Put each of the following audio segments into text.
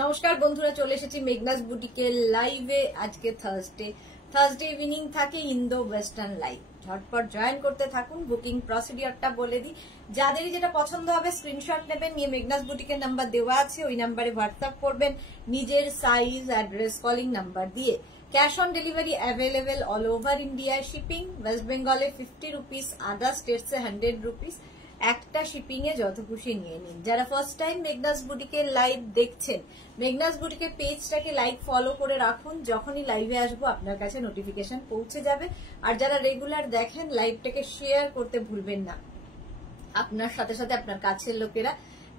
নমস্কার বন্ধুরা, চলে এসেছি মেঘনাস বুটিকের লাইভে। আজকে থার্সডে ইভিনিং থাকে ইন্দো ওয়েস্টার্ন লাইভ। ঝটপট জয়েন করতে থাকুন। বুকিং প্রসিডিওরটা বলে দিই, যাদেরই যেটা পছন্দ হবে স্ক্রিনশট নেবেন, নিয়ে মেঘনাস বুটিকের নাম্বার দেওয়া আছে, ওই নাম্বারে হোয়াটসঅ্যাপ করবেন নিজের সাইজ, অ্যাড্রেস, কলিং নাম্বার দিয়ে। Cash on delivery available all over India. Shipping West বেঙ্গলে 50 রুপিস, আদার স্টেটসে 100 রুপিস। একটা শিপিং এ যত খুশি নিয়ে নিন। যারা ফার্স্ট টাইম মেঘনাস বুটিকের লাইভ দেখছেন, মেঘনাস বুটিকের পেজটাকে লাইক ফলো করে রাখুন, যখনই লাইভে আসবো আপনার কাছে নোটিফিকেশন পৌঁছে যাবে। আর যারা রেগুলার দেখেন, লাইভটাকে শেয়ার করতে ভুলবেন না, আপনার সাথে সাথে আপনার কাছের লোকেরা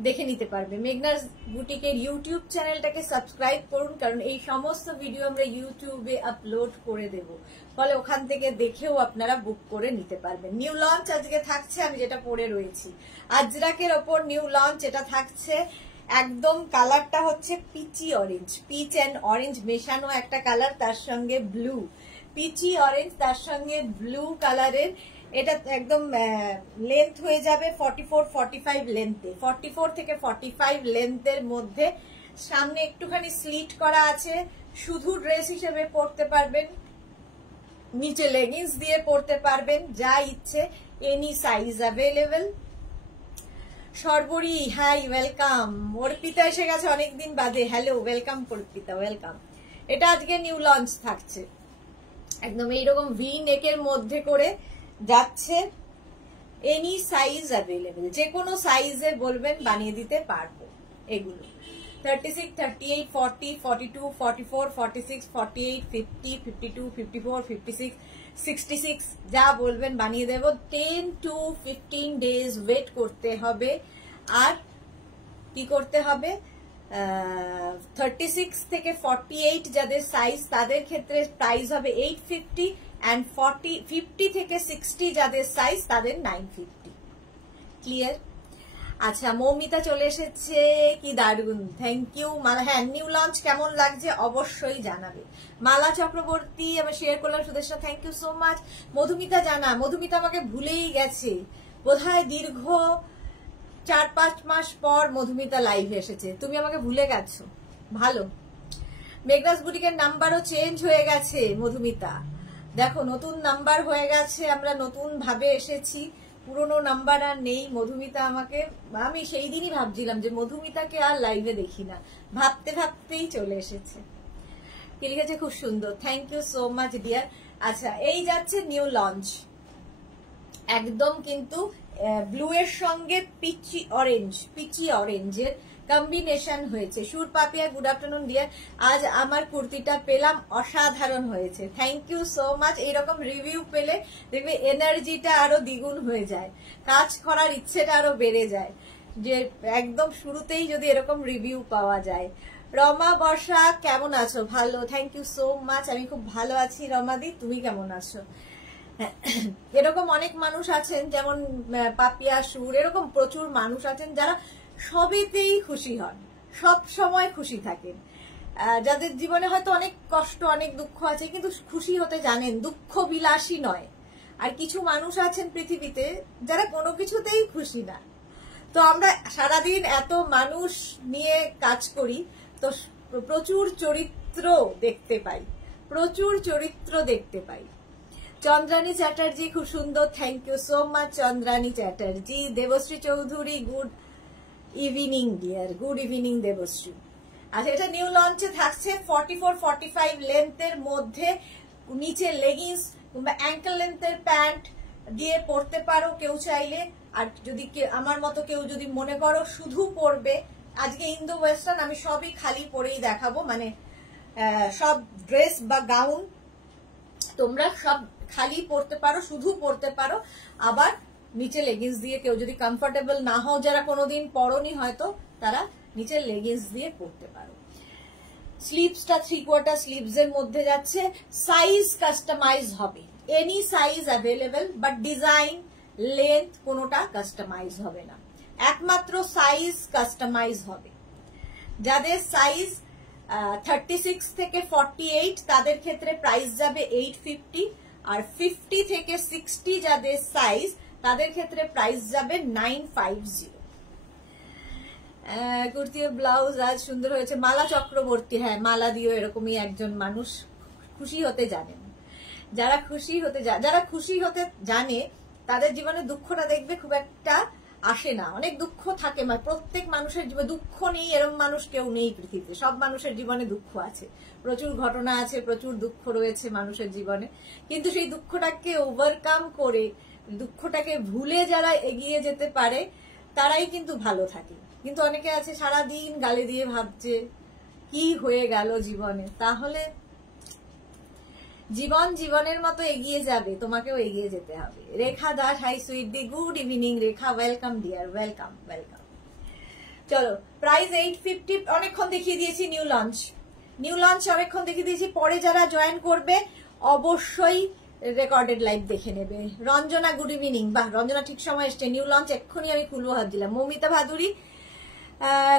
দেখে নিতে পারবে। মেঘনাস বুটিকের ইউটিউব চ্যানেলটাকে সাবস্ক্রাইব করুন, কারণ এই সমস্ত ভিডিও আমরা ইউটিউবে আপলোড করে দেব, ফলে ওখান থেকে দেখেও আপনারা বুক করে নিতে পারবেন। নিউ লঞ্চ আজকে থাকছে, আমি যেটা পরে রয়েছি আজরাকের ওপর নিউ লঞ্চ। এটা থাকছে একদম, কালারটা হচ্ছে peachy orange, peach and orange মেশানো একটা কালার, তার সঙ্গে ব্লু, পিচি অরেঞ্জ তার সঙ্গে ব্লু কালারের। এটা একদম লেন্থ হয়ে যাবে 44-45 লেন্থে, 44 থেকে 45 লেন্থের মধ্যে। সামনে একটুখানি স্লিট করা আছে, শুধু ড্রেস হিসেবে পরতে পারবেন, নিচে লেগিংস দিয়ে পরতে পারবেন, যা ইচ্ছে। Any size available. Sarbari, hi, welcome. Arpita এসে গেছে অনেকদিন বাদে। Hello, welcome Arpita, welcome. এটা আজকে নিউ লঞ্চ থাকছে, একদম এইরকম ভি নেকের মধ্যে করে যাচ্ছে। এনি সাইজ অ্যাভেলেবেল, যে কোনো সাইজে বলবেন বানিয়ে দিতে পারবো। এগুলো 36, 38, 40, 42, 44, 46, 48, 50, 52, 54, 56, 66, যা বলবেন বানিয়ে দেব। 10 to 15 ডেজ ওয়েট করতে হবে। আর কি করতে হবে, 36 থেকে 48 যাদের সাইজ, তাদের ক্ষেত্রে প্রাইস হবে 850, অ্যান্ড 50 থেকে 60 যাদের সাইজ, তাদের 950। ক্লিয়ার? আচ্ছা, মৌমিতা চলে এসেছে, কি দারুন, থ্যাংক ইউ। মালা, হ্যাঁ, নিউ লঞ্চ কেমন লাগছে অবশ্যই জানাবে। মালা চক্রবর্তী আমি শেয়ার করলাম, Sudeshna, thank you so much. Madhumita Jana, Madhumita আমাকে ভুলেই গেছে বোধহয়, দীর্ঘ 4-5 মাস পর মধুমিতা লাইভে এসেছে, তুমি আমাকে ভুলে গেছো, ভালো। মেঘনাস বুটিকের নাম্বারও চেঞ্জ হয়ে গেছে মধুমিতা, দেখো নতুন নাম্বার হয়ে গেছে, আমরা নতুন ভাবে এসেছি, পুরনো নাম্বার আর নেই। মধুমিতা আমাকে, আমি সেই দিনই ভাবছিলাম যে মধুমিতাকে আর লাইভে দেখি না, ভাবতে ভাবতেই চলে এসেছে। কি লিখেছে, খুব সুন্দর, thank you so much dear. আচ্ছা, এই যাচ্ছে নিউ লঞ্চ, একদম কিন্তু ব্লু এর সঙ্গে পিচি অরেঞ্জের কম্বিনেশন হয়েছে। সুর পাপিয়া, গুড আফটারনুন ডিয়ার। আজ আমার কুর্তিটা পেলাম, অসাধারণ হয়েছে, থ্যাংক ইউ সো মাচ। এইরকম রিভিউ পেলে দেখবে এনার্জিটা আরো দ্বিগুণ হয়ে যায়, কাজ করার ইচ্ছেটা আরো বেড়ে যায়, যে একদম শুরুতেই যদি এরকম রিভিউ পাওয়া যায়। রমা বর্ষা, কেমন আছো? ভালো, থ্যাংক ইউ সো মাচ, আমি খুব ভালো আছি। রমাদি, তুমি কেমন আছো? এরকম অনেক মানুষ আছেন, যেমন পাপিয়া, সুর, এরকম প্রচুর মানুষ আছেন যারা সবেতেই খুশি হন, সব সময় খুশি থাকেন, যাদের জীবনে হয়তো অনেক কষ্ট, অনেক দুঃখ আছে, কিন্তু খুশি হতে জানেন, দুঃখ বিলাসী নয়। আর কিছু মানুষ আছেন পৃথিবীতে যারা কোনো কিছুতেই খুশি না। তো আমরা সারাদিন এত মানুষ নিয়ে কাজ করি, তো প্রচুর চরিত্র দেখতে পাই। চন্দ্রানী চ্যাটার্জি, খুব সুন্দর, thank you so much Chandrani Chatterjee. Debashree Chowdhury, good evening dear, good evening Debashree. আচ্ছা, এটা নিউ লঞ্চে থাকছে 44-45 লেন্থের মধ্যে, নিচে লেগিংস কিংবা অ্যাঙ্কেল লেন্থের প্যান্ট দিয়ে পরতে পারো কেউ চাইলে। আর যদি আমার মতো কেউ যদি মনে করো শুধু পরবে, আজকে ইন্দো ওয়েস্টার্ন আমি সবই খালি পরেই দেখাবো, মানে সব ড্রেস বা গাউন তোমরা সব খালি পরতে পারো, শুধু পরতে পারো। আবার নিচে লেগিংস দিয়ে, কেউ যদি কমফোর্টেবল না হও, যারা কোনোদিন পরনি হয়তো, তারা নিচে লেগিংস দিয়ে পরতে পারো। স্লিভসটা 3/4 স্লিভস এর মধ্যে যাচ্ছে। সাইজ কাস্টমাইজ হবে, any size available, but design, length কোনোটা কাস্টমাইজ হবে না, একমাত্র সাইজ কাস্টমাইজ হবে। যাদের সাইজ 36 থেকে 48 তাদের ক্ষেত্রে প্রাইস যাবে 850, আর 50 থেকে 60 যাদের সাইজ, তাদের ক্ষেত্রে প্রাইস যাবে 950। কুর্তির ব্লাউজ আজ সুন্দর হয়েছে। মালা চক্রবর্তী, হ্যাঁ মালা দিও, এরকমই একজন মানুষ খুশি হতে জানেন। যারা খুশি হতে জানে তাদের জীবনে দুঃখটা দেখবে খুব একটা আসে না। অনেক দুঃখ থাকে, প্রত্যেক মানুষের জীবনে দুঃখ নেই এরকম মানুষ কেউ নেই পৃথিবীতে। সব মানুষের জীবনে দুঃখ আছে, প্রচুর ঘটনা আছে, প্রচুর দুঃখ রয়েছে মানুষের জীবনে। কিন্তু সেই দুঃখটাকে ওভারকাম করে, দুঃখটাকে ভুলে যারা এগিয়ে যেতে পারে তারাই কিন্তু ভালো থাকে। কিন্তু অনেকে আছে সারাদিন গালে দিয়ে ভাবছে কি হয়ে গেল জীবনে। তাহলে জীবনের মতো এগিয়ে যাবে, তোমাকেও এগিয়ে যেতে হবে। রেখা দাস, হাই সুইট দি, গুড ইভিনিং রেখা, ওয়েলকাম ডিয়ার, ওয়েলকাম ওয়েলকাম। চলো, প্রাইস 850, অনেকক্ষণ দেখিয়ে দিয়েছি। নিউ লঞ্চ অনেকক্ষণ দেখিয়ে দিয়েছি। পরে যারা জয়েন করবে অবশ্যই রেকর্ডেড লাইভ দেখে নেবে। Ranjana, good evening. বাহ, রঞ্জনা ঠিক সময় এসছে। নিউ লঞ্চ এক্ষুনি আমি খুলবো ভাবছিলাম। মৌমিতা ভাদুরী,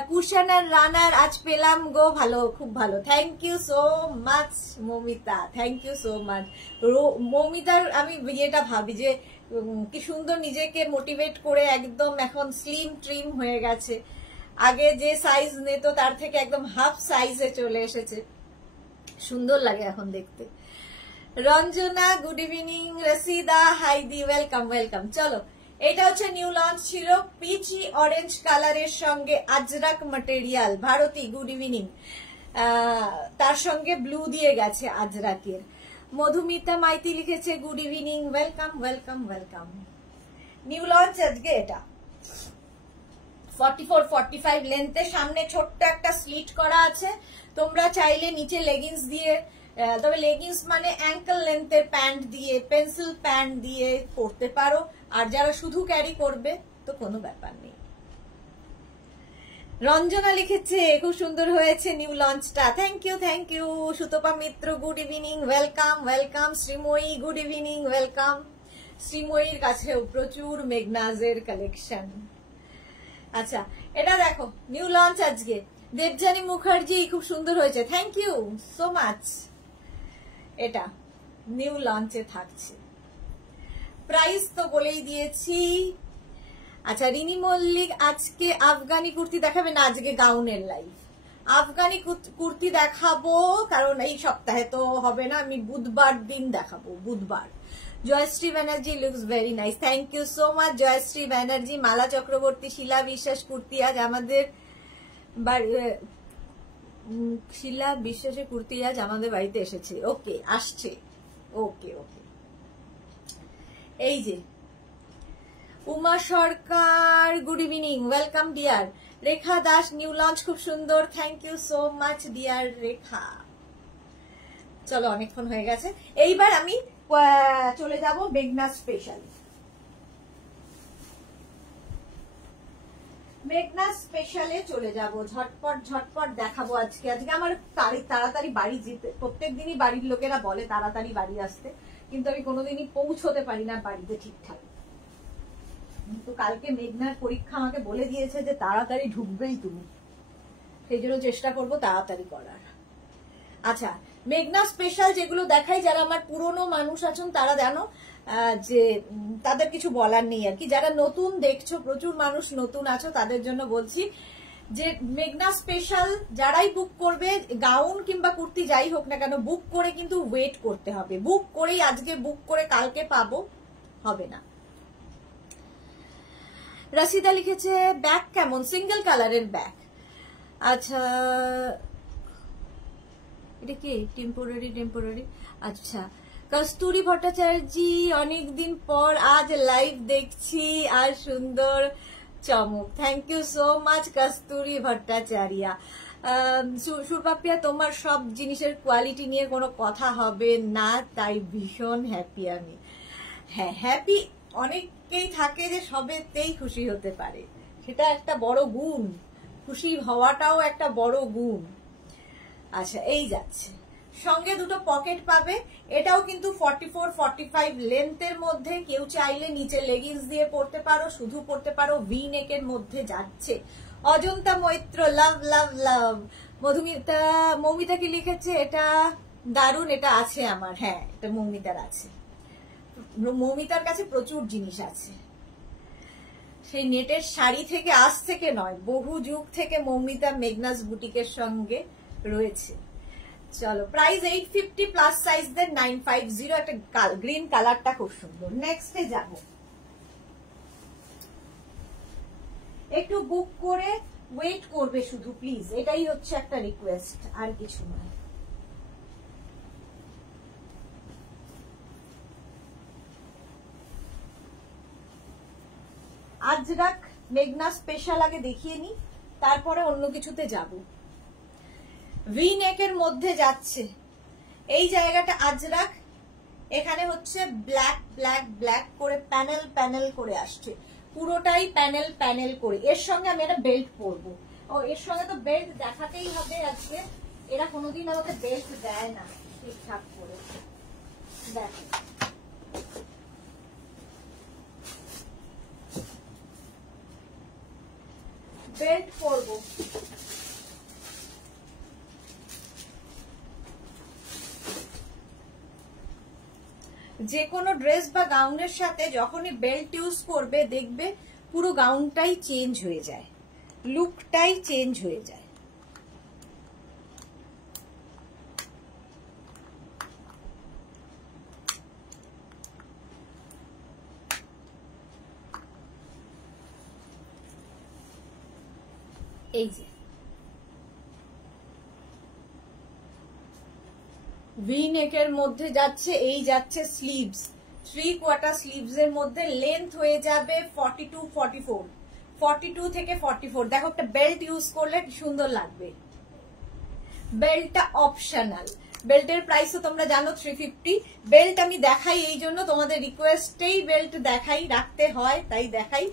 কুশন আর রানার আজ পেলাম গো, ভালো, খুব ভালো, thank you so much Moumita, thank you so much. মৌমিতার আমি ইয়েটা ভাবি যে কি সুন্দর নিজেকে মোটিভেট করে একদম এখন স্লিম ট্রিম হয়ে গেছে। আগে যে সাইজ নিত তার থেকে একদম হাফ সাইজে চলে এসেছে, সুন্দর লাগে এখন দেখতে। Ranjana, good evening. Rashida, hi di, welcome welcome. চলো, এটা হচ্ছে নিউ লঞ্চ ছিল, পিচি অরেঞ্জ কালারের সঙ্গে Ajrakh material. Bharati, good evening. তার সঙ্গে ব্লু দিয়ে গেছে আজরাকের। মধুমিতা মাইতি লিখেছে good evening, welcome welcome welcome. New launch আজকে এটা 44-45 লেন্থে, সামনে ছোট্ট একটা স্লিট করা আছে। তোমরা চাইলে নিচে লেগিংস দিয়ে, তবে লেগিংস মানে অ্যাঙ্কেল লেন্থের প্যান্ট দিয়ে, পেন্সিল প্যান্ট দিয়ে পরতে পারো। আর যারা শুধু ক্যারি করবে তো কোনো ব্যাপার নেই। রঞ্জনা লিখেছে খুব সুন্দর হয়েছে নিউ লঞ্চটা, thank you thank you. Sutapa Mitra, good evening, welcome welcome. Srimoyee, good evening, welcome. শ্রীময়ীর কাছেও প্রচুর মেঘনাজের কালেকশন। আচ্ছা, এটা দেখো নিউ লঞ্চ আজকে। দেবজানী মুখার্জি, খুব সুন্দর হয়েছে, থ্যাংক ইউ সো মাচ। এটা নিউ লঞ্চে থাকছে। প্রাইস তো বলেই দিয়েছি। আচ্ছা, রিনি মল্লিক আজকে আফগানি কুর্তি দেখাবে না? আজকে গাউনের লাইভ। আফগানি কুর্তি দেখাবো, কারণ এই সপ্তাহে তো হবে না, আমি বুধবার দিন দেখাবো, বুধবার। Joyshree Banerjee, looks very nice, thank you so much Joyshree Banerjee. Mala Chakraborty, Shila Biswas kurti আজ আমাদের শিলা বিশ্বাসের কুর্তি আজ আমাদের বাড়িতে এসেছে। ওকে, আসছে, ওকে ওকে। এই যে Uma Sarkar, good evening, welcome dear. Rekha Das, new launch খুব সুন্দর, thank you so much dear Rekha. চলো, অনেকক্ষণ হয়ে গেছে, এইবার আমি চলে যাব মেঘনা স্পেশাল। মেঘনা স্পেশালে চলে যাব, ঝটপট ঝটপট দেখাবো আজকে। আজকে আমার তাড়াতাড়ি বাড়ি যেতে, প্রত্যেক দিনই বাড়ির লোকেরা বলে তাড়াতাড়ি বাড়ি আসতে, কিন্তু আমি কোনোদিনই পৌঁছতে পারি না বাড়িতে ঠিকঠাক। তো কালকে মেঘনার পরীক্ষা আমাকে বলে দিয়েছে যে তাড়াতাড়ি ঢুকবেই তুমি, সেই জন্য চেষ্টা করবো তাড়াতাড়ি করার। আচ্ছা, মেঘনা স্পেশাল যেগুলো দেখাই, যারা আমার পুরনো মানুষ আছেন তারা জানো যে তাদের কিছু বলার নেই আর কি। যারা নতুন দেখছো, প্রচুর মানুষ নতুন আছো, তাদের জন্য বলছি যে মেঘনা স্পেশাল যারাই বুক করবে, গাউন কিংবা কুর্তি যাই হোক না কেন, বুক করে কিন্তু ওয়েট করতে হবে। বুক করেই আজকে বুক করে কালকে পাবো, হবে না। রাশিদা লিখেছে ব্যাগ কেমন? সিঙ্গেল কালারের ব্যাগ। আচ্ছা, এটা কি টেম্পোরারি? আচ্ছা, কস্তুরী ভট্টাচার্য, অনেকদিন পর আজ লাইভ দেখছি, আর সুন্দর চমক, থ্যাংক ইউ সো মাচ কস্তুরী ভট্টাচার্য। সুরপাপিয়া, তোমার সব জিনিসের কোয়ালিটি নিয়ে কোনো কথা হবে না, তাই ভীষণ হ্যাপি আমি। হ্যাঁ, হ্যাপি অনেকেই থাকে যে সবেতেই খুশি হতে পারে, সেটা একটা বড় গুণ, খুশি হওয়াটাও একটা বড় গুণ। আচ্ছা, এই যাচ্ছে, সঙ্গে দুটো পকেট পাবে। এটাও কিন্তু 44-45 লেন্থের মধ্যে। কেউ চাইলে নিচে লেগিংস দিয়ে পরতে পারো, শুধু পরতে পারো, ভি নেকের মধ্যে যাচ্ছে। অজন্তা মৈত্র, লাভ লাভ লাভ। মৌমিতা কি লিখেছে? এটা দারুণ, এটা আছে আমার। হ্যাঁ, এটা মৌমিতার আছে, মৌমিতার কাছে প্রচুর জিনিস আছে। সেই নেটের শাড়ি থেকে আজ থেকে নয়, বহু যুগ থেকে মৌমিতা মেঘনাস বুটিকের সঙ্গে রয়েছে। চলো, প্রাইস 850 প্লাস সাইজ দের 950। একটা গ্রিন কালারটা খুব সুন্দর। নেক্সটে যাব। একটু বুক করে ওয়েট করবে শুধু প্লিজ, এটাই হচ্ছে একটা রিকোয়েস্ট, আর কিছু নয়। আজরাক মেঘনা স্পেশাল আগে দেখিয়ে নি, তারপরে অন্য কিছুতে যাব। ভি নেকের মধ্যে যাচ্ছে এই জায়গাটা আজরাক, এখানে হচ্ছে ব্ল্যাক ব্ল্যাক ব্ল্যাক করে প্যানেল প্যানেল করে আসছে, পুরোটাই প্যানেল প্যানেল করে। এর সঙ্গে আমি একটা বেল্ট পরবো, ও এর সঙ্গে তো বেল্ট দেখাতেই হবে আজকে, এরা কোনোদিন আমাকে বেল্ট দেয় না ঠিকঠাক করে। দেখো বেল্ট পরবো, যে কোনো ড্রেস বা গাউনের সাথে যখনই বেল্ট ইউজ করবে দেখবে পুরো গাউনটাই চেঞ্জ হয়ে যায়, লুকটাই চেঞ্জ হয়ে যায়। এই যে ভি নেকের মধ্যে যাচ্ছে, এই যাচ্ছে স্লিভস, 3/4 স্লিভস এর মধ্যে লেন্থ হয়ে যাবে 42 44, 42 থেকে 44। দেখো একটা বেল্ট ইউজ করলে সুন্দর লাগবে। বেল্টটা অপশনাল, বেল্টের প্রাইসও তোমরা জানো 350। বেল্ট আমি দেখাই এই জন্য, তোমাদের রিকোয়েস্টেই বেল্ট দেখাই, রাখতে হয় তাই দেখাই,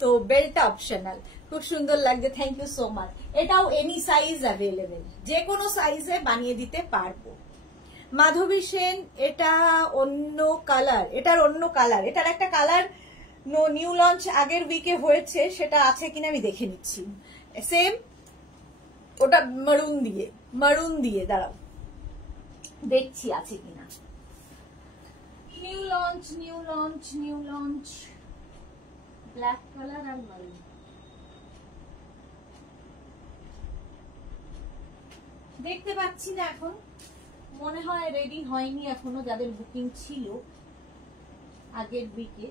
তো বেল্টটা অপশনাল। খুব সুন্দর লাগছে, থ্যাংক ইউ সো মাচ। এটাও এনি সাইজ অ্যাভেলেবেল, যে কোনো সাইজে বানিয়ে দিতে পারবো। মাধবী সেন, এটা অন্য কালার, এটার অন্য কালার, এটার একটা কালার নিউ লঞ্চ আগের উইকে হয়েছে, সেটা আছে কিনা আমি দেখে নিচ্ছি। সেম ওটা মারুন দিয়ে দাঁড়াও দেখছি আছে কিনা। নিউ লঞ্চ ব্ল্যাক কালার আর মারুন। দেখতে পাচ্ছি না এখন, মনে হয় রেডি হয়নি এখনো যাদের বুকিং ছিল আগের উইকে।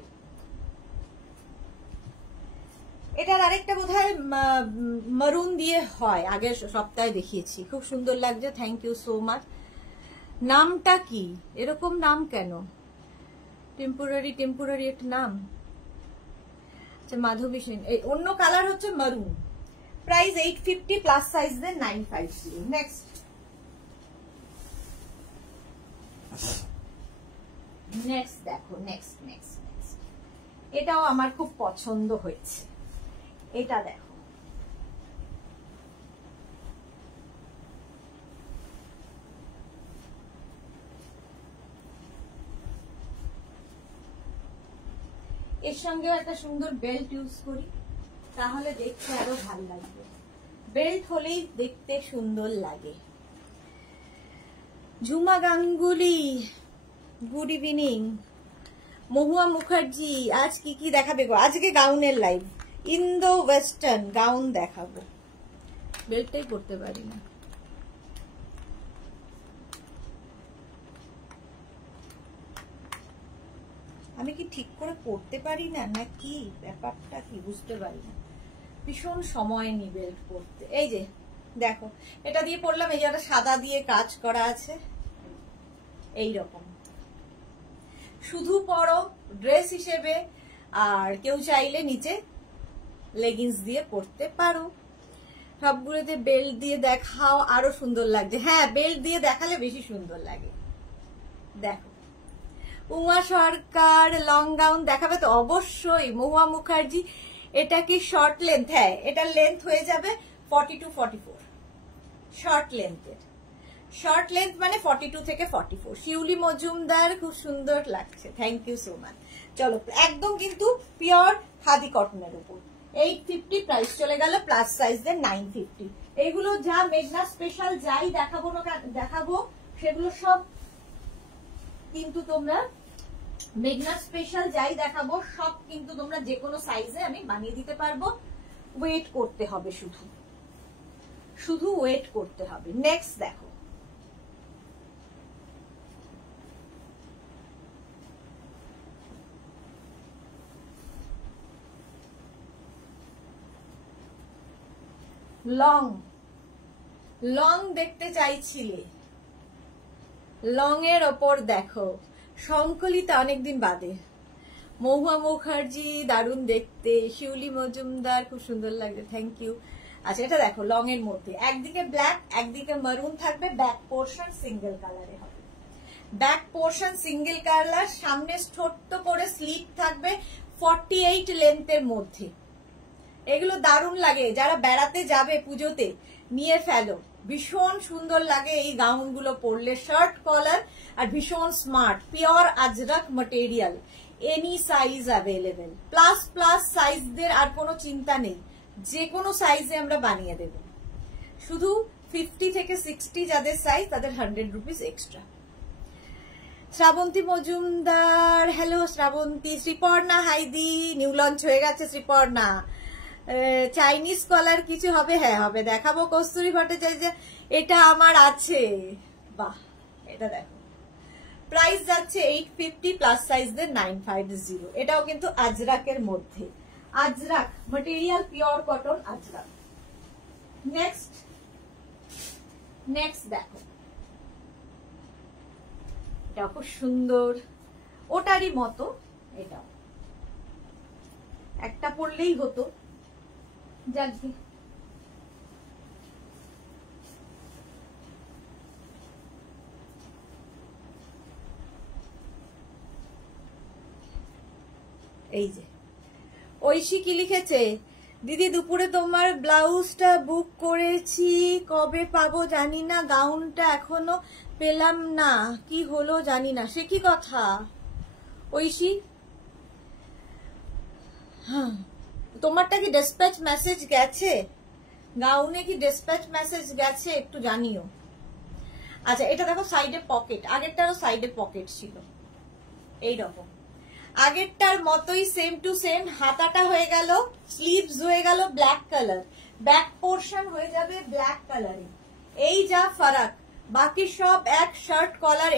এটার আরেকটা বোধহয় মারুন দিয়ে হয়, আগের সপ্তাহে দেখিয়েছি, খুব সুন্দর লাগছে, থ্যাংক ইউ সো মাচ। নামটা কি এরকম নাম কেন? টেম্পোরারি একটা নাম। আচ্ছা মাধবী সেন, এই অন্য কালার হচ্ছে মারুন। প্রাইস 850 প্লাস সাইজ দেন 950। নেক্সট দেখো, নেক্সট এটাও আমার খুব পছন্দ হয়েছে। এটা দেখো, এর সঙ্গে একটা সুন্দর বেল্ট ইউজ করি তাহলে দেখতে আরো ভালো লাগবে, বেল্ট হলেই দেখতে সুন্দর লাগে। Jhuma Ganguly, good evening. মহুয়া মুখার্জি, আজ কি দেখাবে গো? আজকে গাউনের লাইভ, ইন্দো ওয়েস্টার্ন গাউন দেখাবো। বেল্টটাই করতে পারি না, আমি কি ঠিক করে পড়তে পারি না, না কি ব্যাপারটা কি বুঝতে পারি না, ভীষণ সময় নি বেল্ট পরতে। এই যে দেখো, এটা দিয়ে পরলাম, এই যে সাদা দিয়ে কাজ করা আছে, এই রকম শুধু পরো ড্রেস হিসেবে, আর কেউ চাইলে নিচে লেগিংস দিয়ে পরতে পারো। সবগুলোতে বেল্ট দিয়ে দেখাও, আরো সুন্দর লাগছে। হ্যাঁ, বেল্ট দিয়ে দেখালে বেশি সুন্দর লাগে। দেখো, উমা সরকার লং গাউন দেখাবে তো? অবশ্যই। মহুয়া মুখার্জি, এটা কি শর্ট লেন্থ? হ্যাঁ, এটার লেন্থ হয়ে যাবে 42 44, শর্ট লেন্থের। শর্ট লেন্থ মানে 42 থেকে 44। শিউলি মজুমদার, খুব সুন্দর লাগছে, থ্যাংক ইউ সো মাচ। চলো, একদম কিন্তু পিওর খাদি কটনের উপর 850 প্রাইস চলে গেল, প্লাস সাইজ দের 950। এইগুলো যা মেঘনা স্পেশাল যাই দেখাবো সেগুলো সব কিন্তু তোমরা মেঘনা স্পেশাল যাই দেখাবো সব কিন্তু তোমরা যে কোনো সাইজে আমি বানিয়ে দিতে পারবো, ওয়েট করতে হবে, শুধু ওয়েট করতে হবে। নেক্সট দেখো, লং লং দেখতে চাইছিলে, লং এর ওপর দেখো সংকলিতা অনেকদিন বাদে, মহুয়া মুখার্জি দারুণ দেখতে, শিউলি মজুমদার খুব সুন্দর লাগছে, থ্যাংক ইউ। আচ্ছা এটা দেখো লং এর মধ্যে একদিকে ব্ল্যাক একদিকে মারুন থাকবে, ব্যাক পোর্শন সিঙ্গেল কালারে হবে, ব্যাক পোর্শন সিঙ্গেল কালার, সামনে ছোট্ট করে স্লিভ থাকবে 48 লেন্থের মধ্যে। এগুলো দারুণ লাগে, যারা বেড়াতে যাবে পুজোতে নিয়ে ফেলো, ভীষণ সুন্দর লাগে এই গাউন গুলো পরলে, শার্ট কলার আর ভীষণ smart, pure Ajrakh material, any size available, plus plus সাইজদের আর কোনো চিন্তা নেই, যে কোনো সাইজে আমরা বানিয়ে দেব, শুধু 50 থেকে 60 যাদের সাইজ তাদের 100 rupees extra. Shrabanti Majumdar, hello Shrabanti. Sreeparna hi di, new launch হয়ে গেছে শ্রীপর্ণা। চাইনিজ কলার কিছু হবে? হ্যাঁ হবে, দেখাবো। কস্তুরী ভট্টাচার্য, এটা আমার আছে, বাহ এটা দেখো, প্রাইস যাচ্ছে 850, প্লাস সাইজদের 950। এটাও কিন্তু আজরাকের মধ্যে, Ajrak material pure cotton Ajrak. Next দেখো, এটা খুব সুন্দর, ওটারই মতো, এটাও একটা পরলেই হতো, যাকে এই যে ঐশী কি লিখেছে, দিদি দুপুরে তোমার ব্লাউজটা বুক করেছি, কবে পাবো জানি না, গাউনটা এখনো পেলাম না, কি হলো জানি না। সে কি কথা ঐশী? হ্যাঁ, তোমারটা কি ডিসপ্যাচ মেসেজ গেছে? গাউনে কি ডিসপ্যাচ মেসেজ গেছে একটু জানিও। আচ্ছা এটা দেখো সাইডে পকেট, আগেরটারও সাইডে পকেট ছিল এইরকম, আগেরটার মতোই সেম টু সেম, হাতাটা হয়ে গেল, স্লিভস হয়ে গেল ব্ল্যাক কালার, ব্যাক পোর্শন হয়ে যাবে ব্ল্যাক কালারে, এই যা ফারাক, বাকি সব এক, শার্ট কলার,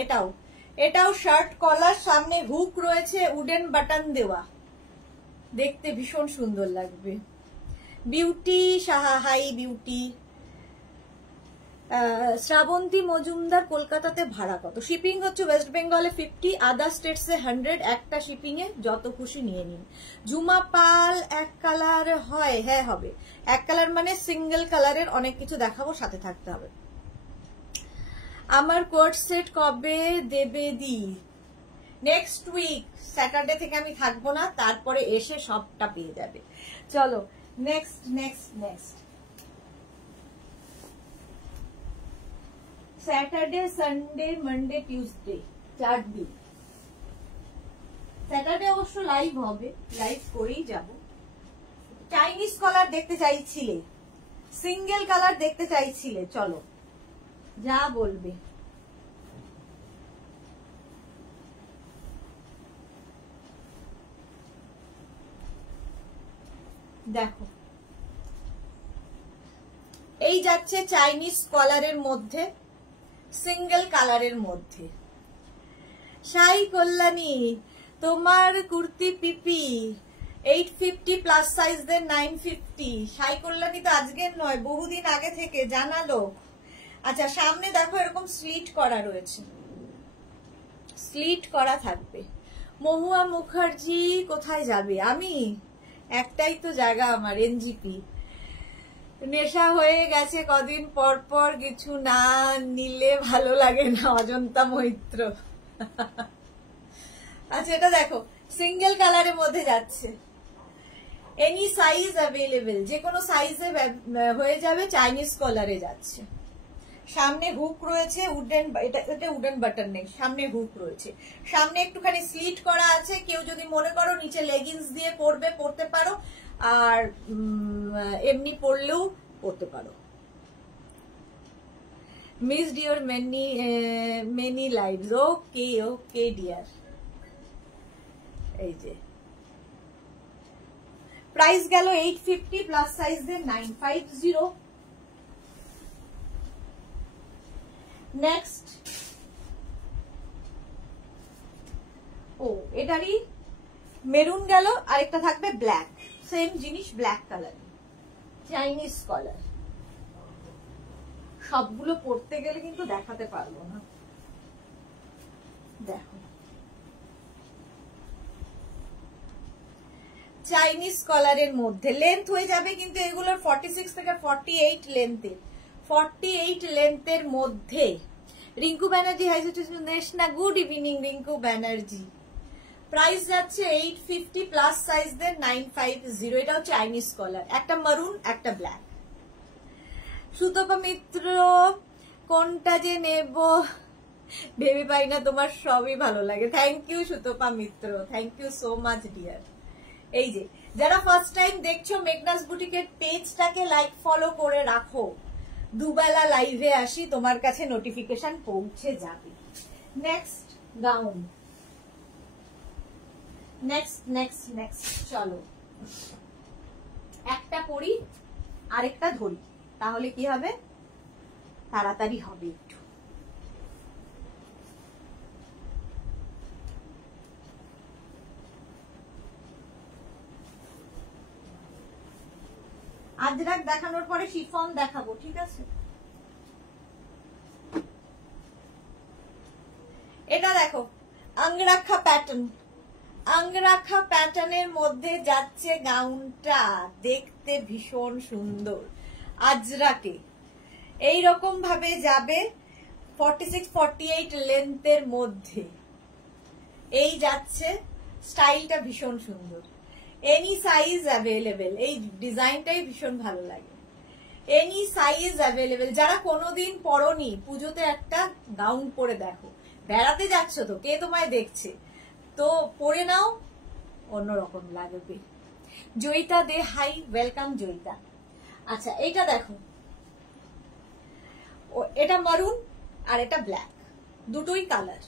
এটাও শার্ট কলার, সামনে হুক রয়েছে, উডেন বাটন দেওয়া, দেখতে ভীষণ সুন্দর লাগবে। Beauty Saha, hi Beauty. Shrabanti Majumdar, কলকাতাতে ভাড়া কত? শিপিং হচ্ছে ওয়েস্ট বেঙ্গলে 50, আদার স্টেটসে 100, একটা শিপিং এ যত খুশি নিয়ে নিন। জুমা পাল, এক কালার হয়? হ্যাঁ হবে, এক কালার মানে সিঙ্গেল কালারের অনেক কিছু দেখাবো, সাথে থাকতে হবে। আমার কোট সেট কবে দেবে দি? নেক্সট উইক স্যাটারডে থেকে আমি থাকবো না, তারপরে এসে সবটা পেয়ে যাবে। চলো next, Saturday, Sunday, Monday, Tuesday, 4 দিন। স্যাটারডে অবশ্য লাইভ হবে, লাইভ করেই যাব। চাইনিজ কলার দেখতে চাইছিলে, সিঙ্গেল কালার দেখতে চাইছিলে, চলো যা বলবে। দেখো এই যাচ্ছে চাইনিজ কলারের মধ্যে, সিঙ্গেল কালারের মধ্যে। সাই কল্যাণী, তোমার কুর্তি পিপি 850, প্লাস সাইজদের 950। সাই কল্যাণী তো আজকের নয়, বহুদিন আগে থেকে জানালো। আচ্ছা সামনে দেখো এরকম স্লিট করা রয়েছে, স্লিট করা থাকবে। মহুয়া মুখার্জি, কোথায় যাবে? আমি একটাই তো জায়গা আমার, এনজিপি। নেশা হয়ে গেছে কদিন পর পর, কিছু না নিলে ভালো লাগে না, অজন্তা মৈত্র। আচ্ছা এটা দেখো সিঙ্গেল কালারের মধ্যে যাচ্ছে, এনি সাইজ অ্যাভেলেবেল, যে কোনো সাইজে হয়ে যাবে, চাইনিজ কলারে যাচ্ছে। সামনে হুক রয়েছে, উডেন, এটা উডেন বাটন নেই, সামনে হুক রয়েছে, সামনে একটুখানি স্লিট করা আছে। কেউ যদি মনে করো নিচে লেগিংস দিয়ে পরতে পারো, আর এমনি পরলেও পরতে পারো। Miss Dior many lives, okay dear. এই যে প্রাইস গেল 850 প্লাস সাইজের 950। নেক্সট ও এটারই মেরুন গেল, আরেকটা থাকবে ব্ল্যাক, সেম জিনিস ব্ল্যাক কালার, চাইনিজ কলার। সবগুলো পড়তে গেলে কিন্তু দেখাতে পারবো না। দেখো চাইনিজ কলারের মধ্যে লেন্থ হয়ে যাবে কিন্তু এগুলোর 46 থেকে 48 লেন্থের, 48 লেন্থের মধ্যে। রিঙ্কু ব্যানার্জি হাই নেশনা, good evening Rinku Banerjee. Price যাচ্ছে 850 প্লাস সাইজ দের 950। এটাও চাইনিজ কলার, একটা মারুন একটা ব্ল্যাক। সুতপা মিত্র কোনটা যে নেব ভেবে পাই না, তোমার সবই ভালো লাগে। Thank you Sutapa Mitra, thank you so much dear. এই যে যারা ফার্স্ট টাইম দেখছো মেঘনাস বুটিকের পেজটাকে লাইক ফলো করে রাখো, দুবেলা লাইভে আসি, তোমার কাছে নোটিফিকেশন পৌঁছে যাবে। Next gown, next next next চলো একটা পরি আরেকটা ধরি, তাহলে কি হবে তাড়াতাড়ি হবে একটু। আজরাক দেখানোর পরে শিফন দেখাবো, ঠিক আছে? এটা দেখো অঙ্গরাখা প্যাটার্ন, অঙ্গরাখা প্যাটার্নের মধ্যে যাচ্ছে গাউনটা, দেখতে ভীষণ সুন্দর। আজরাকে এইরকম ভাবে যাবে 46-48 লেন্থের মধ্যে, এই যাচ্ছে, স্টাইলটা ভীষণ সুন্দর। এনি সাইজ অ্যাভেলেবেল, এই ডিজাইনটাই ভীষণ ভালো লাগে। Any size available. যারা কোনোদিন পরনি, পুজোতে একটা গাউন পরে দেখো, বেড়াতে যাচ্ছ তো কে তোমায় দেখছে, তো পরে নাও, অন্যরকম লাগবে। জয়িতা দে হাই, ওয়েলকাম জয়িতা। আচ্ছা এইটা দেখো, এটা মারুন আর এটা ব্ল্যাক, দুটোই কালার,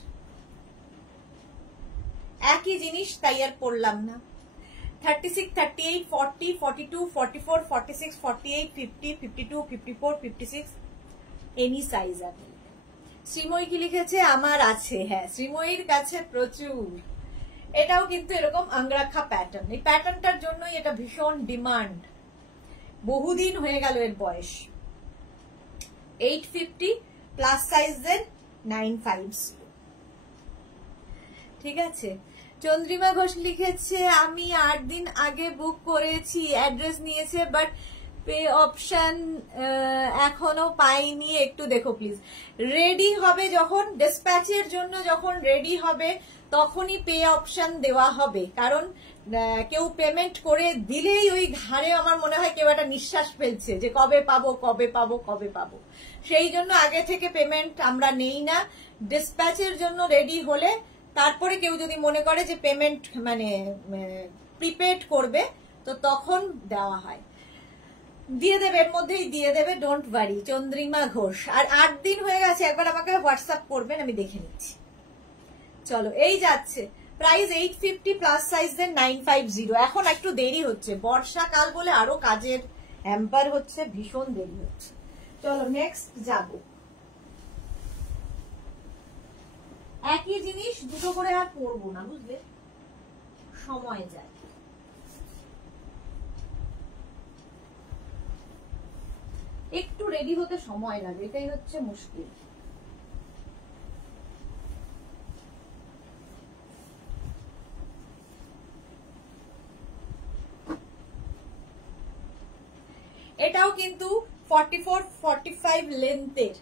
একই জিনিস, তাই আর পড়লাম না। 36, 38, 40, 42, 44, 46, 48, 50, 52, 54, 56 এনি সাইজ আছে। শ্রীময়ী কি লিখেছে? আমার আছে, হ্যাঁ শ্রীময়ীর কাছে প্রচুর। এটাও কিন্তু এরকম অঙ্গরাখা প্যাটার্ন, এই প্যাটার্নটার জন্যই এটা ভীষণ ডিমান্ড, বহুদিন হয়ে গেল এর বয়স। 850 প্লাস সাইজের 950, ঠিক আছে। চন্দ্রিমা ঘোষ লিখেছে আমি 8 দিন আগে বুক করেছি, অ্যাড্রেস নিয়েছে বাট পে অপশন এখনো পাইনি, একটু দেখো প্লিজ। রেডি হবে যখন, ডিসপ্যাচের জন্য যখন রেডি হবে তখনই পে অপশন দেওয়া হবে, কারণ কেউ পেমেন্ট করে দিলেই ওই ঘাড়ে আমার মনে হয় কেউ একটা নিঃশ্বাস ফেলছে যে কবে পাবো কবে পাবো কবে পাবো, সেই জন্য আগে থেকে পেমেন্ট আমরা নেই না। ডিসপ্যাচের জন্য রেডি হলে তারপরে কেউ যদি মনে করে যে পেমেন্ট মানে প্রিপেড করবে তো তখন দেওয়া হয়, দিয়ে দেবে, এর মধ্যেই দিয়ে দেবে, ডোন্ট ওয়ারি। চন্দ্রিমা ঘোষ, আর 8 দিন হয়ে গেছে, একবার আমাকে হোয়াটসঅ্যাপ করবেন, আমি দেখে নিচ্ছি। চলো এই যাচ্ছে, প্রাইস 850 প্লাস সাইজের 950। এখন একটু দেরি হচ্ছে, বর্ষাকাল বলে আরো কাজের হ্যাম্পার হচ্ছে, ভীষণ দেরি হচ্ছে। চলো নেক্সট যাবো। একই জিনিস দুটো করে আর পরবো না, বুঝলে, সময় যায়। একটু রেডি হতে সময় লাগে, এটাই হচ্ছে মুশকিল। এটাও কিন্তু 44-45 লেন্থের,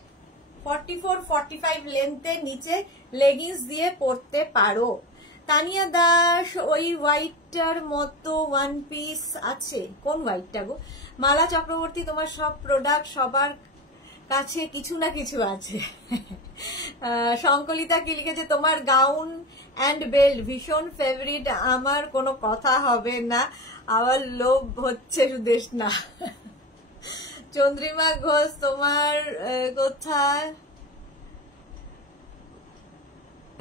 44-45 লেন্থের নিচে লেগিংস দিয়ে পরতে পারো। তানিয়া দাস, ওই হোয়াইটটার মতো ওয়ান পিস আছে, কোন হোয়াইটটা গো? মালা চক্রবর্তী, তোমার সব প্রোডাক্ট সবার কাছে কিছু না কিছু আছে। সংকলিতা কি লিখেছে? তোমার গাউন অ্যান্ড বেল্ট ভীষণ ফেভারিট, আমার কোনো কথা হবে না, আমার লোভ হচ্ছে সুদেশ না। চন্দ্রিমা ঘোষ, তোমার কোথায়?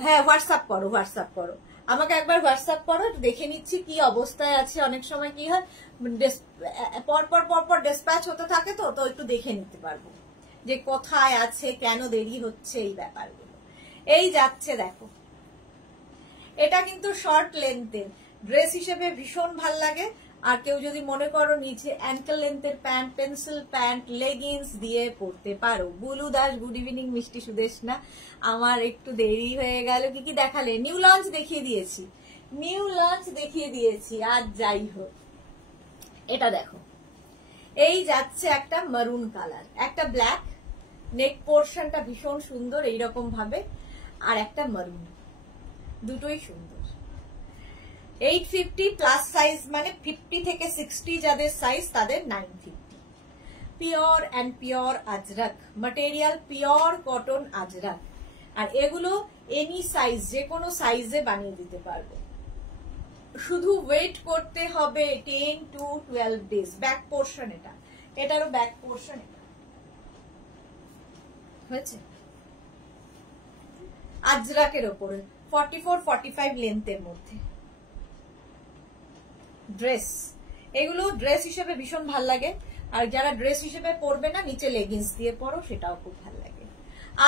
হ্যাঁ হোয়াটসঅ্যাপ করো, হোয়াটসঅ্যাপ করো। আমাকে একবার হোয়াটসঅ্যাপ করো, দেখে নিচ্ছি কি অবস্থায় আছে। অনেক সময় কি হয় পরপর ডেসপ্যাচ হতে থাকে, তো একটু দেখে নিতে পারবো যে কোথায় আছে, কেন দেরি হচ্ছে, এই ব্যাপারগুলো। এই যাচ্ছে দেখো, এটা কিন্তু শর্ট লেন্থের ড্রেস হিসেবে ভীষণ ভাল লাগে। আর কেউ যদি মনে করো নিচে অ্যাঙ্কেল লেন্থের প্যান্ট, পেন্সিল প্যান্ট, লেগিংস দিয়ে পরতে পারো। Bulu Das, good evening. মিষ্টি সুদেশনা, আমার একটু দেরি হয়ে গেল। কি কি দেখালে? নিউ লঞ্চ দেখিয়ে দিয়েছি। আর যাই হোক, এটা দেখো, এই যাচ্ছে একটা মারুন কালার, একটা ব্ল্যাক, নেক পোর্শনটা ভীষণ সুন্দর এইরকম ভাবে, আর একটা মারুন, দুটোই সুন্দর। 850 প্লাস সাইজ, মানে 50 থেকে 60 যাদের সাইজ তাদের 950। Pure and pure Ajrakh material, pure cotton Ajrakh. আর এগুলো এনি সাইজ, যে কোনো সাইজে বানিয়ে দিতে পারবো। শুধু ওয়েট করতে হবে 10 to 12 ডেজ। ব্যাক পোর্শন, এটারও ব্যাক পোর্শন হয়েছে আজরাকের ওপরে 44-45 লেন্থের মধ্যে ড্রেস। এগুলো ড্রেস হিসেবে ভীষণ ভাল লাগে। আর যারা ড্রেস হিসেবে পরবে না, নিচে লেগিংস দিয়ে পরো, সেটাও খুব ভাল লাগে।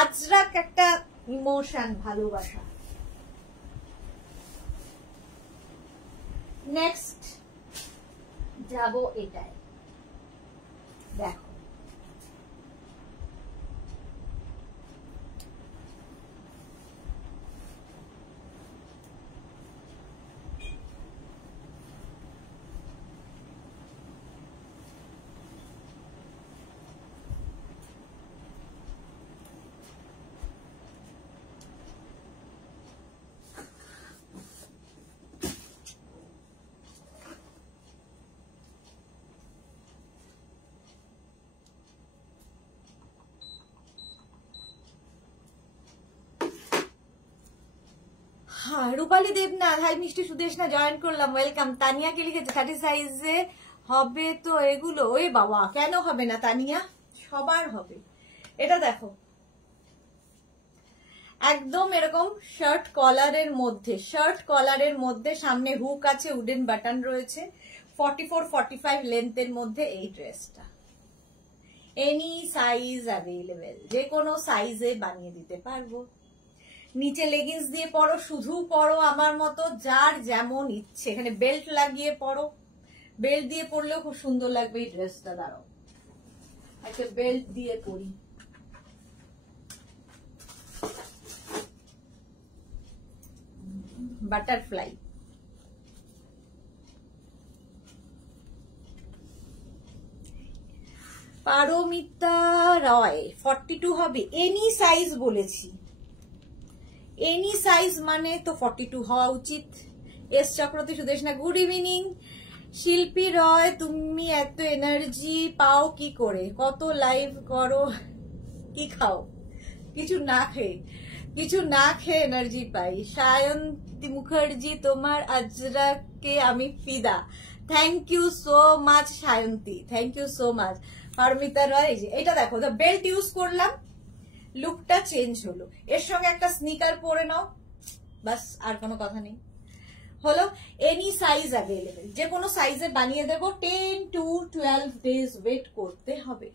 আজরাক একটা ইমোশন, ভালোবাসা। নেক্সট যাব এটাই, দেখো রূপালী দেবনাথ, হাই মিষ্টি সুদেশনা, জয়েন করলাম, ওয়েলকাম। তানিয়াকে লিখেছে 30 সাইজে হবে তো এগুলো? ওই বাবা, কেন হবে না তানিয়া, সবার হবে। এটা দেখো, একদম এরকম শার্ট কলারের মধ্যে সামনে হুক আছে, উডেন বাটন রয়েছে। 44-45 লেন্থের মধ্যে এই ড্রেসটা। এনি সাইজ অ্যাভেলেবেল, যে কোনো সাইজে বানিয়ে দিতে পারবো। নিচে লেগিংস দিয়ে পরো, শুধু পরো আমার মতো, যার যেমন ইচ্ছে। এখানে বেল্ট লাগিয়ে পরো, বেল্ট দিয়ে পরলেও খুব সুন্দর লাগবে এই ড্রেসটা। দাঁড়াও, একটা বেল্ট দিয়ে পরি। বাটারফ্লাই, পারমিতা রয়, 42 হবে। এনি সাইজ বলেছি, এনি সাইজ মানে তো 42 হওয়া উচিত। S Chakraborty, Sudeshna, good evening. শিল্পী রয়, তুমি এত এনার্জি পাও কি করে? কত লাইভ করো, কি খাও? কিছু না খেয়ে এনার্জি পাই। সায়ন্তী মুখার্জি, তোমার আজরাকে আমি ফিদা। Thank you so much Sayanti, thank you so much. Paromita Roy, এটা দেখো, বেল্ট ইউজ করলাম, লুকটা চেঞ্জ হলো। এর সঙ্গে একটা স্নিকার পরে নাও, বাস, আর কোনো কথা নেই। হলো এনি সাইজ অ্যাভেলেবেল, যে কোনো সাইজে বানিয়ে দেবো। 10 to 12 ডেজ ওয়েট করতে হবে।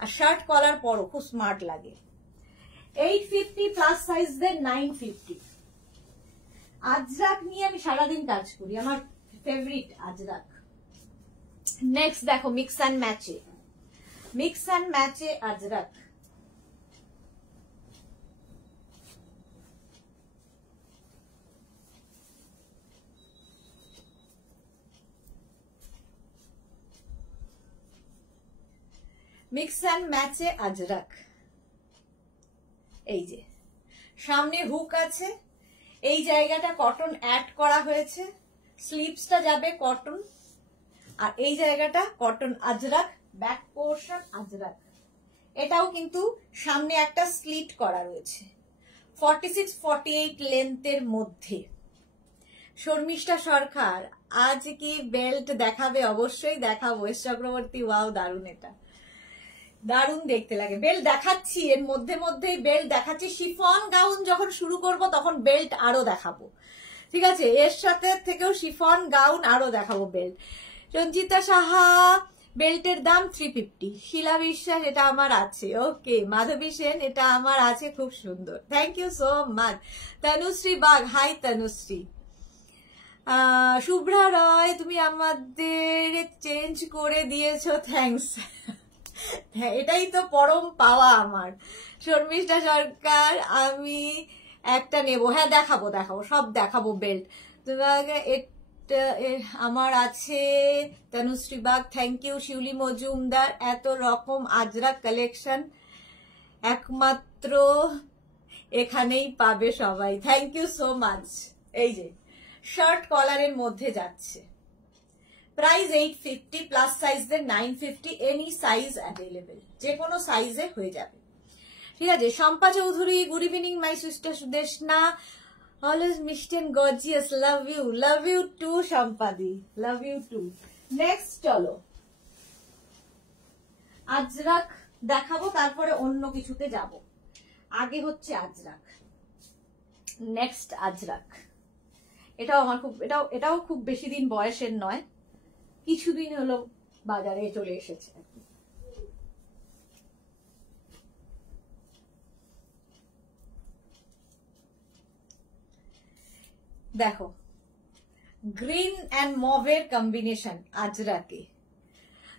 আর শার্ট কলার পরো, খুব স্মার্ট লাগে। 850 প্লাস সাইজদের 950। আজরাক নিয়ে আমি সারাদিন কাজ করি, আমার ফেভারিট আজরাক। নেক্সট দেখো, মিক্স অ্যান্ড ম্যাচে আজরাক। মিক্স অ্যান্ড ম্যাচে আজরাক। এই যে সামনে হুক আছে, এই জায়গাটা কটন অ্যাড করা হয়েছে, স্লিভসটা যাবে কটন, আর এই জায়গাটা cotton Ajrak, back portion Ajrak. এটাও কিন্তু সামনে একটা স্লিট করা রয়েছে। 46-48 লেন্থের মধ্যে। শর্মিষ্ঠা সরকার, আজ কি বেল্ট দেখাবে? অবশ্যই দেখাবো। এস চক্রবর্তী, ওয়াও, দারুণ। এটা দারুণ দেখতে লাগে। বেল্ট দেখাচ্ছি, এর মধ্যে মধ্যেই বেল্ট দেখাচ্ছি। শিফন গাউন যখন শুরু করব তখন বেল্ট আরো দেখাবো, ঠিক আছে? এর সাথে থেকেও শিফন গাউন আরো দেখাবো বেল্ট। রঞ্জিতা সাহা, বেল্টের দাম 350। শিলা বিশ্বাস, এটা আমার আছে। ওকে। মাধবী সেন, এটা আমার আছে, খুব সুন্দর, thank you so much. Tanushree Bag, hi Tanushree. Shubhra Roy, তুমি আমাদের চেঞ্জ করে দিয়েছো, থ্যাংকস। হ্যাঁ, এটাই তো পরম পাওয়া আমার। শর্মিষ্ঠা সরকার, আমি একটা নেব। হ্যাঁ, দেখাবো দেখাবো, সব দেখাবো বেল্ট তোমাকে। আমার আছে। Tanushree Bag, thank you. শিউলি মজুমদার, এত রকম আজরাক কালেকশন একমাত্র এখানেই পাবে সবাই, থ্যাংক ইউ সো মাচ। এই যে শার্ট কলারের মধ্যে যাচ্ছে, প্রাইস 850, প্লাস সাইজদের 950, এনি সাইজ অ্যাভেলেবেল, যে কোনো সাইজে হয়ে যাবে, ঠিক আছে? Shampa Chowdhury, good evening my sister Sudeshna, always মিষ্টি and gorgeous, love you too শম্পাদি, লাভ ইউ টু। নেক্সট চলো আজরাক দেখাবো, তারপরে অন্য কিছুতে যাব। আগে হচ্ছে আজরাক, নেক্সট আজরাক। এটাও আমার খুব, এটাও খুব বেশি দিন বয়সের নয়, কিছুদিন হলো বাজারে চলে এসেছে। দেখো, গ্রিন অ্যান্ড মভের কম্বিনেশন আজরাকে।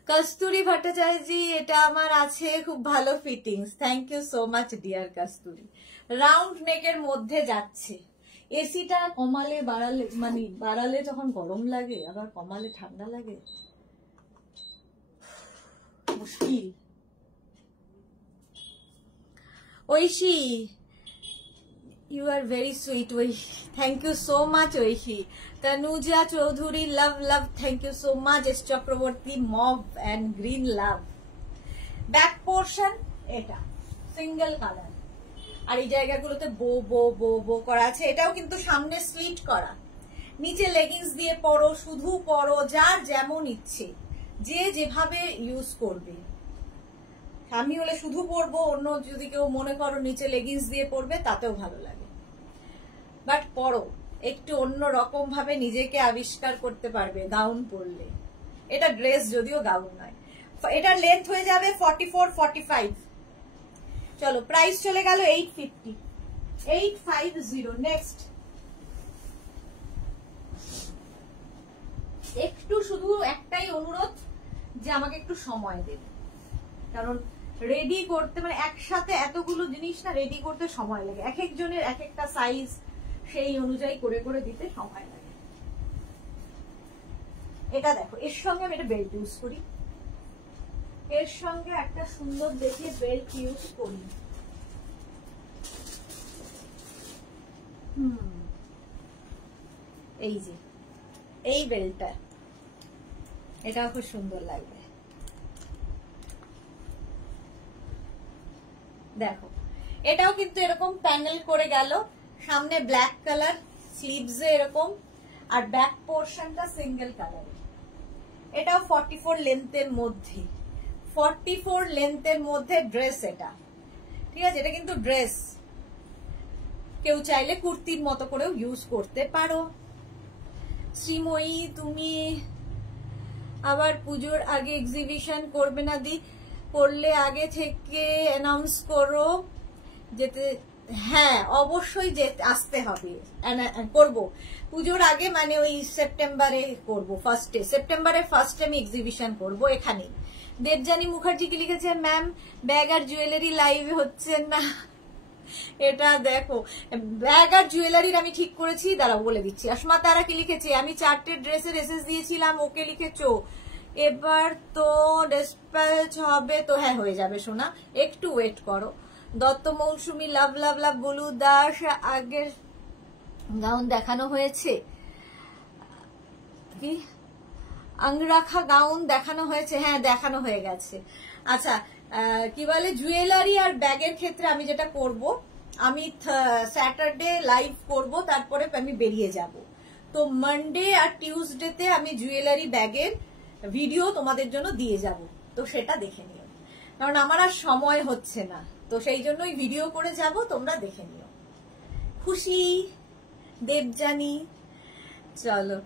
কস্তুরী ভট্টাচার্যজি, এটা আমার আছে, খুব ভালো fittings, thank you so much dear Kasturi. Round নেকের মধ্যে যাচ্ছে। এসিটা কমালে বাড়ালে, মানে বাড়ালে যখন গরম লাগে, আবার কমালে ঠান্ডা লাগে, মুশকিল। Aishi, you are very sweet Aishi, thank you so much Aishi. Tanuja Chowdhury, love, thank you so much. S Chakraborty, mauve and green, love. Back portion এটা সিঙ্গেল কালার, আর এই জায়গাগুলোতে বো বো বো বো করা আছে। এটাও কিন্তু সামনে স্লিট করা, নিচে লেগিংস দিয়ে পরো, শুধু পরো, যার যেমন ইচ্ছে, যে যেভাবে ইউজ করবে। আমি হলে শুধু পরবো, অন্য যদি কেউ মনে করো নিচে লেগিংস দিয়ে পরবে, তাতেও ভালো লাগে, বাট পরো, একটু অন্য রকম ভাবে নিজেকে আবিষ্কার করতে পারবে গাউন পরলে। এটা ড্রেস, যদিও গাউন নয়। এটার লেন্থ হয়ে যাবে 44, 45। চলো, প্রাইস চলে গেল 850, 850। নেক্সট, একটু শুধু একটাই অনুরোধ, যে আমাকে একটু সময় দেবে, কারণ রেডি করতে, মানে একসাথে এতগুলো জিনিস না রেডি করতে সময় লাগে, এক একজনের এক একটা সাইজ, সেই অনুযায়ী করে করে দিতে সময় লাগে। এটা দেখো, এর সঙ্গে আমি একটা বেল্ট ইউজ করি, এর সঙ্গে একটা সুন্দর দেখে বেল্ট ইউজ করি। এই যে এই বেল্টটা, এটাও খুব সুন্দর লাগবে। দেখো, এটাও কিন্তু এরকম প্যানেল করে গেল, সামনে ব্ল্যাক কালার, স্লিভস এরকম, আর ব্যাক পোর্শনটা সিঙ্গেল কালার। এটাও 44 লেন্থের মধ্যে, 44 লেন্থের মধ্যে ড্রেস এটা, ঠিক আছে? এটা কিন্তু ড্রেস, কেউ চাইলে কুর্তির মতো করেও ইউজ করতে পারো। শ্রীময়ী, তুমি আবার পুজোর আগে এক্সিবিশন করবে না দি? করলে আগে থেকে অ্যানাউন্স করো যেতে। হ্যাঁ, অবশ্যই আসতে হবে, করব পুজোর আগে, মানে ওই সেপ্টেম্বরে করব, ফার্স্টে, সেপ্টেম্বরের ফার্স্টে আমি এক্সিবিশন করব এখানে। দেবজানী মুখার্জি কি লিখেছে, ম্যাম ব্যাগ আর জুয়েলারি লাইভ হচ্ছে না। এটা দেখো, ব্যাগ আর জুয়েলারির আমি ঠিক করেছি, দাঁড়াও বলে দিচ্ছি। আসমা তারা কি লিখেছে, আমি 4টে ড্রেসের এসএস দিয়েছিলাম, ওকে লিখেছো, এবার তো ডিসপ্যাচ হবে তো? হ্যাঁ, হয়ে যাবে সোনা, একটু ওয়েট করো। দত্ত মৌসুমী, লাভ, বলু দাস, আগের গাউন দেখানো হয়েছে কি? আংরাখা গাউন দেখানো হয়েছে? হ্যাঁ, দেখানো হয়ে গেছে। আচ্ছা, কি বলে, জুয়েলারি আর ব্যাগের ক্ষেত্রে আমি যেটা করব, আমি স্যাটারডে লাইভ করব, তারপরে আমি বেরিয়ে যাব। তো মানডে আর টিউসডেতে আমি জুয়েলারি ব্যাগের ভিডিও তোমাদের জন্য দিয়ে যাব, তো সেটা দেখে নিও। কারণ আমার আর সময় হচ্ছে না, তো সেই জন্যই ভিডিও করে যাব, তোমরা দেখে নিও। খুশি দেবজানি, চলো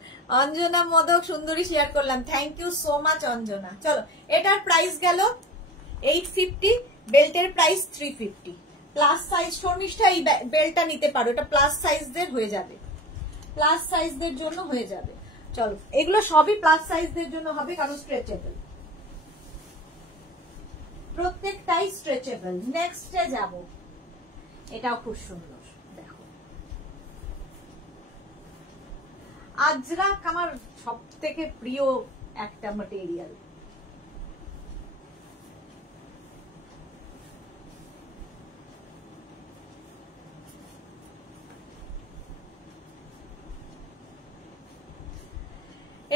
অঞ্জনা মোদক সুন্দরী শেয়ার করলাম, thank you so much Anjana. চলো এটার প্রাইস গেল 850, বেল্টের প্রাইস 350। প্লাস সাইজ শর্মিষ্ঠা এই বেল্টটা নিতে পারো, এটা প্লাস সাইজদের হয়ে যাবে, প্লাস সাইজদের জন্য হয়ে যাবে। চলো এগুলো সবই প্লাস সাইজদের জন্য হবে, কারণ স্ট্রেচেবল, প্রত্যেকটাই স্ট্রেচেবল। নেক্সটে যাব, এটাও খুব সুন্দর, দেখো আজরাক আমার সব থেকে প্রিয় একটা ম্যাটেরিয়াল।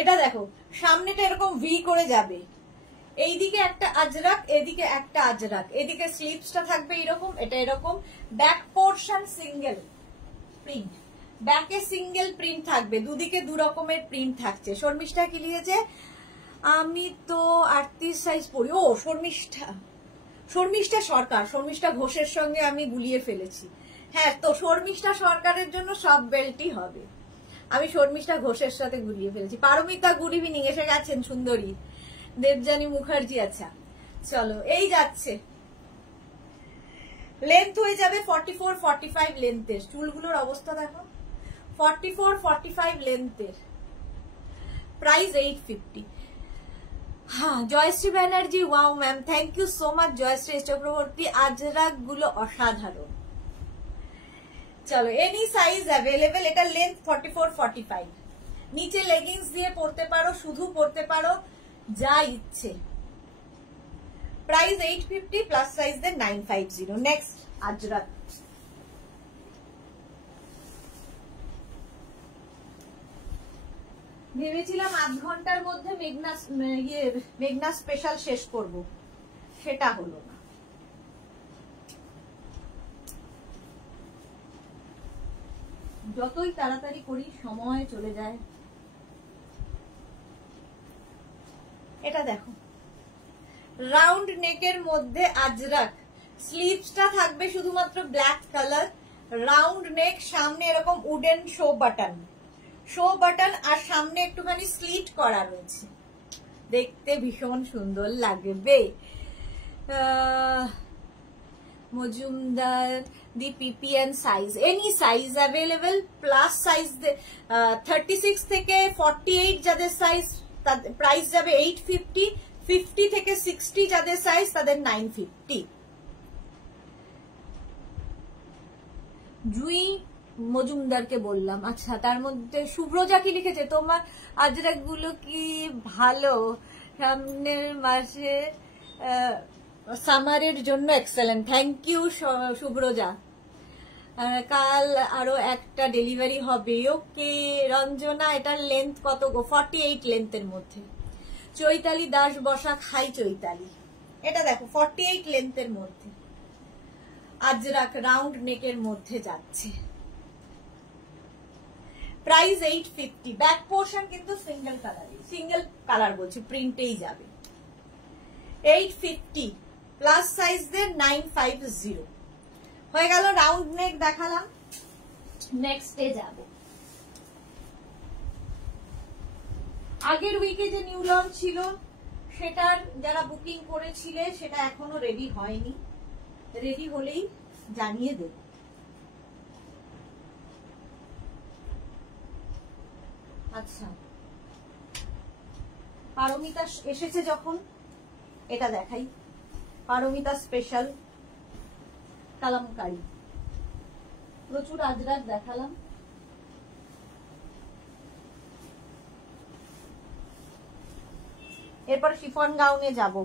এটা দেখো সামনেটা এরকম ভি করে যাবে, এইদিকে একটা আজরাক, এদিকে একটা আজরাক, এদিকে স্লিপসটা থাকবে এরকম, এটা এরকম। ব্যাক পোর্শন সিঙ্গেল প্রিন্ট, ব্যাকে সিঙ্গেল প্রিন্ট থাকবে, দুদিকে দু রকমের প্রিন্ট থাকছে। শর্মিষ্ঠা কি লিখেছে? আমি তো 38 সাইজ পরি। ও শর্মিষ্ঠা সরকার, শর্মিষ্ঠা ঘোষের সঙ্গে আমি গুলিয়ে ফেলেছি। হ্যাঁ, তো শর্মিষ্ঠা সরকারের জন্য সব বেল্টই হবে, আমি শর্মিষ্ঠা ঘোষের সাথে গুলিয়ে ফেলেছি। পারমিতা গুড ইভিনিং, এসে গেছেন সুন্দরী। দেবজানী মুখার্জি, আচ্ছা চলো এই যাচ্ছে। লেন্থ হয়ে যাবে 44-45 লেন্থের, চুলগুলোর অবস্থা দেখো, 44-45 লেন্থের, প্রাইস 850। হ্যাঁ Joyshree Banerjee, wow ma'am, thank you so much Joyshree Chakraborty, Ajrak গুলো অসাধারণ। চলো এনি সাইজ অ্যাভেলেবেল, এটা লেন্থ 44-45, নিচে লেগিংস দিয়ে পরতে পারো, শুধু পরতে পারো, যা ইচ্ছে। প্রাইস 850, প্লাস সাইজ দের 950। নেক্সট আজরাক, ভেবেছিলাম আধ ঘন্টার মধ্যে মেঘনা স্পেশাল শেষ করব, সেটা হলো না। যতই তাড়াতাড়ি করি সময় চলে যায়। এটা দেখো রাউন্ড নেকের মধ্যে আজরাক, স্লিভসটা থাকবে শুধুমাত্র ব্ল্যাক কালার, রাউন্ড নেক, সামনে এরকম উডেন শো বাটন, আর সামনে একটুখানি স্লিট করা রয়েছে, দেখতে ভীষণ সুন্দর লাগবে। মজুমদার, দি পিপিএন size, any size available, plus size 36 থেকে 48 যাদের সাইজ তাদের প্রাইস যাবে 850, 50 থেকে 60 যাদের সাইজ তাদের 950। জুই মজুমদারকে বললাম, আচ্ছা তার মধ্যে শুভ্রজা কি লিখেছে? তোমার আজরাক গুলো কি ভালো, সামনের মাসে সামারের জন্য এক্সেলেন্ট, থ্যাংক ইউ শুভ্রজা। কাল আরো একটা ডেলিভারি হবে, ওকে। রঞ্জনা, এটার লেন্থ কত গো? 48 লেন্থের মধ্যে। চৈতালি দাস বসাক, হাই চৈতালি, এটা দেখো 48 লেন্থের মধ্যে আজরাক রাউন্ড নেকের মধ্যে যাচ্ছে, প্রাইস 850। ব্যাক পোর্শন কিন্তু সিঙ্গেল কালার বলছি, প্রিন্টেই যাবে। 850, প্লাস সাইজ দের 950। হয়ে গেল রাউন্ড নেক দেখালাম, নেক্সটে যাব। আগের উইকে যে নিউ লঞ্চ ছিল সেটার যারা বুকিং করেছিলে সেটা এখনো রেডি হয়নি, রেডি হলেই জানিয়ে দেব। আচ্ছা পারমিতা এসেছে যখন, এটা দেখাই, পারমিতা স্পেশাল কালামকারী, প্রচুর আজরাক দেখালাম। এরপর শিফন গাউনে যাব।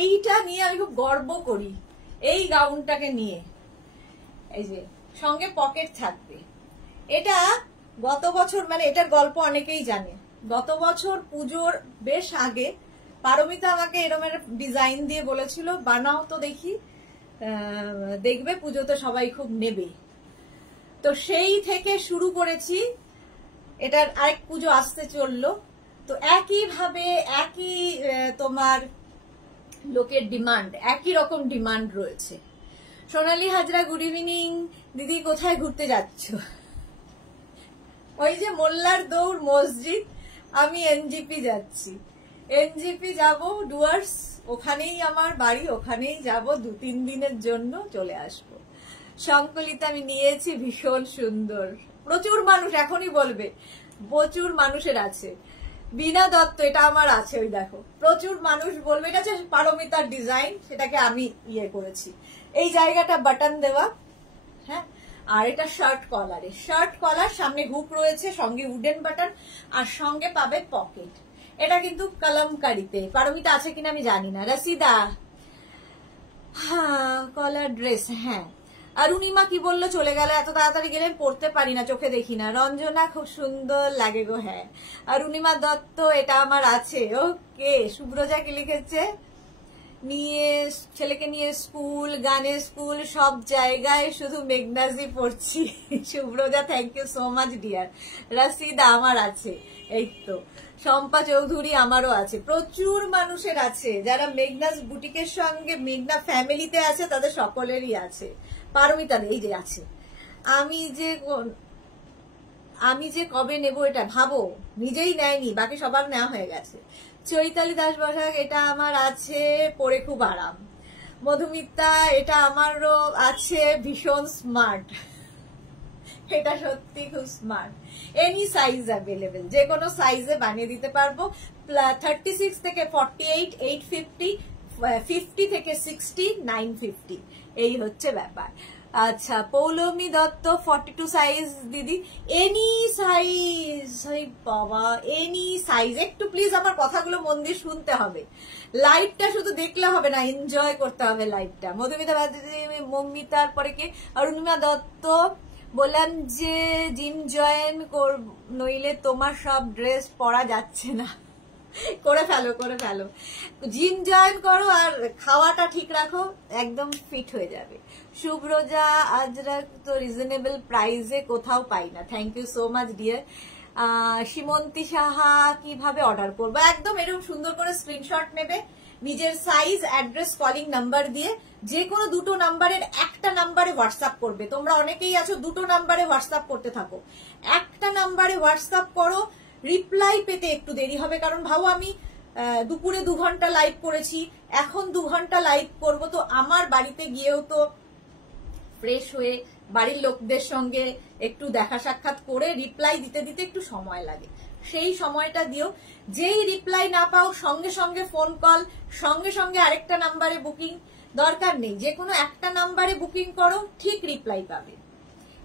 এইটা নিয়ে আমি খুব গর্ব করি, এই গাউনটাকে নিয়ে। এই যে সঙ্গে পকেট থাকবে, এটা গত বছর, মানে এটার গল্প অনেকেই জানে, গত বছর পুজোর বেশ আগে পারমিতা আমাকে এরকম ডিজাইন দিয়ে বলেছিল বানাও তো দেখি, দেখবে পুজোতে সবাই খুব নেবে। তো সেই থেকে শুরু করেছি, এটার আরেক পুজো আসতে চললো, তো একইভাবে একই তোমার লোকের ডিমান্ড, একই রকম ডিমান্ড রয়েছে। সোনালী হাজরা, গুড ইভিনিং দিদি, কোথায় ঘুরতে যাচ্ছ? ওই যে মোল্লার দৌড় মসজিদ, আমি এনজিপি যাচ্ছি, এনজিপি যাব ডুয়ার্স, ওখানেই আমার বাড়ি, ওখানেই যাব 2-3 দিনের জন্য, চলে আসবো। সংকলিতা আমি নিয়েছি, ভীষণ সুন্দর, প্রচুর মানুষ এখনই বলবে, প্রচুর মানুষের আছে। বিনা দত্ত, এটা আমার আছে, ওই দেখো প্রচুর মানুষ বলবে, এটা হচ্ছে পারমিতার ডিজাইন, সেটাকে আমি ইয়ে করেছি। এই জায়গাটা বাটন দেওয়া, হ্যাঁ, আর এটা শার্ট কলারে, শার্ট কলার, সামনে হুক রয়েছে, সঙ্গে উডেন বাটন, আর সঙ্গে পাবে পকেট। এটা কিন্তু কলমকারিতে, পারমিতা আছে কিনা আমি জানি না। রসিদা, হ্যাঁ কলার ড্রেস, হ্যাঁ। অরুণিমা কি বললো, চলে গেল, এত তাড়াতাড়ি গেলেন, পড়তে পারি না, চোখে দেখি না। রঞ্জনা, খুব সুন্দর লাগে গো, হ্যাঁ। অরুণিমা দত্ত, এটা আমার আছে, ওকে। শুভ্রজা কি লিখেছে, নিয়ে ছেলেকে নিয়ে স্কুল, গানের স্কুল, সব জায়গায় শুধু মেঘনাজি পড়ছি। Shubhraja, thank you so much dear. Rashida, আমার আছে, এই তো। শম্পা চৌধুরী, আমারও আছে, প্রচুর মানুষের আছে, যারা মেঘনাজ বুটিকের সঙ্গে মেঘনা ফ্যামিলিতে আছে তাদের সকলেরই আছে। পারমিতা, এই যে আছে। আমি যে কবে নেব এটা ভাবো, নিজেই নেয়নি, বাকি সবার নেওয়া হয়ে গেছে। চৈতালি দাস বসাক, এটা আমার আছে, পরে খুব আরাম। মধুমিতা, এটা আমারও আছে, ভীষণ স্মার্ট, এটা সত্যি খুব স্মার্ট। এনি সাইজ অ্যাভেলেবেল, যে কোনো সাইজে বানিয়ে দিতে পারবো। 36 থেকে 48 850, 50 থেকে 60 950, এই হচ্ছে ব্যাপার। আচ্ছা, পৌলমী দত্ত, 42 সাইজ দিদি, এনি সাইজ, বাবা এনি সাইজ। একটু প্লিজ আমার কথাগুলো মন দিয়ে শুনতে হবে, লাইভটা শুধু দেখলে হবে না, এনজয় করতে হবে লাইভটা। মধুমিতা মমিতার পরে কে, অরুণিমা দত্ত, বললাম যে জিম জয়েন নইলে তোমার সব ড্রেস পরা যাচ্ছে না। করে ফেলো, করে ফেলো, জিম জয়েন করো আর খাওয়াটা ঠিক রাখো, একদম ফিট হয়ে যাবে। শুভ্রজা, আজরা তো রিজনেবল প্রাইসে কোথাও পাই না, thank you so much dear. Simanti Saha, কিভাবে অর্ডার করবো? একদম এরকম সুন্দর করে স্ক্রিনশট নেবে, নিজের সাইজ, অ্যাড্রেস, কলিং নাম্বার দিয়ে, যে কোনো দুটো নাম্বারের একটা নাম্বারে হোয়াটসঅ্যাপ করবে। তোমরা অনেকেই আছো দুটো নাম্বারে হোয়াটসঅ্যাপ করতে থাকো, একটা নাম্বারে হোয়াটসঅ্যাপ করো। রিপ্লাই পেতে একটু দেরি হবে, কারণ ভাবো আমি দুপুরে 2 ঘন্টা লাইভ করেছি, এখন 2 ঘন্টা লাইভ করবো, তো আমার বাড়িতে গিয়েও তো ফ্রেশ হয়ে বাড়ির লোকদের সঙ্গে একটু দেখা সাক্ষাৎ করে রিপ্লাই দিতে দিতে একটু সময় লাগে, সেই সময়টা দিও। যেই রিপ্লাই না পাও সঙ্গে সঙ্গে ফোন কল, সঙ্গে সঙ্গে আরেকটা নাম্বারে বুকিং, দরকার নেই, যে কোনো একটা নাম্বারে বুকিং করো, ঠিক রিপ্লাই পাবে,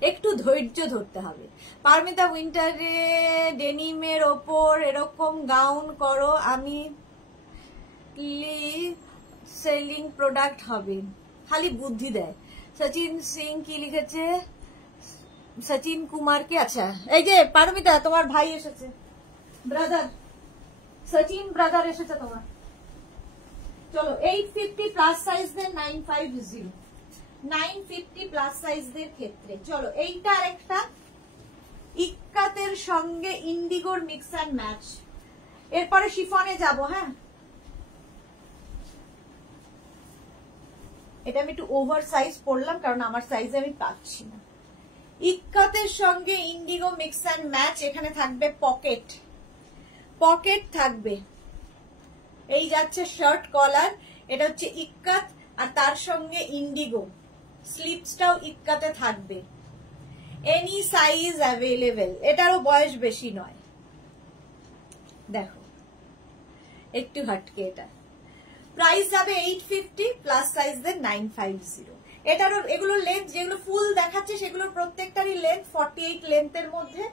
একটু ধৈর্য ধরতে হবে। পারমিতা, উইন্টারে ডেনিমের ওপর এরকম গাউন করো, আমি সেলিং প্রোডাক্ট হবে, খালি বুদ্ধি দেয়। সচিন সিং কি লিখেছে, সচিন কুমার কে, আচ্ছা এই যে পারমিতা তোমার ভাই এসেছে, ব্রাদার সচিন ব্রাদার এসেছে তোমার। চলো 850 প্লাস সাইজদের 950, 950 প্লাস সাইজদের ক্ষেত্রে। চলো এইটা আরেকটা ইক্কাতের সঙ্গে ইন্ডিগোর মিক্স অ্যান্ড ম্যাচ, এরপরে শিফনে যাব। হ্যাঁ, এটা আমি একটু ওভার সাইজ পড়লাম, কারণ আমার সাইজে আমি পাচ্ছি না। ইক্কাতের সঙ্গে ইন্ডিগো মিক্স অ্যান্ড ম্যাচ, এখানে থাকবে পকেট, পকেট থাকবে, এই যাচ্ছে শার্ট কলার, এটা হচ্ছে ইক্কাত, আর তার সঙ্গে ইন্ডিগো, স্লিপসটাও ইক্কাতে থাকবে। এনি সাইজ অ্যাভেলেবেল, এটারও বয়স বেশি নয়, দেখো একটু হাটকে, এটা প্রাইস যাবে 850, প্লাস সাইজদের 950। এটারও এগুলোর লেন্থ যেগুলো ফুল দেখাচ্ছে সেগুলোর প্রত্যেকটারই লেন্থ 48 লেন্থের মধ্যে,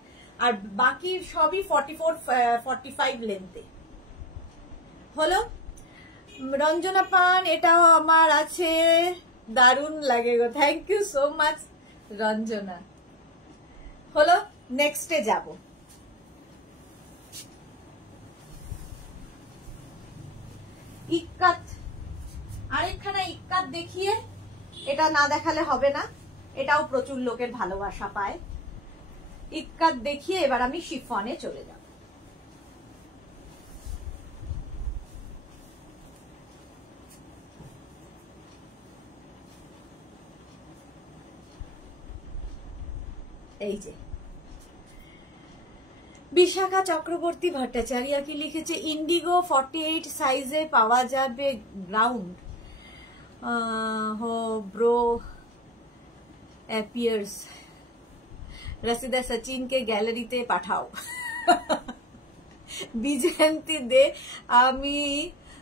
আর বাকি সবই 44 45 লেন্থে। হলো রঞ্জনা পান, এটাও আমার আছে, দারুণ লাগে গো, thank you so much Ranjana. হলো, নেক্সটে যাব। ইক্কাত, আরেকখানা ইক্কাত দেখিয়ে, এটা না দেখালে হবে না, এটাও প্রচুর লোকের ভালোবাসা পায়। ইক্কাত দেখিয়ে এবার আমি শিফনে চলে যাব। এই যে বিশাখা চক্রবর্তী ভট্টাচার্য কি লিখেছে, ইন্ডিগো 48 সাইজে পাওয়া যাবে গ্রাউন্ড? हो ब्रो অ্যাপিয়ার্স, রসিদা সচিন কে গ্যালারিতে পাঠাও। বিজয়ন্তী দে, আমি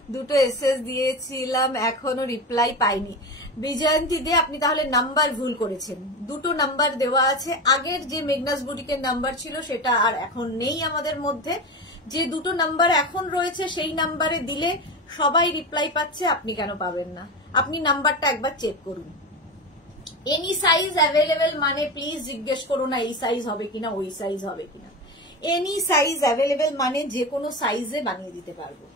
দুটো এসএস দিয়েছিলাম এখনো রিপ্লাই পাইনি। বিজয়ন্তী দে, আপনি তাহলে নাম্বার ভুল করেছেন। দুটো নাম্বার দেওয়া আছে, আগের যে মেঘনাস বুটিকের নাম্বার ছিল সেটা আর এখন নেই আমাদের মধ্যে। যে দুটো নাম্বার এখন রয়েছে সেই নাম্বারে দিলে সবাই রিপ্লাই পাচ্ছে, আপনি কেন পাবেন না? আপনি নাম্বারটা একবার চেক করুন। এনি সাইজ অ্যাভেলেবেল মানে প্লিজ জিজ্ঞেস করো না এই সাইজ হবে কিনা ওই সাইজ হবে কিনা। এনি সাইজ অ্যাভেলেবেল মানে যে কোনো সাইজে বানিয়ে দিতে পারবো।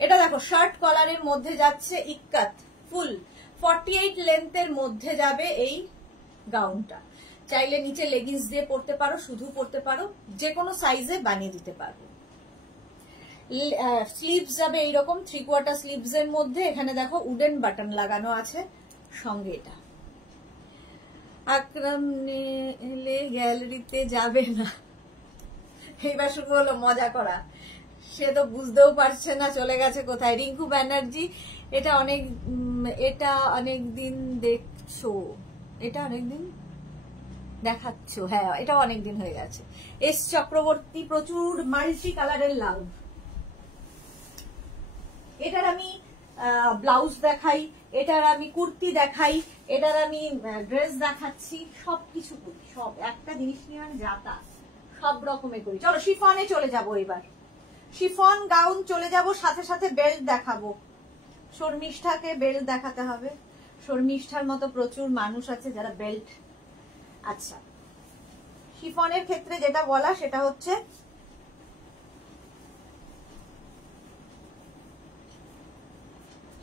এটা দেখো শার্ট কলারের মধ্যে যাচ্ছে ইক্কাত ফুল 48 লেন্থের মধ্যে যাবে এই গাউনটা। চাইলে নিচে লেগিংস দিয়ে পরতে পারো, শুধু পরতে পারো, যে কোনো সাইজে বানিয়ে দিতে পারবো। স্লিভস যাবে এইরকম 3/4 স্লিভস এর মধ্যে। এখানে দেখো উডেন বাটন লাগানো আছে সঙ্গে। এটা আকরাম নেলে গ্যালারিতে যাবে না, এইবার শুরু হলো মজা করা। সে তো বুঝতেও পারছে না চলে গেছে কোথায়। রিঙ্কু ব্যানার্জি, এটা অনেক দিন দেখছো, এটা অনেকদিন দেখাচ্ছ, হ্যাঁ এটা অনেকদিন হয়ে গেছে। এস চক্রবর্তী, প্রচুর মাল্টি কালারের লাভ। এটার আমি ব্লাউজ দেখাই, এটার আমি কুর্তি দেখাই, এটার আমি ড্রেস দেখাচ্ছি, সবকিছু করি। সব একটা জিনিস নিয়ে আমি যাতা সব রকমের করি। চলো শিফনে চলে যাব এবার। শিফন গাউন চলে যাব, সাথে সাথে বেল্ট দেখাবো। শর্মিষ্ঠাকে বেল্ট দেখাতে হবে। শর্মিষ্ঠার মতো প্রচুর মানুষ আছে যারা বেল্ট। আচ্ছা, শিফনের ক্ষেত্রে যেটা বলা সেটা হচ্ছে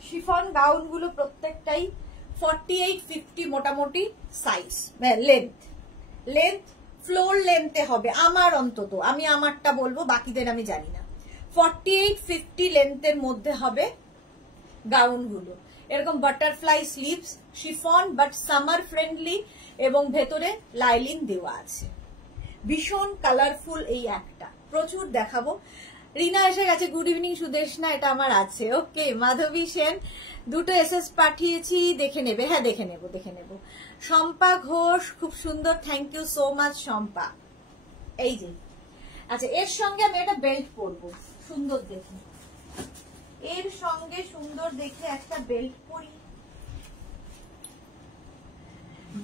শিফন গাউন গুলো প্রত্যেকটাই 48-50 মোটামুটি সাইজ লেন্থ ফ্লোর লেন্থে হবে আমার, অন্তত আমি আমারটা বলবো, বাকিদের আমি জানি না। 48-50 লেন্থের মধ্যে হবে গাউন গুলো। এরকম butterfly sleeves, chiffon but summer friendly, এবং ভেতরে লাইলিন দেওয়া আছে। ভীষণ কালারফুল এই একটা, প্রচুর দেখাবো। রিনা এসে গেছে, গুড ইভিনিং সুদেশনা, এটা আমার আছে। ওকে, মাধবী সেন, দুটো এসএস পাঠিয়েছি, দেখে নেবে। হ্যাঁ দেখে নেব। শম্পা ঘোষ, খুব সুন্দর, thank you so much Shampa. এই যে আচ্ছা, এর সঙ্গে আমি একটা বেল্ট পরবো সুন্দর দেখে, এর সঙ্গে সুন্দর দেখে একটা বেল্ট পরি।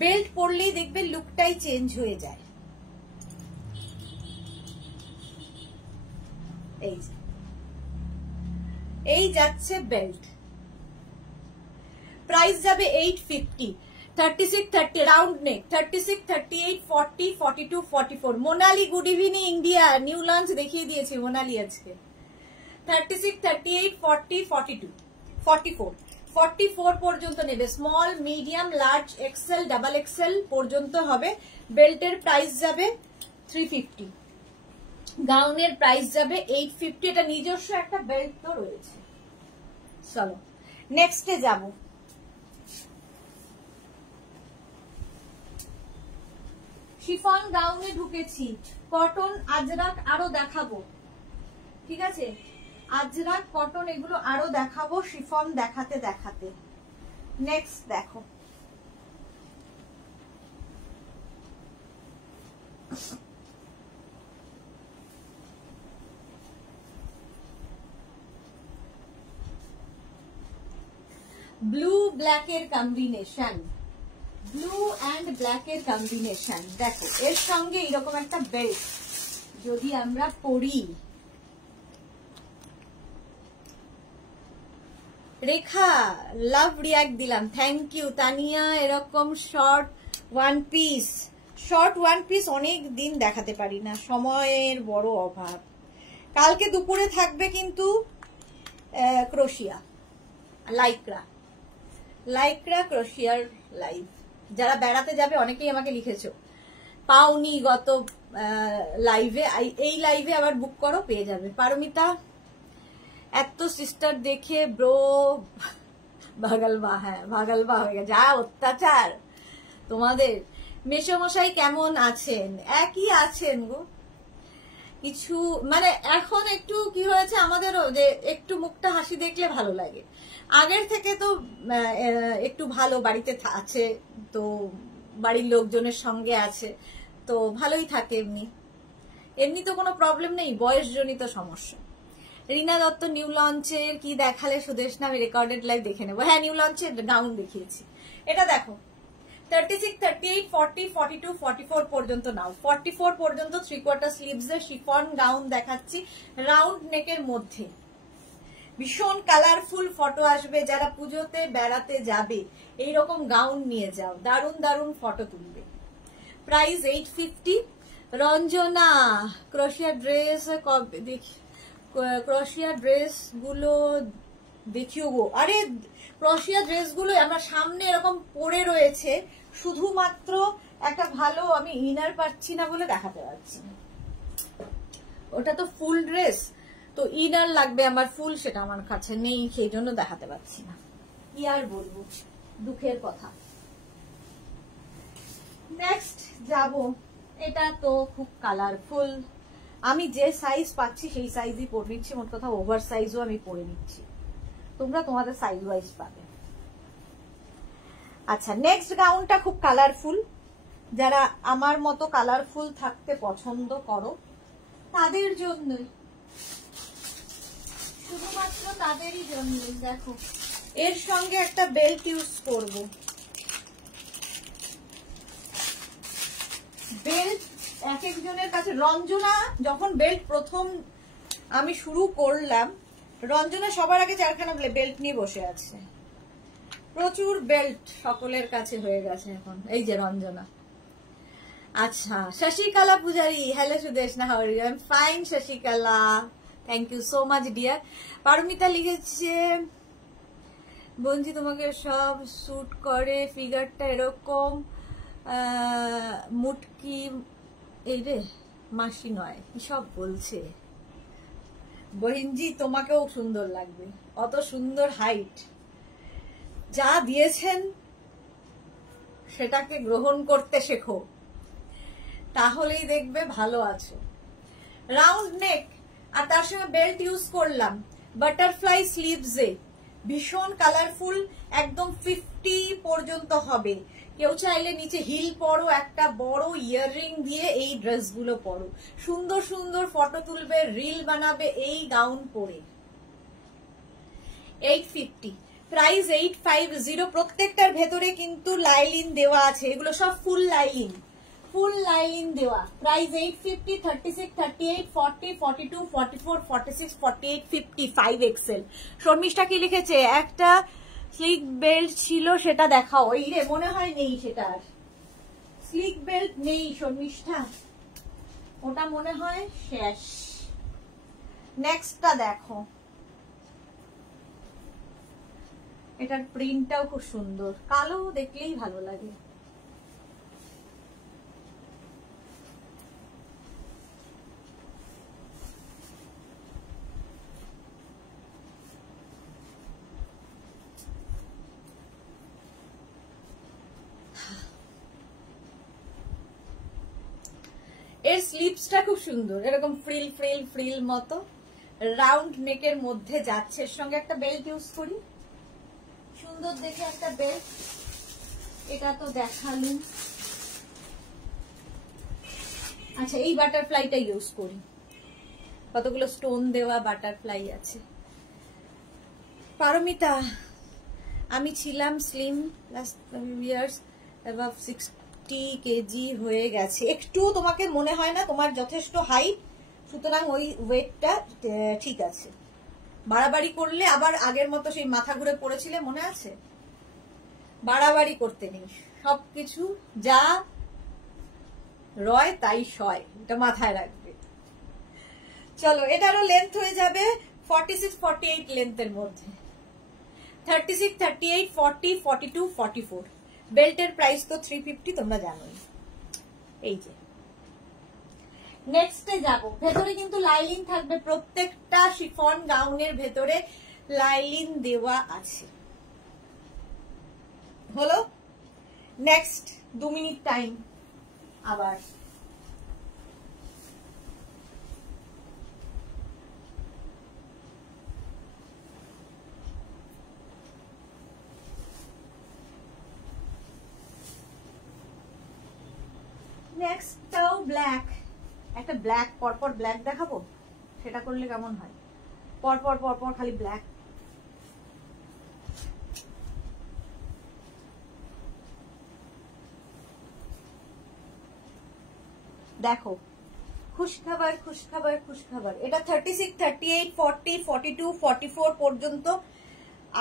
বেল্ট পরলেই দেখবে লুকটাই চেঞ্জ হয়ে যায়। এই যাচ্ছে বেল্ট, প্রাইস যাবে 850। 36-30 round neck, 36, 38, 40, 42, 44। Monali, good evening India, new launch দেখিয়ে দিয়েছি মোনালি আজকে। 36, 38, 40, 42, 44, 44 পর্যন্ত নেবে। Small, medium, large, XL, double XL পর্যন্ত হবে। বেল্টের প্রাইস যাবে 350, গাউনের প্রাইস যাবে 850। এটা নিজস্ব একটা বেল্ট তো রয়েছে। চলো নেক্সটে যাব। শিফন গাউনে ঢুকেছি, কটন, আজরাক আরো দেখাবো। ঠিক আছে, আজরাক, কটন এগুলো আরো দেখাবো শিফন দেখাতে দেখাতে। নেক্সট দেখো, ব্লু ব্ল্যাকের কম্বিনেশন, ব্লু অ্যান্ড ব্ল্যাকের কম্বিনেশন। দেখো এর সঙ্গে এরকম একটা বেল্ট যদি আমরা পরি। রেখা, লাভ রিয়াক্ট দিলাম, থ্যাংক ইউ। তানিয়া, এরকম শর্ট ওয়ান পিস অনেক দিন দেখাতে পারি না, সময়ের বড় অভাব। কালকে দুপুরে থাকবে কিন্তু ক্রোশিয়া, লাইক্রা ক্রোশিয়ার লাইভ। যারা বেড়াতে যাবে অনেকেই আমাকে লিখেছো, পাওনি গত লাইভে, এই লাইভে আবার বুক করো, পেয়ে যাবে। পারমিতা এত সিস্টার দেখে ব্রো ভাগালবা, হ্যাঁ ভাগালবা হয়ে গেছে, যা অত্যাচার তোমাদের। মেশোমশাই কেমন আছেন? একই আছেন গো, কিছু মানে এখন একটু কি হয়েছে আমাদেরও, যে একটু মুখটা হাসি দেখলে ভালো লাগে। আগের থেকে তো একটু ভালো, বাড়িতে আছে তো, বাড়ির লোকজনের সঙ্গে আছে তো ভালোই থাকে। এমনি তো কোনো প্রবলেম নেই, বয়সজনিত সমস্যা। রিনা দত্ত নিউ লঞ্চের কি দেখালে সুদেশনা? আমি রেকর্ডেড লাইভ দেখে নেবো। হ্যাঁ, নিউ লঞ্চের গাউন দেখিয়েছি, এটা দেখো। 36, 38, 40, 42, 44 পর্যন্ত নাও। 44 পর্যন্ত 3/4 স্লিভস এর শিফন গাউন দেখাচ্ছি, রাউন্ড নেকের মধ্যে। ভীষণ কালারফুল ফটো আসবে, যারা পুজোতে বেড়াতে যাবে এইরকম গাউন নিয়ে যাও, দারুণ দারুণ ফটো তুলবে। প্রাইস 850। রঞ্জনা ক্রোশিয়া ড্রেস দেখি, ক্রোশিয়া ড্রেস গুলো দেখিও গো। আরে ক্রোশিয়া ড্রেস গুলো আমার সামনে এরকম পড়ে রয়েছে, শুধুমাত্র একটা ভালো আমি ইনার পাচ্ছি না বলে দেখাতে পারছি না। ওটা তো ফুল ড্রেস, তো ইনার লাগবে আমার ফুল, সেটা আমার কাছে নেই, সেই জন্য দেখাতে পারছি না। কি আর বলবো, দুঃখের কথা। নেক্সট যাব, এটা তো খুব কালারফুল। আমি যে সাইজ পাচ্ছি সেই সাইজই পরে নিচ্ছি, মোট কথা ওভার সাইজও আমি পরে নিচ্ছি, তোমরা তোমাদের সাইজ ওয়াইজ পাবে। আচ্ছা, নেক্সট গাউনটা খুব কালারফুল, যারা আমার মতো কালারফুল থাকতে পছন্দ করো তাদের জন্যই, শুধুমাত্র তাদেরই জন্যই। দেখো, এর সঙ্গে একটা বেল্ট ইউজ করব। বেল্ট এক একজনের কাছে, রঞ্জনা যখন বেল্ট প্রথম আমি শুরু করলাম, রঞ্জনা সবার আগে 4খানা বেল্ট নিয়ে বসে আছে। প্রচুর বেল্ট সকলের কাছে হয়ে গেছে এখন, এই যে রঞ্জনা। আচ্ছা, Shashikala Pujari, hello Sudeshna, how are you? I am fine Shashikala, thank you so much dear. Paromita লিখেছে, বঞ্জি তোমাকে সব স্যুট করে, ফিগারটা এরকম, মুটকি, এই রে মাসি নয়, কি সব বলছে। বহিনজি তোমাকেও সুন্দর লাগবে, অত সুন্দর হাইট, যা দিয়েছেন সেটাকে গ্রহণ করতে শেখো, তাহলেই দেখবে ভালো আছো। রাউন্ড নেক আর তার সঙ্গে বেল্ট ইউজ করলাম, বাটারফ্লাই স্লিভসে, ভীষণ কালারফুল, একদম 50 পর্যন্ত হবে। কেউ চাইলে নিচে হিল পরো, একটা বড় ইয়াররিং দিয়ে এই ড্রেসগুলো পরো, সুন্দর সুন্দর ফটো তুলবে, রিল বানাবে এই গাউন পরে। 850, প্রাইস 850। প্রত্যেকটার ভেতরে কিন্তু লাইলিন দেওয়া আছে, এগুলো সব ফুল লাইলিন, ফুল লাইলিন দেওয়া। Price 850, 36, 38, 40, 42, 44, 46, 48, 50, 5XL। শর্মিষ্ঠা কি লিখেছে? একটা স্লিক বেল্ট ছিল, সেটা দেখাও। এই রে, মনে হয় নেই, সেটা স্লিক বেল্ট নেই শর্মিষ্ঠা, ওটা মনে হয় শেষ। নেক্সটটা দেখো, এটার প্রিন্টটাও খুব সুন্দর, কালো দেখলেই ভালো লাগে। এর স্লিভসটা খুব সুন্দর, এরকম ফ্রিল ফ্রিল ফ্রিল মতো, রাউন্ড নেকের মধ্যে যাচ্ছে, এর সঙ্গে একটা বেল্ট ইউজ করি, সুন্দর দেখে একটা বেল্ট। এটা তো দেখালুম। আচ্ছা, এই বাটারফ্লাইটা ইউজ করি, কতগুলো স্টোন দেওয়া বাটারফ্লাই আছে। পারমিতা, আমি ছিলাম slim last years, above 60 KG হয়ে গেছে। একটু তোমাকে মনে হয় না তোমার যথেষ্ট হাইট, সুতরাং ওই ওয়েটটা ঠিক আছে। বাড়াবাড়ি করলে আবার আগের মতো সেই মাথা ঘুরে পড়েছিলে, মনে আছে? বাড়াবাড়ি করতে নেই, সবকিছু যা রয় তাই সয়, এটা মাথায় রাখবে। চলো, এটারও লেন্থ হয়ে যাবে 46, 48 লেন্থের মধ্যে। 36, 38, 40, 42, 44। বেল্টের প্রাইস তো 350, তোমরা জানোই। এই যে নেক্সটে যাব। ভেতরে কিন্তু লাইলিন থাকবে, প্রত্যেকটা শিফন গাউনের ভেতরে লাইলিন দেওয়া আছে। হলো, নেক্সট 2 মিনিট টাইম। আবার নেক্সটটাও ব্ল্যাক, একটা ব্ল্যাক পরপর ব্ল্যাক দেখাবো, সেটা করলে কেমন হয়? পরপর পরপর খালি ব্ল্যাক। দেখো, খুশখবর খুশখবর খুশখবর। এটা 36, 38, 40, 42, 44 পর্যন্ত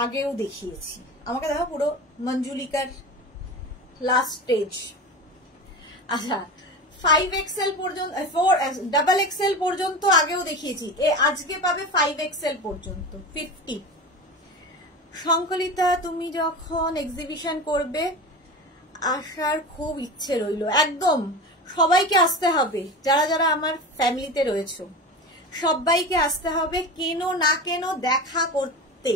আগেও দেখিয়েছি। আমাকে দেখো পুরো মঞ্জুলিকার লাস্ট স্টেজ। আচ্ছা, 5XL পর্যন্ত, 4XXL পর্যন্ত আগেও দেখিয়েছি। আজকে পাবে 5XL পর্যন্ত 50। সংকলিতা, তুমি যখন এক্সিবিশন করবে আসার খুব ইচ্ছে রইল। একদম সবাইকে আসতে হবে, যারা যারা আমার ফ্যামিলিতে রয়েছে সবাইকে আসতে হবে, কেন না কেন দেখা করতে।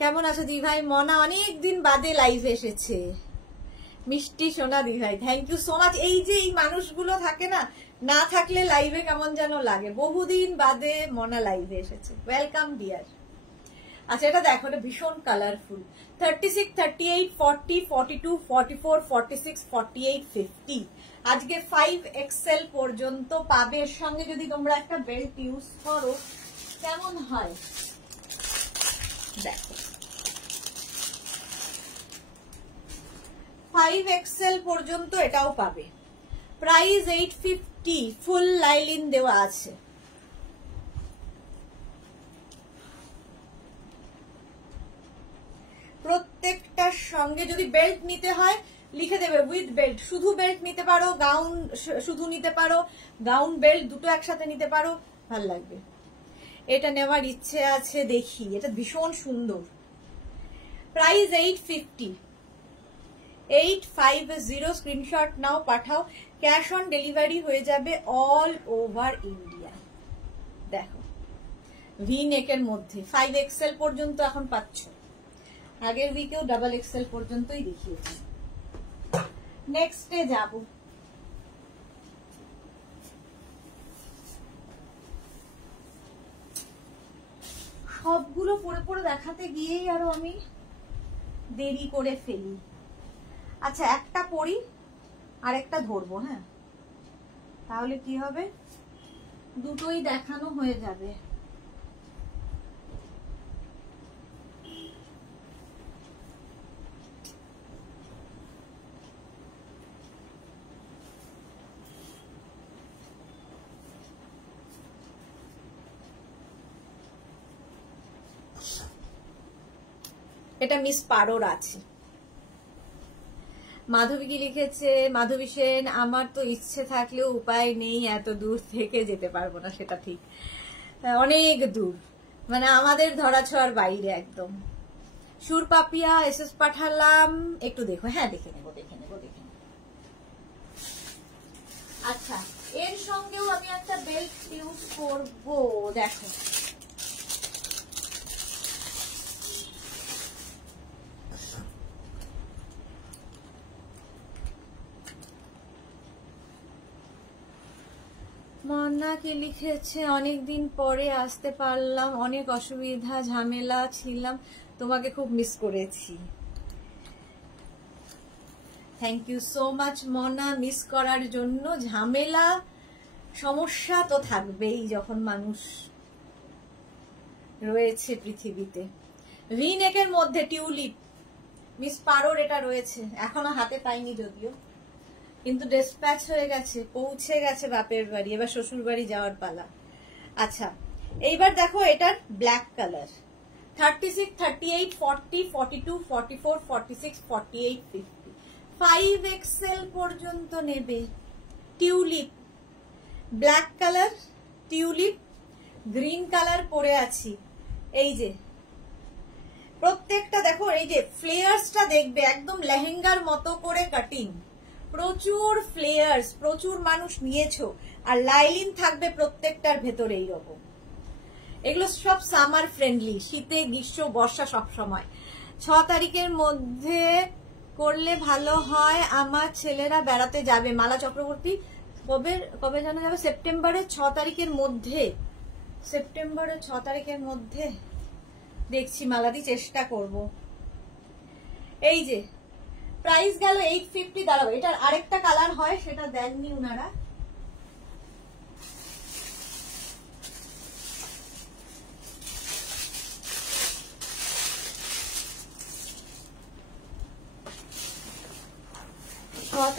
কেমন আছো দিভাই? মনা অনেকদিন বাদে লাইভে এসেছে। মিষ্টি সোনা দিভাই, থ্যাংক ইউ সো মাচ। এই যে এই মানুষগুলো থাকে না, না থাকলে লাইভে কেমন যেন লাগে। বহুদিন বাদে মনা লাইভে এসেছে, ওয়েলকাম ডিয়ার। আচ্ছা, এটা দেখো, এটা ভীষণ কালারফুল। 36, 38, 40, 42, 44, 46, 48, 50 আজকে 5XL পর্যন্ত পাবে। এর সঙ্গে যদি তোমরা একটা বেল্ট ইউজ করো কেমন হয় দেখো। 5XL পর্যন্ত এটাও পাবে। প্রাইস 850, ফুল লাইলিন দেওয়া আছে। প্রত্যেকটার সঙ্গে যদি বেল্ট নিতে হয় লিখে দেবে উইথ বেল্ট। শুধু বেল্ট নিতে পারো, গাউন শুধু নিতে পারো, গাউন বেল্ট দুটো একসাথে নিতে পারো, ভাল লাগবে। এটা নেওয়ার ইচ্ছে আছে, দেখি। এটা ভীষণ সুন্দর। প্রাইস 850, 850। স্ক্রিনশট নাও, পাঠাও। ক্যাশ অন ডেলিভারি হয়ে যাবে অল ওভার ইন্ডিয়া। দেখো, ভি নেকের মধ্যে 5XL পর্যন্ত এখন পাচ্ছ। আগের উইকেও XXL পর্যন্তই দেখিয়েছি। নেক্সটে যাব। সবগুলো পরে পরে দেখাতে গিয়েই আরো আমি দেরি করে ফেলি। আচ্ছা, একটা পরি আর একটা ধরবো। হ্যাঁ, তাহলে কি হবে, দুটোই দেখানো হয়ে যাবে। এটা মিস পারোর আছে। মাধবী কি লিখেছে? মাধবী সেন, আমার তো ইচ্ছে থাকলেও উপায় নেই, এত দূর থেকে যেতে পারবো না। সেটা ঠিক, অনেক দূর, মানে আমাদের ধরাছোঁয়ার বাইরে একদম। সুর পাপিয়া এসএস পাঠালাম, একটু দেখো। হ্যাঁ, দেখে নেবো। আচ্ছা, এর সঙ্গেও আমি একটা বেল্ট ইউজ করবো। দেখো, মন্না কি লিখেছে? অনেকদিন পরে আসতে পারলাম, অনেক অসুবিধা ঝামেলা ছিলাম, তোমাকে খুব মিস করেছি। থ্যাংক ইউ সো মাচ মনা, মিস করার জন্য। ঝামেলা সমস্যা তো থাকবেই যখন মানুষ রয়েছে পৃথিবীতে। ভি নেকের মধ্যে টিউলিপ, মিস পারোর এটা রয়েছে, এখনো হাতে পাইনি যদিও, কিন্তু ডিসপ্যাচ হয়ে গেছে, পৌঁছে গেছে বাপের বাড়ি, এবার শ্বশুর বাড়ি যাওয়ার পালা। আচ্ছা, এইবার দেখো এটার ব্ল্যাক কালার। 36, 38, 40, 42, 44, 46, 48, 50 5XL পর্যন্ত নেবে। Tulip, black colour, tulip green colour পরে আছি। এই যে প্রত্যেকটা দেখো, এই যে ফ্লেয়ার্সটা দেখবে একদম লেহেঙ্গার মতো করে কাটিং, প্রচুর ফ্লেয়ার্স, প্রচুর মানুষ নিয়েছো, আর লাইলিন থাকবে প্রত্যেকটার ভেতরে এইরকম। এগুলো সব সামার ফ্রেন্ডলি, শীতে গ্রীষ্ম বর্ষা সব সময়। 6 তারিখের মধ্যে করলে ভালো হয়, আমার ছেলেরা বেড়াতে যাবে। মালা চক্রবর্তী কবে জানা যাবে? সেপ্টেম্বরের 6 তারিখের মধ্যে, সেপ্টেম্বরের 6 তারিখের মধ্যে দেখছি মালাদি, চেষ্টা করব। এই যে প্রাইস গেল 850। দাঁড়াবো, এটার আরেকটা কালার হয়, সেটা দেননি উনারা।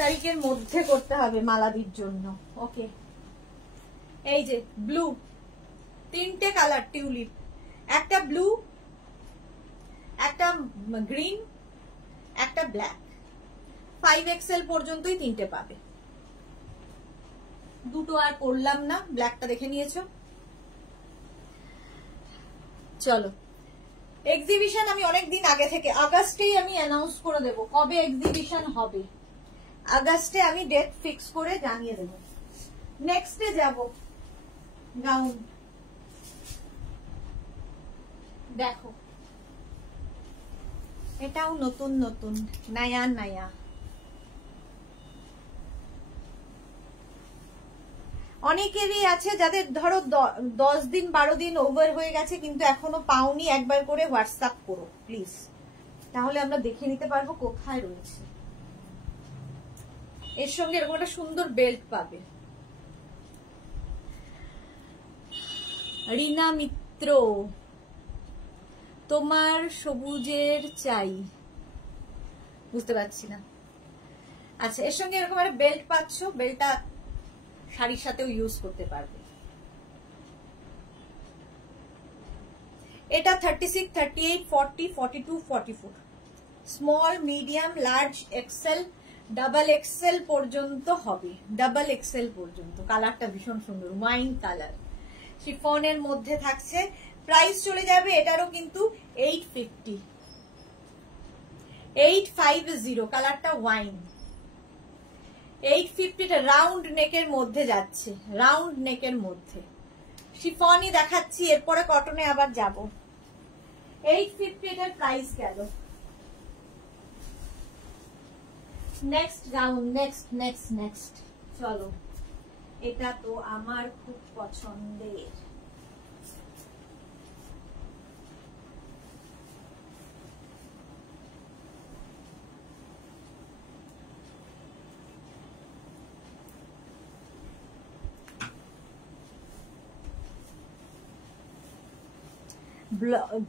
তারিখের মধ্যে করতে হবে মালাদির জন্য। ওকে, এই যে ব্লু, 3টে কালার টিউলিপ, একটা ব্লু, একটা গ্রিন, একটা ব্ল্যাক। 5XL পর্যন্তই 3টে পাবে, দুটো আর করলাম না, ব্ল্যাকটা দেখে নিয়েছো। চলো, এক্সিবিশন আমি অনেকদিন আগে থেকে, আগস্টেই আমি অ্যানাউন্স করে দেব কবে এক্সিবিশন হবে। আগস্টে আমি ডেট ফিক্স করে জানিয়ে দেব। নেক্সটে যাব গাউন। দেখো, এটাও নতুন নতুন, নয়া নয়া। অনেকেরই আছে যাদের ধরো 10 দিন 12 দিন ওভার হয়ে গেছে কিন্তু এখনো পাওনি, একবার করে হোয়াটসঅ্যাপ করো প্লিজ, তাহলে আমরা দেখে নিতে পারবো কোথায় রয়েছে। এর সঙ্গে এরকম একটা সুন্দর বেল্ট পাবে। রিনা মিত্র, তোমার সবুজের চাই, বুঝতে পারছি না। আচ্ছা, এর সঙ্গে এরকম একটা বেল্ট পাচ্ছ, বেল্টটা শাড়ির সাথেও ইউজ করতে পারবে। এটা 36, 38, 40, 42, 44, small, medium, large, XL, double XL পর্যন্ত হবে। ডাবল এক্সেল পর্যন্ত। কালারটা ভীষণ সুন্দর, ওয়াইন কালার, শিফনের মধ্যে থাকছে। প্রাইস চলে যাবে এটারও কিন্তু 850, 850। কালারটা ওয়াইন, 850। এটা রাউন্ড নেকের মধ্যে যাচ্ছে, রাউন্ড নেকের মধ্যে। শিফনই দেখাচ্ছি, এরপরে কটনে আবার যাব। 850 এটার প্রাইস গেল। Next gown, next next next. চলো, এটা তো আমার খুব পছন্দের।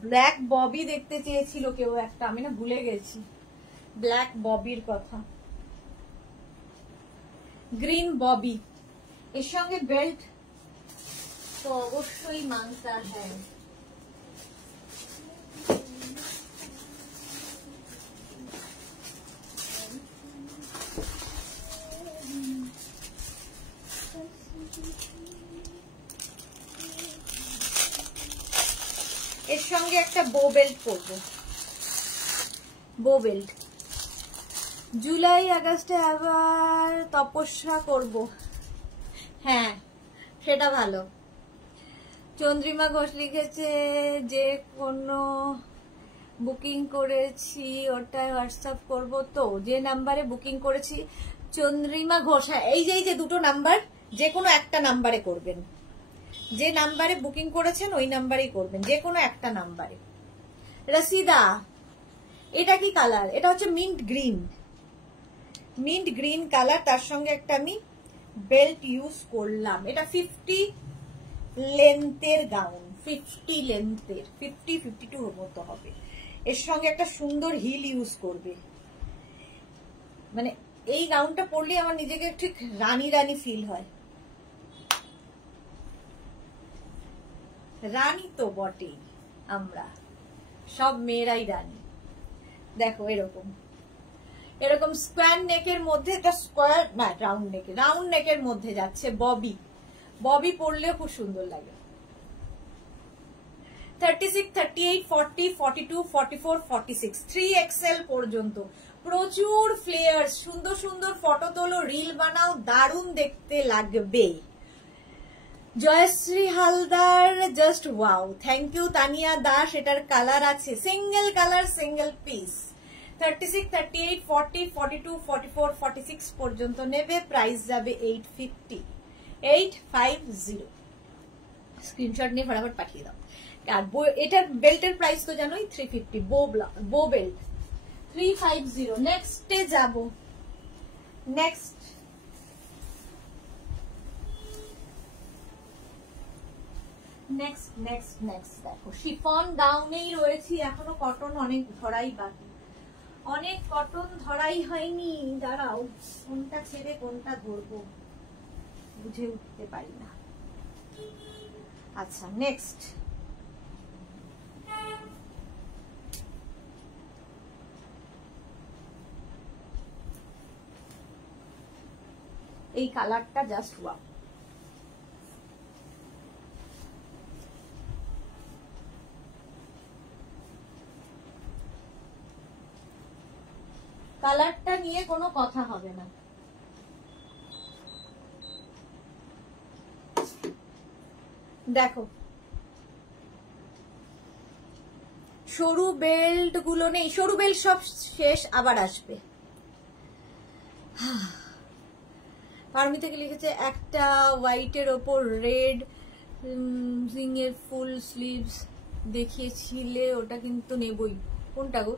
ব্ল্যাক ববি দেখতে চেয়েছিল কেউ একটা, আমি না ভুলে গেছি ব্ল্যাক ববির কথা। গ্রিন ববি, এর সঙ্গে বেল্ট তো অবশ্যই মানতা হ্যাঁ। এর সঙ্গে একটা বো বেল্ট করবো, বো বেল্ট। জুলাই আগস্টে আবার তপস্যা করব, হ্যাঁ সেটা ভালো। চন্দ্রিমা ঘোষ লিখেছে যে কোনো বুকিং করেছি ওটাই হোয়াটসঅ্যাপ করব, তো যে নাম্বারে বুকিং করেছি চন্দ্রিমা ঘোষ, হ্যাঁ এই যে দুটো নাম্বার, যে কোনো একটা নাম্বারে করবেন, যে নাম্বারে বুকিং করেছেন ওই নাম্বারেই করবেন, যে কোনো একটা নাম্বারে। রসিদা, এটা কি কালার? এটা হচ্ছে mint green, mint green colour, তার সঙ্গে একটা আমি বেল্ট ইউজ করলাম। এটা 50 লেন্থের গাউন, 50 লেন্থের, 50-52 মতো হবে। এর সঙ্গে একটা সুন্দর হিল ইউজ করবে। মানে এই গাউনটা পরলে আমার নিজেকে ঠিক রানী রানী ফিল হয়। রানী তো বটেই, আমরা সব মেয়েরাই রানী। দেখো এরকম এরকম স্কোয়ার নেকের মধ্যে, এটা স্কোয়ার না রাউন্ড নেকের, রাউন্ড নেকের মধ্যে যাচ্ছে ববি, ববি পরলেও খুব সুন্দর লাগে। 36, 38, 40, 42, 44, 46, 3XL পর্যন্ত প্রচুর ফ্লেয়ার্স, সুন্দর সুন্দর ফটো তোলো, রিল বানাও, দারুণ দেখতে লাগবে। Joyshree Haldar, just wow, thank you. Tania Das, এটার কালার আছে সিঙ্গেল কালার, সিঙ্গেল পিস। 36, 38, 40, 42, 44, 46 পর্যন্ত নেবে, প্রাইস যাবে 850, 850। স্ক্রিনশট নিয়ে ফটাফট পাঠিয়ে দাও। আর এটার বেল্টের প্রাইস তো জানোই 350, বো বেল্ট 350। নেক্সটে যাব, নেক্সট দেখো শিফন গাউনেই রয়েছি এখনো, কটন অনেক ধরাই বাকি, অনেক কটন ধরাই হয়নি। দাঁড়াও, কোনটা ছেড়ে কোনটা ধরবো বুঝে উঠতে পারি না। আচ্ছা, নেক্সট এই কালারটা জাস্ট ওয়াও। কালারটা নিয়ে কোনো কথা হবে না। দেখো সরু বেল্ট গুলো নেই, সরু বেল্ট সব শেষ, আবার আসবে। পারমিতাকে লিখেছে একটা হোয়াইটের ওপর রেড জিংয়ের ফুল স্লিভস দেখিয়েছিলে, ওটা কিন্তু নেবই। কোনটা গো?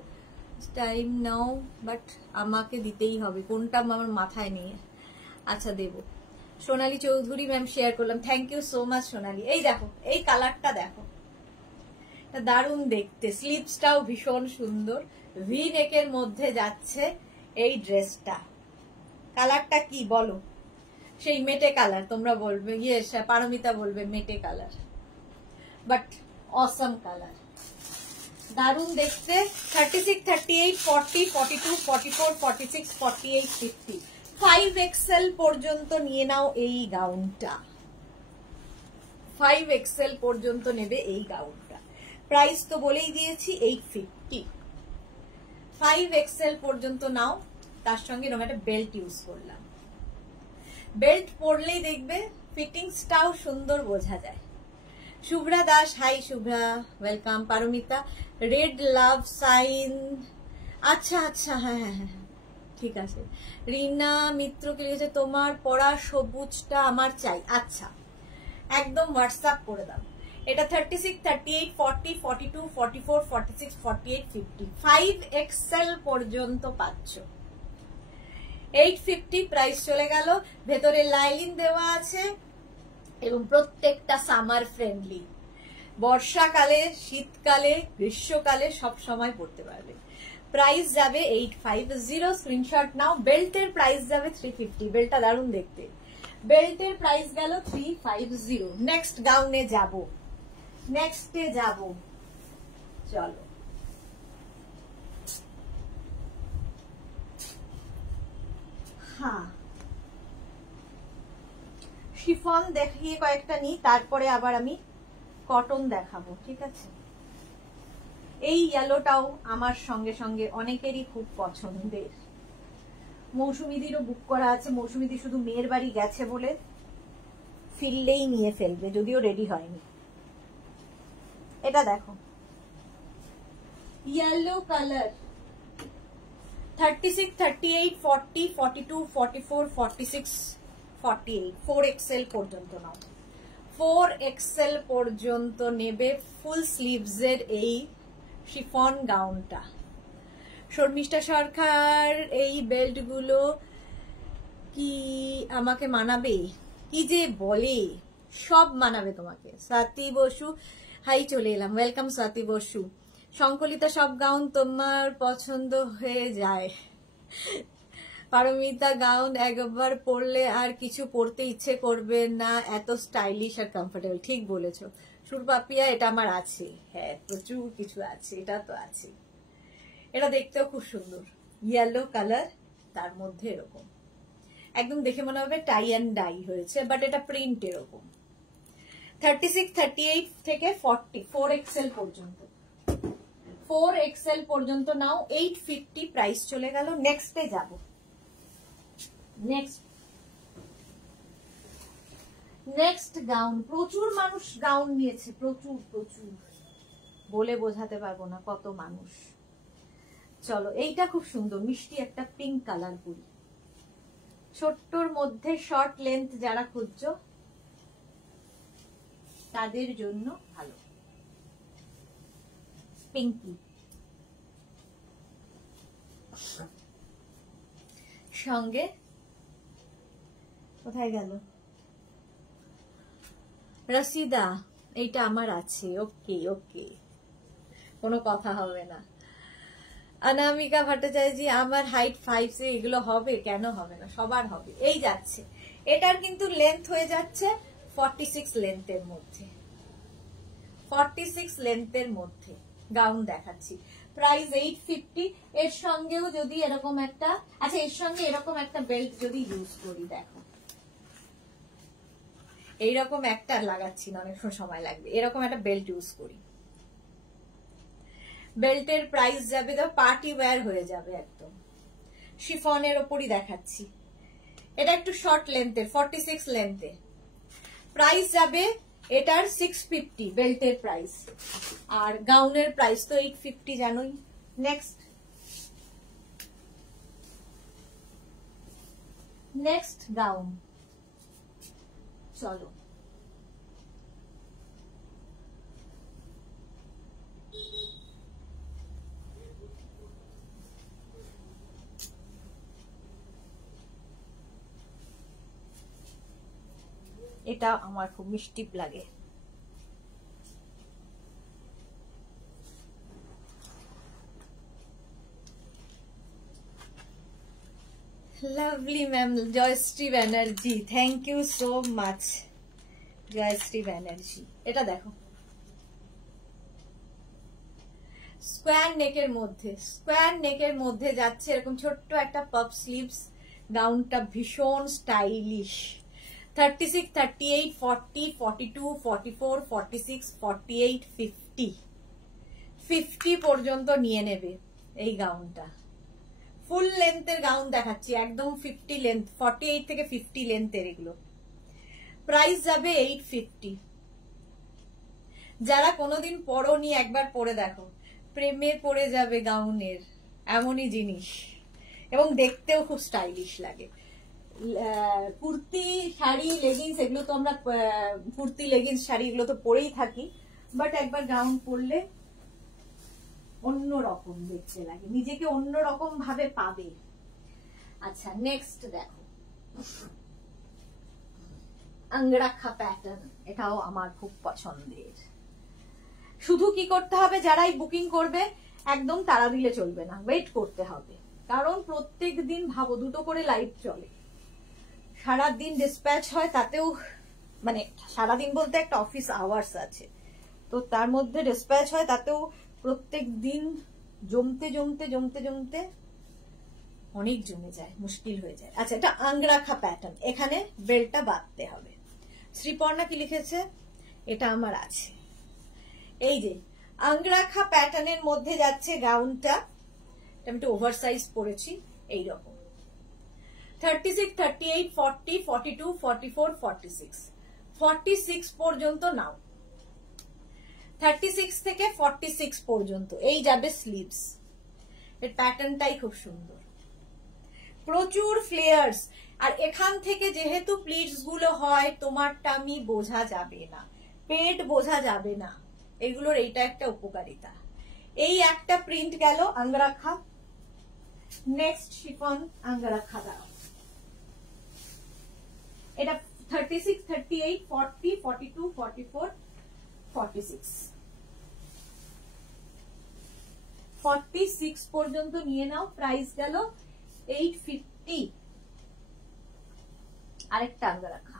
টাইম নাও, বাট আমাকে দিতেই হবে, কোনটা আমার মাথায় নেই। আচ্ছা দেব। সোনালী চৌধুরী ম্যাম শেয়ার করলাম, থ্যাংক ইউ সো মাচ সোনালী। এই দেখো, এই কালারটা দেখো, দারুণ দেখতে, স্লিভসটাও ভীষণ সুন্দর, ভি নেকের মধ্যে যাচ্ছে এই ড্রেসটা। কালারটা কি বলো? সেই মেটে কালার, তোমরা বলবে, ইয়েস পারমিতা বলবে মেটে কালার, বাট অসম কালার, দারুণ দেখতে। 36, 38, 40, 42, 44, 46, 48, 50, 5XL পর্যন্ত নিয়ে নাও এই গাউনটা, 5XL পর্যন্ত নেবে এই গাউনটা। প্রাইস তো বলেই দিয়েছি 850, 5XL পর্যন্ত নাও। তার সঙ্গে এরকম একটা বেল্ট ইউজ করলাম, বেল্ট পরলেই দেখবে ফিটিংসটাও সুন্দর বোঝা যায়। Shubhra Das, hi Shubhra, welcome. Paromita, red love sign, আচ্ছা আচ্ছা, হ্যাঁ হ্যাঁ হ্যাঁ ঠিক আছে। রিনা মিত্রকে লিখেছে তোমার পরা সবুজটা আমার চাই। আচ্ছা, একদম হোয়াটসঅ্যাপ করে দাও। এটা 36, 38, 40, 42, 44, 46, 48, 50, 5XL পর্যন্ত পাচ্ছ। 850 প্রাইস চলে গেল। ভেতরে লাইলিন দেওয়া আছে এবং প্রত্যেকটা সামার ফ্রেন্ডলি, বর্ষাকালে, শীতকালে, গ্রীষ্মকালে সব সময় পড়তে পারবে। প্রাইস যাবে 850, স্ক্রিনশট নাও। বেল্টের প্রাইস যাবে 350, বেল্টটা দারুণ দেখতে, বেল্টের প্রাইস গেল 350। নেক্সট গাউনে যাব, নেক্সটে যাব, চলো। হ্যাঁ, শিফন দেখিয়ে কয়েকটা নিই, তারপরে আবার আমি কটন দেখাবো, ঠিক আছে? এই ইয়েলোটাও আমার সঙ্গে সঙ্গে অনেকেরই খুব পছন্দের। মৌসুমীদিরও বুক করা আছে, মৌসুমীদি শুধু মেয়ের বাড়ি গেছে বলে ফিরলেই নিয়ে ফেলবে, যদিও রেডি হয়নি। এটা দেখো, ইয়েলো কালার, 36, 38, 40, 42, 44, 46, 48, 4XL পর্যন্ত নাও, 4XL পর্যন্ত নেবে ফুল স্লিভসের এই শিফন গাউনটা। শর্মিষ্ঠা সরকার, এই বেল্টগুলো কি আমাকে মানাবে? কি যে বলে, সব মানাবে তোমাকে। স্বাতি বসু, হাই, চলে এলাম, ওয়েলকাম স্বাতি বসু। সংকলিতা, সব গাউন তোমার পছন্দ হয়ে যায়। পারমিতা, গাউন একবার পরলে আর কিছু পরতে ইচ্ছে করবে না, এত স্টাইলিশ আর কমফোর্টেবল। ঠিক বলেছো সুরপাপিয়া, এটা আমার আছে, হ্যাঁ প্রচুর কিছু আছে, এটা তো আছে। এটা দেখতেও খুব সুন্দর, ইয়েলো কালার, তার মধ্যে এরকম একদম দেখে মনে হবে টাই অ্যান্ড ডাই হয়েছে, বাট এটা প্রিন্ট এরকম। 36, 38 থেকে 40, 4XL পর্যন্ত, 4XL পর্যন্ত নাও 850 প্রাইস চলে গেল। নেক্সটে যাব। Next gown. প্রচুর মানুষ গাউন নিয়েছে, প্রচুর প্রচুর, বলে বোঝাতে পারবো না কত মানুষ। চলো, এইটা খুব সুন্দর, মিষ্টি একটা পিঙ্ক কালার পুরি, ছোট্টর মধ্যে শর্ট লেন্থ যারা খুঁজছো তাদের জন্য ভালো। পিঙ্কি সঙ্গে কোথায় গেল রসিদা? এইটা আমার আছে। ওকে ওকে, কোনো কথা হবে না। অনামিকা ভট্টাচার্য, আমার হাইট 5 সে এগুলো হবে, কেন হবে না, সবার হবে। এই যাচ্ছে, এটার কিন্তু লেন্থ হয়ে যাচ্ছে 46 লেন্থের মধ্যে, 46 লেন্থের মধ্যে গাউন দেখাচ্ছি। প্রাইস 850। এর সঙ্গেও যদি এরকম একটা, আচ্ছা এর সঙ্গে এরকম একটা বেল্ট যদি ইউজ করি, দেখো এইরকম একটা লাগাচ্ছি না, অনেক সময় লাগবে, এরকম একটা বেল্ট ইউজ করি, বেল্টের প্রাইস যাবে, তো পার্টি ওয়্যার হয়ে যাবে একদম। শিফনের ওপরই দেখাচ্ছি, এটা একটু শর্ট লেন্থের, 46 লেন্থে, প্রাইস যাবে এটার 650 বেল্টের প্রাইস, আর গাউনের প্রাইস তো 850 জানোই। Next gown. চলো, এটা আমার খুব মিষ্টি লাগে। Lovely ma'am, Joyshree Banerjee, thank you so much Joyshree Banerjee. এটা দেখো, স্কোয়ার নেকের মধ্যে যাচ্ছে এরকম ছোট্ট একটা পাফ স্লিভস, গাউনটা ভীষণ স্টাইলিশ। 36, 38, 40, 42, 44, 46, 48, 50 পর্যন্ত নিয়ে নেবে এই গাউনটা। ফুল লেন্থের গাউন দেখাচ্ছি, একদম 50 লেন্থ, 48 থেকে 50 লেন্থের এগুলো। প্রাইস যাবে 850। যারা কোনোদিন পরোনি একবার পরে দেখো, প্রেমে পড়ে যাবে গাউনের, এমনই জিনিস, এবং দেখতেও খুব স্টাইলিশ লাগে। কুর্তি, শাড়ি, লেগিংস, এগুলো তো আমরা কুর্তি, লেগিংস, শাড়ি এগুলো তো পরেই থাকি, বাট একবার গাউন পরলে অন্যরকম দেখতে লাগে, নিজেকে অন্যরকম ভাবে পাবে। আচ্ছা, নেক্সট দেখো, আঙ্গরাখা প্যাটার্ন, এটাও আমার খুব পছন্দের। শুধু কি করতে হবে, যারাই বুকিং করবে একদম তারা দিলে চলবে না, ওয়েট করতে হবে, কারণ প্রত্যেক দিন ভাবো 2টো করে লাইভ চলে, সারাদিন ডিসপ্যাচ হয়, তাতেও মানে সারাদিন বলতে একটা অফিস আওয়ার্স আছে, তো তার মধ্যে ডিসপ্যাচ হয়, তাতেও প্রত্যেক দিন জমতে জমতে জমতে জমতে অনেক জমে যায়, মুশকিল হয়ে যায়। আচ্ছা, এটা আঙ্গরাখা প্যাটার্ন, এখানে বেল্টটা বাঁধতে হবে। শ্রীপর্ণা কি লিখেছে? এটা আমার আছে। এই যে আঙ্গরাখা প্যাটার্নের মধ্যে যাচ্ছে গাউনটা, আমি একটু ওভার সাইজ পরেছি, এইরকম 36, 38, 40, 42, 44, 46, 46 পর্যন্ত নাও, 36 থেকে 46 পর্যন্ত এই যাবে স্লিভস। এর প্যাটার্নটাই খুব সুন্দর, প্রচুর ফ্লেয়ার্স, আর এখান থেকে যেহেতু প্লিটস গুলো হয়, তোমার টামি বোঝা যাবে না, পেট বোঝা যাবে না, এগুলোর এইটা একটা উপকারিতা। এই একটা প্রিন্ট গেল আঙ্গরাখা। নেক্সট শিফন আঙ্গরাখা দাও, এটা 36, 38, 40, 42, 44, 46, 46 পর্যন্ত নিয়ে নাও। প্রাইস গেল 850। আরেকটা আঙ্গরাখা,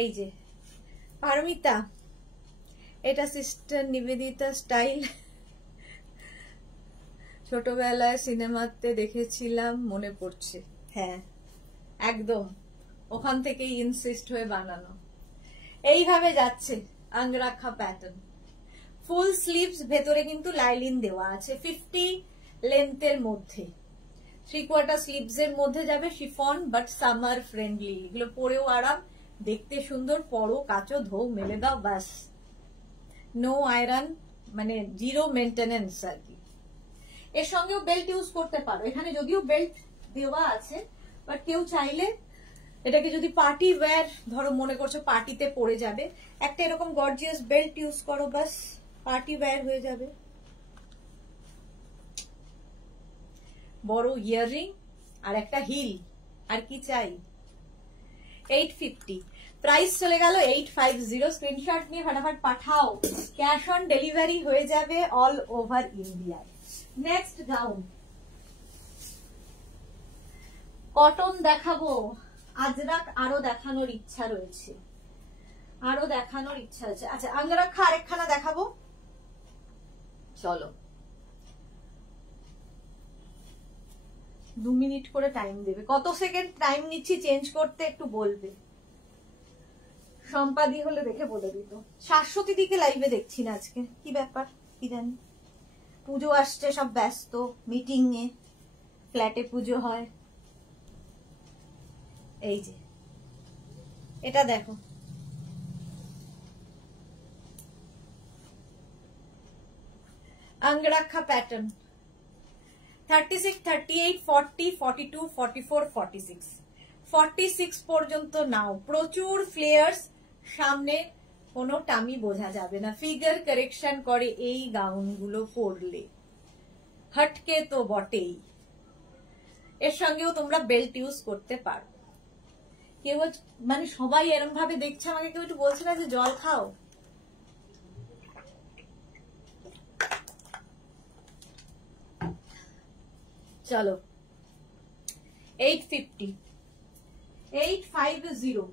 এই যে পারমিতা, এটা সিস্টার নিবেদিতা স্টাইল, ছোটবেলায় সিনেমাতে দেখেছিলাম, মনে পড়ছে। হ্যাঁ একদম, ওখান থেকেই ইনসিস্ট হয়ে বানানো। এইভাবে যাচ্ছে আঙ্গরাখা প্যাটার্ন, ফুল স্লিভস, ভেতরে কিন্তু লাইলিন দেওয়া আছে 50 লেন্থের মধ্যে, 3/4 স্লিভস এর মধ্যে যাবে, শিফন বাট সামার ফ্রেন্ডলি, এগুলো পরেও আরাম, দেখতে সুন্দর, পরো কাচো ধো মেলে দাও, বাস নো আয়রন, মানে জিরো মেনটেনেন্স আর কি। এর সঙ্গেও বেল্ট ইউজ করতে পারো, এখানে যদিও বেল্ট দেওয়া আছে, বাট কেউ চাইলে এটাকে যদি পার্টি ওয়্যার ধরো মনে করছো পার্টিতে পরে যাবে, একটা এরকম গর্জিয়াস বেল্ট ইউজ করো, বাস পার্টি ওয়্যার হয়ে যাবে। বড় ইয়াররিং আর একটা হিল, আর কি চাই। 850 প্রাইস চলে গেল 850। স্ক্রিনশট নিয়ে ফটাফট পাঠাও, ক্যাশ অন ডেলিভারি হয়ে যাবে অল ওভার ইন্ডিয়ায়। নেক্সট গাউন, কটন দেখাবো, আজরাক আরো দেখানোর ইচ্ছা রয়েছে, আচ্ছা আঙ্গরাখা আরেকখানা দেখাবো, চলো 2 মিনিট করে টাইম দেবে, কত সেকেন্ড টাইম নিচ্ছি চেঞ্জ করতে একটু বলবে, সম্পাদি হলে দেখে বলে দিত। শাশ্বতী দিকে লাইভে দেখছি না আজকে, কি ব্যাপার কি জানি, পুজো আসছে, সব ব্যস্ত, মিটিং এ, ফ্ল্যাটে পুজো হয়। এই যে এটা দেখো, আঙ্গরাখা প্যাটার্ন, 36, 38, 40, 42, 44, 46, 46 পর্যন্ত নাও, প্রচুর ফ্লেয়ার্স, সামনে কোনো টামি বোঝা যাবে না, ফিগার কারেকশন করে এই গাউনগুলো পরলে, হটকে তো বটেই। এর সঙ্গেও তোমরা বেল্ট ইউজ করতে পারো। কেউ মানে সবাই এরকম ভাবে দেখছে আমাকে, কেউ একটু বলছে না যে জল খাও। চলো 850, 850।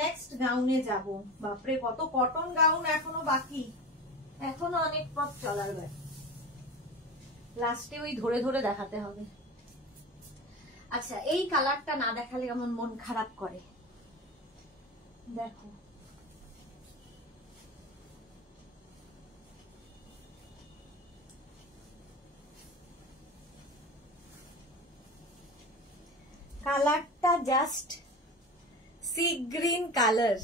নেক্সট গাউনে যাব। বাপরে কত কটন গাউন এখনো বাকি, এখনো অনেক পথ চলার বাকি, লাস্টে ওই ধরে ধরে দেখাতে হবে। আচ্ছা এই কালারটা না দেখালে আমার মন খারাপ করে, দেখো কালারটা just sea green colour.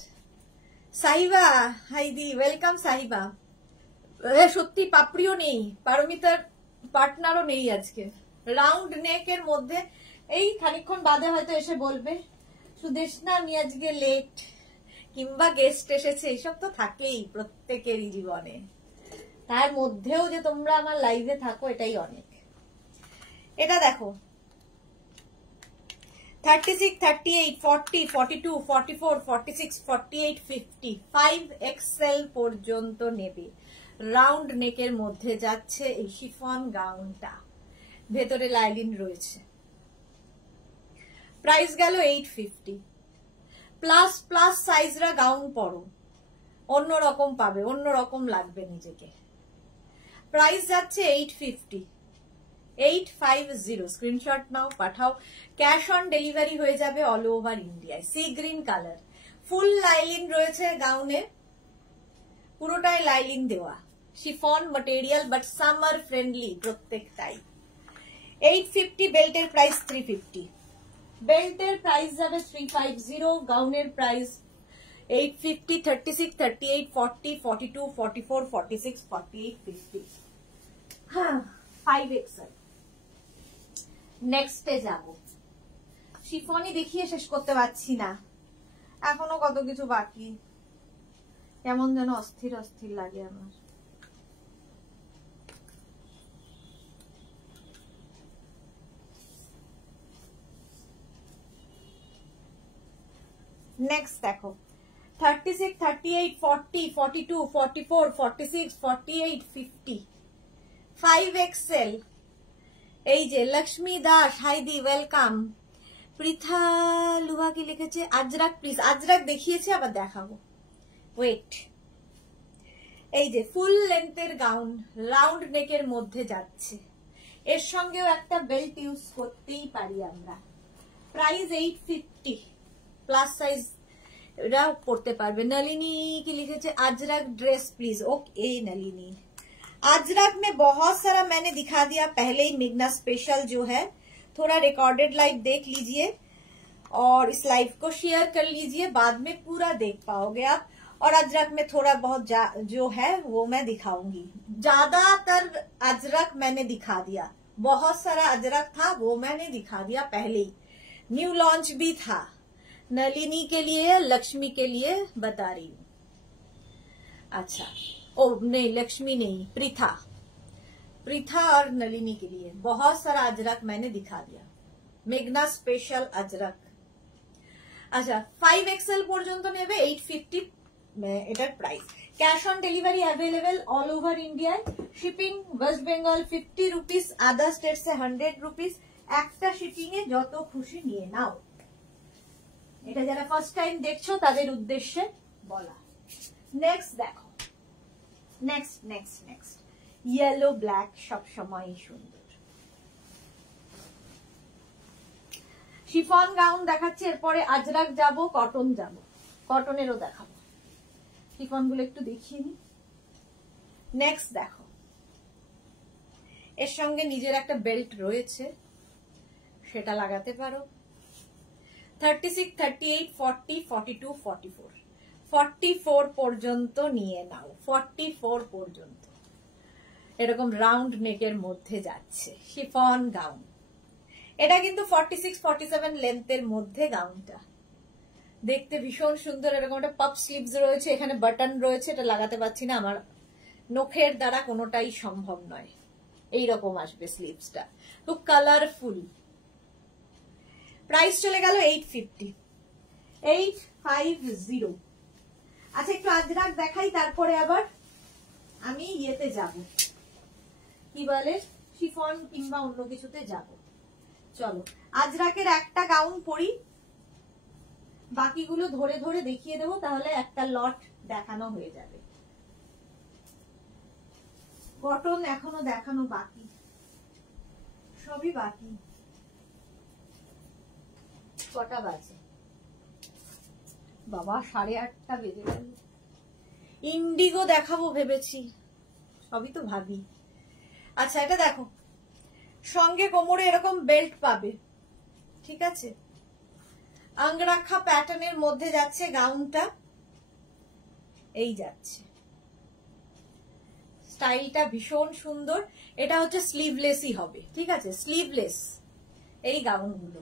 Sahiba hi di welcome Sahiba. সত্যি পাপড়িও নেই, পারমিতার পার্টনারও নেই আজকে, রাউন্ড নেক এর মধ্যে। এই খানিকক্ষণ বাদে হয়তো এসে বলবে সুদেশনা আমি আজকে লেট, কিংবা গেস্ট এসেছে, এইসব তো থাকেই প্রত্যেকেরই জীবনে, তার মধ্যেও যে তোমরা আমার লাইভে থাকো এটাই অনেক। এটা দেখো 36, 38, 40, 42, 44, 46, 48, 50, 5XL পর্যন্ত নেবে। রাউন্ড নেকের মধ্যে যাচ্ছে এই শিফন গাউনটা, ভেতরে লাইলিন রয়েছে। প্রাইস গেল 850। প্লাস সাইজরা গাউন পরো, অন্যরকম পাবে, অন্যরকম লাগবে নিজেকে। প্রাইস যাচ্ছে 850, 850। স্ক্রিনশট নাও, পাঠাও, ক্যাশ অন ডেলিভারি হয়ে যাবে অল ওভার ইন্ডিয়ায়। সি গ্রিন কালার, ফুল লাইলিন রয়েছে গাউনে, পুরোটাই লাইলিন দেওয়া, chiffon material but summer friendly প্রত্যেকটাই। 850, বেল্টের প্রাইস 350, বেল্টের প্রাইস যাবে 350, গাউনের প্রাইস 850, 36, 38, 40, 42, 44, 46, 48, 50, হ্যাঁ 5XL। নেক্সটে যাব, শিফনই দেখিয়ে শেষ করতে পারছি না, এখনো কত কিছু বাকি, কেমন যেন অস্থির অস্থির লাগে আমার। নেক্সট দেখো 36, 38, 40, 42, 44, 46, 48, 50, 5XL। এই যে লক্ষ্মী দাস হাইদি ওয়েলকাম। পৃথা লুহা কি লিখেছে, আজরাক প্লিজ, আজরাক দেখিয়েছে আবার দেখাবো, ওয়েট, এই যে ফুল লেন্থের গাউন, রাউন্ড নেকের মধ্যে যাচ্ছে, এর সঙ্গেও একটা বেল্ট ইউজ করতেই পারি আমরা। প্রাইস 850, প্লাস সাইজ এরা পড়তে পারবে। नलिनी की लिखे Ajrak dress please. Okay Nalini, Ajrak में बहुत सारा मैंने दिखा दिया पहले ही। मेघना स्पेशल जो है, थोड़ा रिकॉर्डेड लाइव देख लीजिए और इस लाइव को शेयर कर लीजिए, बाद में पूरा देख पाओगे आप। और अजरक में थोड़ा बहुत जो है वो मैं दिखाऊंगी। ज्यादातर अजरक मैंने दिखा दिया, बहुत सारा अजरक था वो मैंने दिखा दिया पहले ही। न्यू लॉन्च भी था, नलिनी के लिए, लक्ष्मी के लिए बता रही हूँ। अच्छा, ओ नहीं लक्ष्मी नहीं, प्रीथा, प्रीथा और नलिनी के लिए बहुत सारा अजरक मैंने दिखा दिया। मेघना स्पेशल अजरक। अच्छा 5XL পর্যন্ত নেবে 850 এটার price. Cash on delivery available all over ইন্ডিয়ায়। শিপিং ওয়েস্ট বেঙ্গল 50 রুপিস, আদার স্টেটসে 100 রুপিস। একটা শিপিং এ যত খুশি নিয়ে নাও। এটা যারা ফার্স্ট টাইম দেখছো তাদের উদ্দেশ্যে বলা। নেক্সট দেখো, next next next yellow black সবসময়ই সুন্দর। শিফন গাউন দেখাচ্ছি, এরপরে আজরাক যাব, কটন যাব, কটনেরও দেখাবো। শিফন গুলো একটু দেখিয়ে নি। নেক্সট দেখো, এর সঙ্গে নিজের একটা বেল্ট রয়েছে, সেটা লাগাতে পারো। 36, 38, 40, 42, 44, 44 পর্যন্ত নিয়ে নাও। 44 পর্যন্ত এরকম রাউন্ড নেকের মধ্যে যাচ্ছে শিফন গাউন। এটা কিন্তু 46, 47 লেন্থের মধ্যে গাউনটা দেখতে ভীষণ সুন্দর। এরকম একটা পাপ স্লিভস রয়েছে, এখানে বাটন রয়েছে, এটা লাগাতে পারছি না, আমার নখের দ্বারা কোনোটাই সম্ভব নয়। এইরকম আসবে স্লিভসটা, খুব কালারফুল। প্রাইস চলে গেল 850, 850। আচ্ছা একটু আজরাক দেখাই, তারপরে আবার আমি ইয়েতে যাব, কি বলে শিফন কিংবা অন্য কিছুতে যাব। চলো আজরাকের একটা গাউন পরি, বাকিগুলো ধরে ধরে দেখিয়ে দেবো, তাহলে একটা লট দেখানো হয়ে যাবে। কটন এখনো দেখানো বাকি, সবই বাকি। কটা বাজে বাবা? 8:30 বেজে গেল। ইন্ডিগো দেখাবো ভেবেছি, সবই তো ভাবি। আচ্ছা এটা দেখো, সঙ্গে কোমরে এরকম বেল্ট পাবে, ঠিক আছে। আঙ্গরাখা প্যাটার্নের মধ্যে যাচ্ছে গাউনটা, এই যাচ্ছে, স্টাইলটা ভীষণ সুন্দর। এটা হচ্ছে স্লিভলেসই হবে, ঠিক আছে, স্লিভলেস এই গাউনগুলো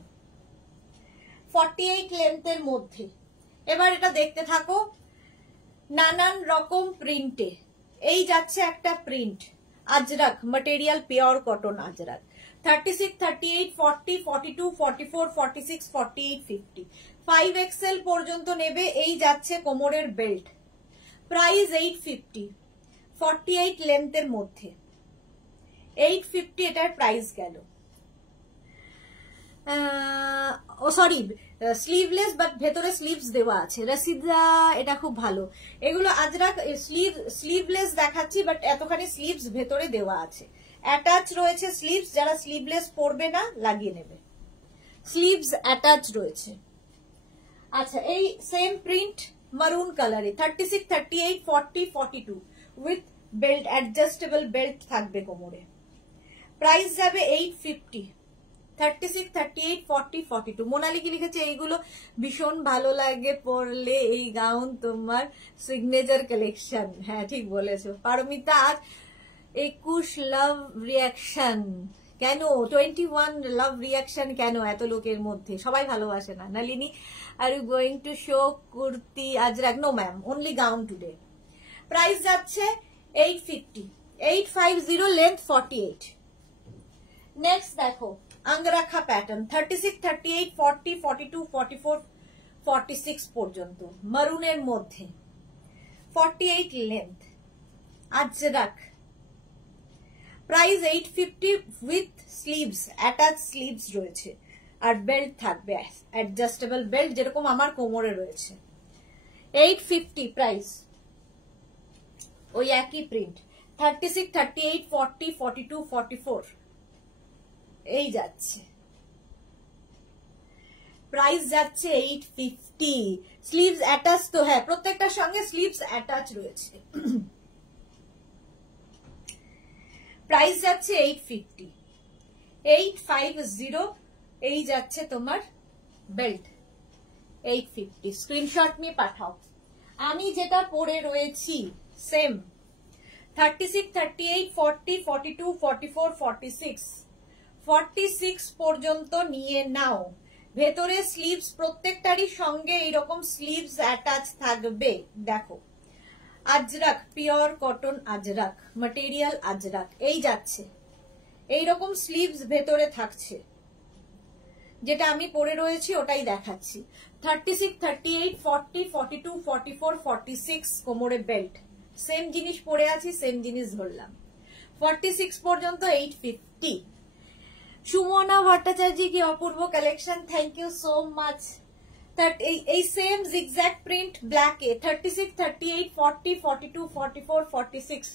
48 লেন্থের মধ্যে। এবার এটা দেখতে থাকো, নানান রকম প্রিন্টে। এই যাচ্ছে একটা print, Ajrak material pure cotton Ajrak. 36, 38, 40, 42, 44, 46, 48, 50, 5XL পর্যন্ত নেবে। এই যাচ্ছে কোমরের বেল্ট, প্রাইস 850, 48 লেন্থের মধ্যে 850 এটার প্রাইস গেল। ও সরি, স্লিভলেস বাট ভেতরে স্লিভস দেওয়া আছে। রসিদা এটা খুব ভালো। এগুলো আজরাক স্লিভলেস দেখাচ্ছি, বাট এতখানি স্লিভস ভেতরে দেওয়া আছে, অ্যাটাচ রয়েছে স্লিভস। যারা স্লিভলেস পরবে না লাগিয়ে নেবে, স্লিভস অ্যাটাচ রয়েছে। আচ্ছা এই সেম প্রিন্ট মারুন কালারে 36, 38, 40, 42 উইথ বেল্ট, অ্যাডজাস্টেবল বেল্ট থাকবে কোমরে। প্রাইস যাবে 850, 36, 38, 40, 42। মোনালি কি লিখেছে, এইগুলো ভীষণ ভালো লাগে পরলে, এই গাউন তোমার সিগনেচার কালেকশন। হ্যাঁ ঠিক বলেছো পারমিতা। আজ 21 লাভ রিয়াকশন কেন, 21 লাভ রিয়াকশন কেন এত লোকের মধ্যে? সবাই ভালোবাসে না। Nalini are you going to show kurti Ajrak? No ma'am, only gown today. Price যাচ্ছে 850, 850 লেন্থ 48। নেক্সট দেখো আঙ্গরাখা প্যাটার্ন 36, 38, 40, 42, 44, 46 পর্যন্ত মারুনের মধ্যে 48 length Ajrak. Price 850 with sleeves, attach sleeves রয়েছে, আর বেল্ট থাকবে অ্যাডজাস্টেবল বেল্ট, যেরকম আমার কোমরে রয়েছে। 850 প্রাইস, ওই একই প্রিন্ট। 36, 38, 40, 42, 44 এই যাচ্ছে, প্রাইস যাচ্ছে 850। স্লিভস অ্যাটাচ তো, হ্যাঁ প্রত্যেকটার সঙ্গে স্লিভস অ্যাটাচ রয়েছে। প্রাইস যাচ্ছে 850, 850 এই যাচ্ছে তোমার বেল্ট 850। স্ক্রিনশট নিয়ে পাঠাও। আমি যেটা পরে রয়েছি সেম 36, 38, 40, 42, 44, 46 46 পর্যন্ত নিয়ে নাও। ভেতরে স্লিভস প্রত্যেকটারই সঙ্গে এইরকম স্লিভস অ্যাটাচ থাকবে। দেখো Ajrak, pure cotton Ajrak, material Ajrak এই যাচ্ছে, এইরকম স্লিভস ভেতরে থাকছে। যেটা আমি পরে রয়েছি ওটাই দেখাচ্ছি। 36, 38, 40, 42, 44, 46 কোমরে বেল্ট, সেম জিনিস পরে আছি, সেম জিনিস ধরলাম। 46 পর্যন্ত 850। সুমনা ভট্টাচার্য কি অপূর্ব collection, thank you so much. এই সেম জিগজ্যাগ প্রিন্ট ব্ল্যাকে 36, 38, 40, 42, 44, 46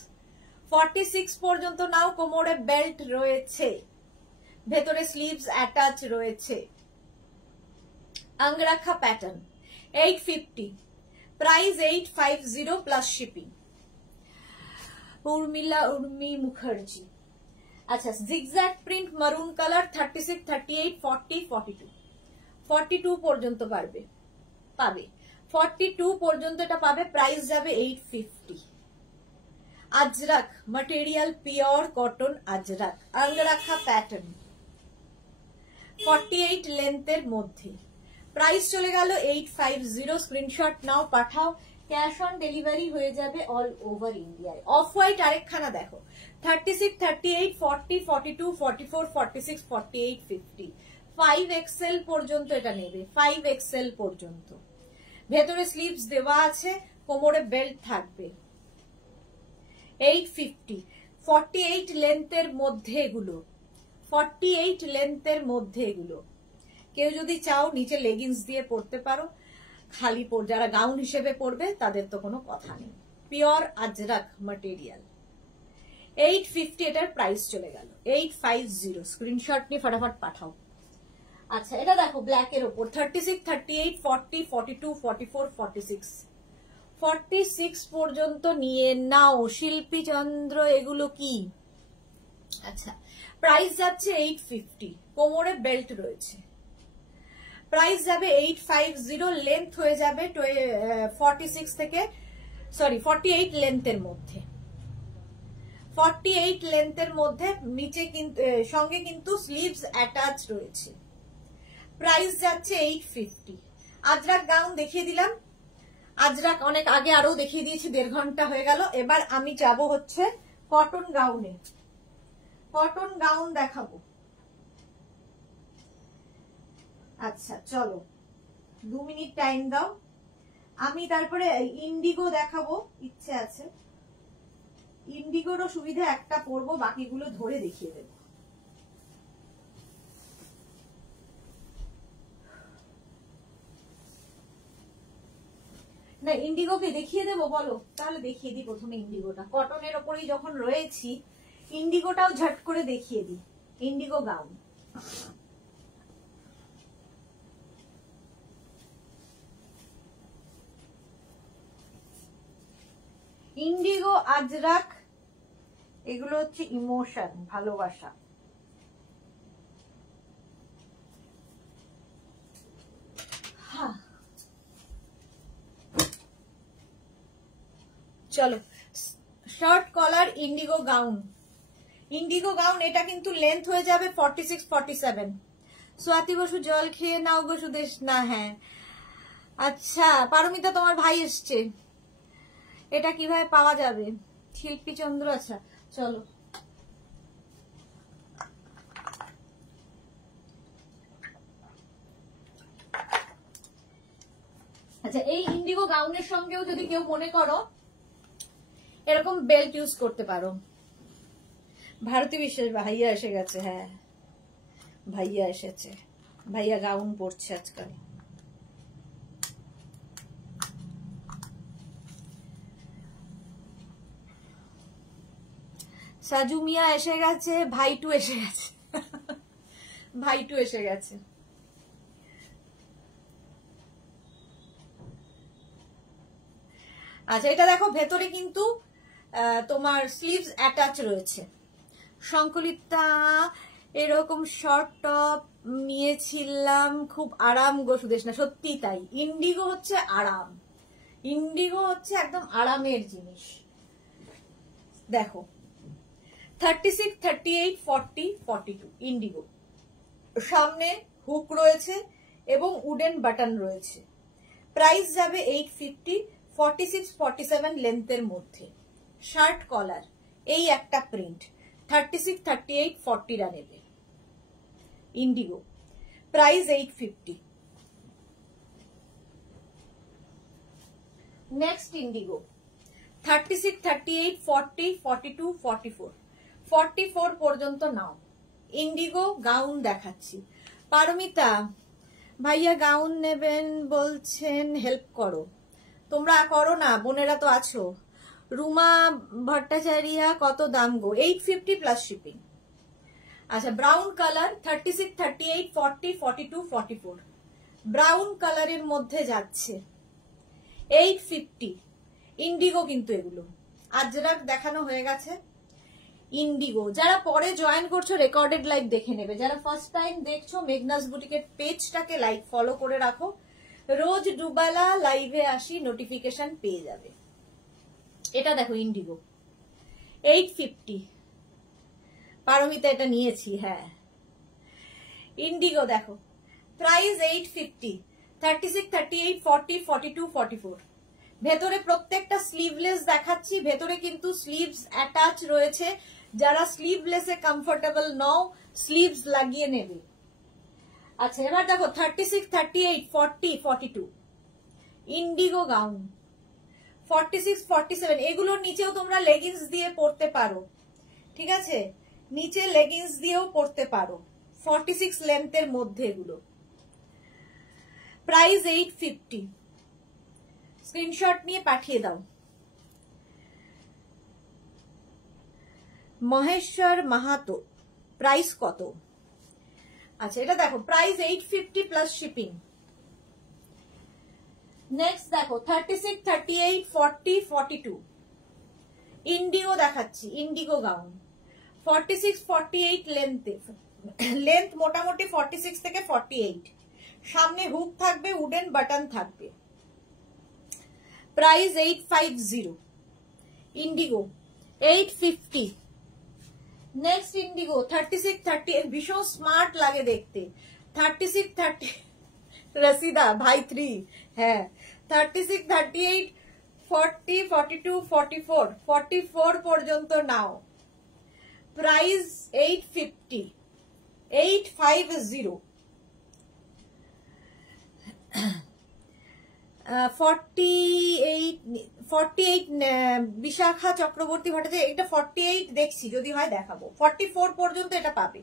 46 পর্যন্ত নাও। কোমরে বেল্ট রয়েছে, ভেতরে স্লিভস অ্যাটাচ রয়েছে। Angrakha pattern 850, price 850 plus shipping. Urmi Mukherjee, আচ্ছা জিগজ্যাগ প্রিন্ট মারুন কালার 36, 38, 40, 42 42 পর্যন্ত পাবে 42 পর্যন্ত এটা পাবে। প্রাইস যাবে 850। Ajrakh material pure cotton Ajrakh, angrakha pattern 48 লেন্থের মধ্যে। প্রাইস চলে গেল 850। স্ক্রিনশট নাও পাঠাও, ক্যাশ অন ডেলিভারি হয়ে যাবে অল ওভার ইন্ডিয়ায়। অফ হোয়াইট আরেকখানা দেখো 36, 38, 40, 42, 44, 46, 48, 50 5XL পর্যন্ত এটা নেবে, 5XL পর্যন্ত। ভেতরে স্লিভস দেওয়া আছে, কোমরে বেল্ট থাকবে। 850, 48 লেন্থের মধ্যে এগুলো, 48 লেন্থের মধ্যে এগুলো। কেউ যদি চাও নিচে লেগিংস দিয়ে পরতে পারো, খালি যারা গাউন হিসেবে পরবে তাদের তো কোনো কথা নেই। পিওর আজরাক ম্যাটেরিয়াল 850, এটার প্রাইস চলে গেল 850। স্ক্রিনশট নিয়ে ফটাফট পাঠাও। আচ্ছা এটা দেখো ব্ল্যাক এর ওপর 36, 38, 40, 42, 44, 46 46 পর্যন্ত নিয়ে নাও। শিল্পী চন্দ্র এগুলো কি? আচ্ছা প্রাইস যাচ্ছে 850, কোমরে বেল্ট রয়েছে। প্রাইস যাবে 850, লেন্থ হয়ে যাবে 46 থেকে 48 লেন্থের মধ্যে। 48 লেন্থের মধ্যে নিচে কিন্তু সঙ্গে কিন্তু স্লিভস অ্যাটাচ রয়েছে। প্রাইস যাচ্ছে 850। আজরাক গাউন দেখিয়ে দিলাম, আজরাক অনেক আগে আরো দেখিয়ে দিয়েছি, 1.5 ঘন্টা হয়ে গেল। এবার আমি যাব হচ্ছে কটন গাউনে, কটন গাউন দেখাবো। আচ্ছা চলো 2 মিনিট টাইম দাও, আমি তারপরে ইন্ডিগো দেখাবো, ইচ্ছে আছে। ইন্ডিগোরও সুবিধা একটা পরবো, বাকিগুলো ধরে দেখিয়ে দেবো। না ইন্ডিগোকে দেখিয়ে দেবো বলো, তাহলে দেখিয়ে দিই প্রথমে ইন্ডিগোটা। কটনের ওপরেই যখন রয়েছি ইন্ডিগোটাও ঝট করে দেখিয়ে দিই। ইন্ডিগো গাউন ইন্ডিগো আজরাক, এগুলো হচ্ছে ইমোশন, ভালোবাসা। চলো shirt collar indigo gown, indigo gown এটা কিন্তু লেন্থ হয়ে যাবে 46, 47। সোয়াতি বসু জল খেয়ে নাও গো সুদেশ না, হ্যাঁ আচ্ছা পারমিতা তোমার ভাই এসছে, এটা কিভাবে পাওয়া যাবে? শিল্পী চন্দ্র, আচ্ছা চলো আচ্ছা এই ইন্ডিগো গাউনের সঙ্গেও যদি কেউ মনে করো এরকম বেল্ট ইউজ করতে পারো। ভারতী বিশ্বাস ভাইয়া এসে গেছে, হ্যাঁ ভাইয়া এসেছে, ভাইয়া গাউন পরছে আজকাল। সাজু মিয়া এসে গেছে, ভাই টু এসে গেছে, ভাই টু এসে গেছে। আচ্ছা এটা দেখো ভেতরে কিন্তু তোমার স্লিভস অ্যাটাচ রয়েছে। সংকলিতা এরকম শর্ট টপ নিয়েছিলাম, খুব আরাম গো সুদেশনা, সত্যি তাই। ইন্ডিগো হচ্ছে আরাম, ইন্ডিগো হচ্ছে একদম আরামের জিনিস। দেখো 36, 38, 40, 42 ইন্ডিগো, সামনে হুক রয়েছে এবং উডেন বাটন রয়েছে। প্রাইস যাবে 850, 46, 47 লেন্থের মধ্যে। শার্ট কলার, এই একটা প্রিন্ট 36, 38, 40 নেবে। Indigo, price 850। নেক্সট ইন্ডিগো 36, 38, 40, 42, 44, 44 পর্যন্ত নাও। ইন্ডিগো গাউন দেখাচ্ছি। পারমিতা ভাইয়া গাউন নেবেন বলছেন, হেল্প করো, তোমরা করো না, বোনেরা তো আছো। রুমা ভট্টাচার্যা কত দাম গো? 850 প্লাস শিপিং। আচ্ছা ব্রাউন কালার 36, 38, 40, 42, 44 ব্রাউন কালারের মধ্যে যাচ্ছে 850। ইন্ডিগো কিন্তু এগুলো আজরাক দেখানো হয়ে গেছে। ইন্ডিগো যারা পরে জয়েন করছো রেকর্ডেড লাইভ দেখে নেবে, যারা ফার্স্ট টাইম দেখছো মেঘনাস বুটিকের পেজটাকে লাইক ফলো করে রাখো, রোজ ডুবালা লাইভে আসি, নোটিফিকেশন পেয়ে যাবে। এটা দেখো ইন্ডিগো 850। পারমিতা এটা নিয়েছি, হ্যাঁ। ইন্ডিগো দেখো প্রাইস 850, 36, 38, 40, 42, 44 ভেতরে প্রত্যেকটা স্লিভলেস দেখাচ্ছি, ভেতরে কিন্তু স্লিভস অ্যাটাচ রয়েছে। যারা স্লিভলেসে কমফোর্টেবল নও স্লিভস লাগিয়ে নেবে। আচ্ছা এবার দেখো 36, 38, 40, 42 ইন্ডিগো গাউন 46, 47 এগুলোর নিচেও তোমরা লেগিংস দিয়ে পরতে পারো, ঠিক আছে, নিচে লেগিংস দিয়েও পরতে পারো। 46 লেন্থের মধ্যে এগুলো। প্রাইস 850। স্ক্রিনশট নিয়ে পাঠিয়ে দাও। মহেশ্বর মাহাতো প্রাইস কত? আচ্ছা এটা দেখো প্রাইস 850 প্লাস শিপিং। নেক্সট দেখো 36, 38, 40, 42 ইন্ডিগো দেখাচ্ছি। ইন্ডিগো গাউন 46, 48 লেন্থে, লেন্থ মোটামুটি 46 থেকে 48, সামনে হুক থাকবে, উডেন বাটন থাকবে। প্রাইস 850। ইন্ডিগো 850। নেক্সট ইন্ডিগো 36, 38 ভীষণ স্মার্ট লাগে দেখতে। 36, 30 রসিদা ভাই 3, হ্যাঁ 36, 38, 40, 42, 44 44 পর্যন্ত নাও। প্রাইস 850, 850। 48 বিশাখা চক্রবর্তী ভট্টাচার্য, এটা 48 দেখছি, যদি হয় দেখাবো। 44 পর্যন্ত এটা পাবে।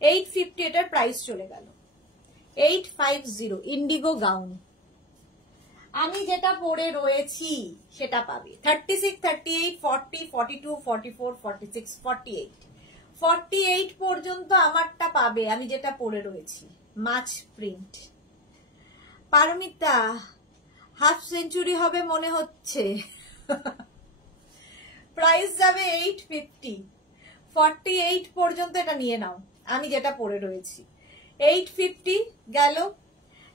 850 এটার প্রাইস চলে গেল। 850 ইন্ডিগো গাউন। আমি যেটা পরে রয়েছি সেটা পাবে। 36, 38, 40, 42, 44, 46, 48 48 পর্যন্ত আমারটা পাবে, আমি যেটা পরে রয়েছি। মাছ প্রিন্ট। পারমিতা হাফ সেঞ্চুরি হবে মনে হচ্ছে। প্রাইস যাবে 850। 48 পর্যন্ত এটা নিয়ে নাও, আমি যেটা পরে রয়েছি। 850 গেল।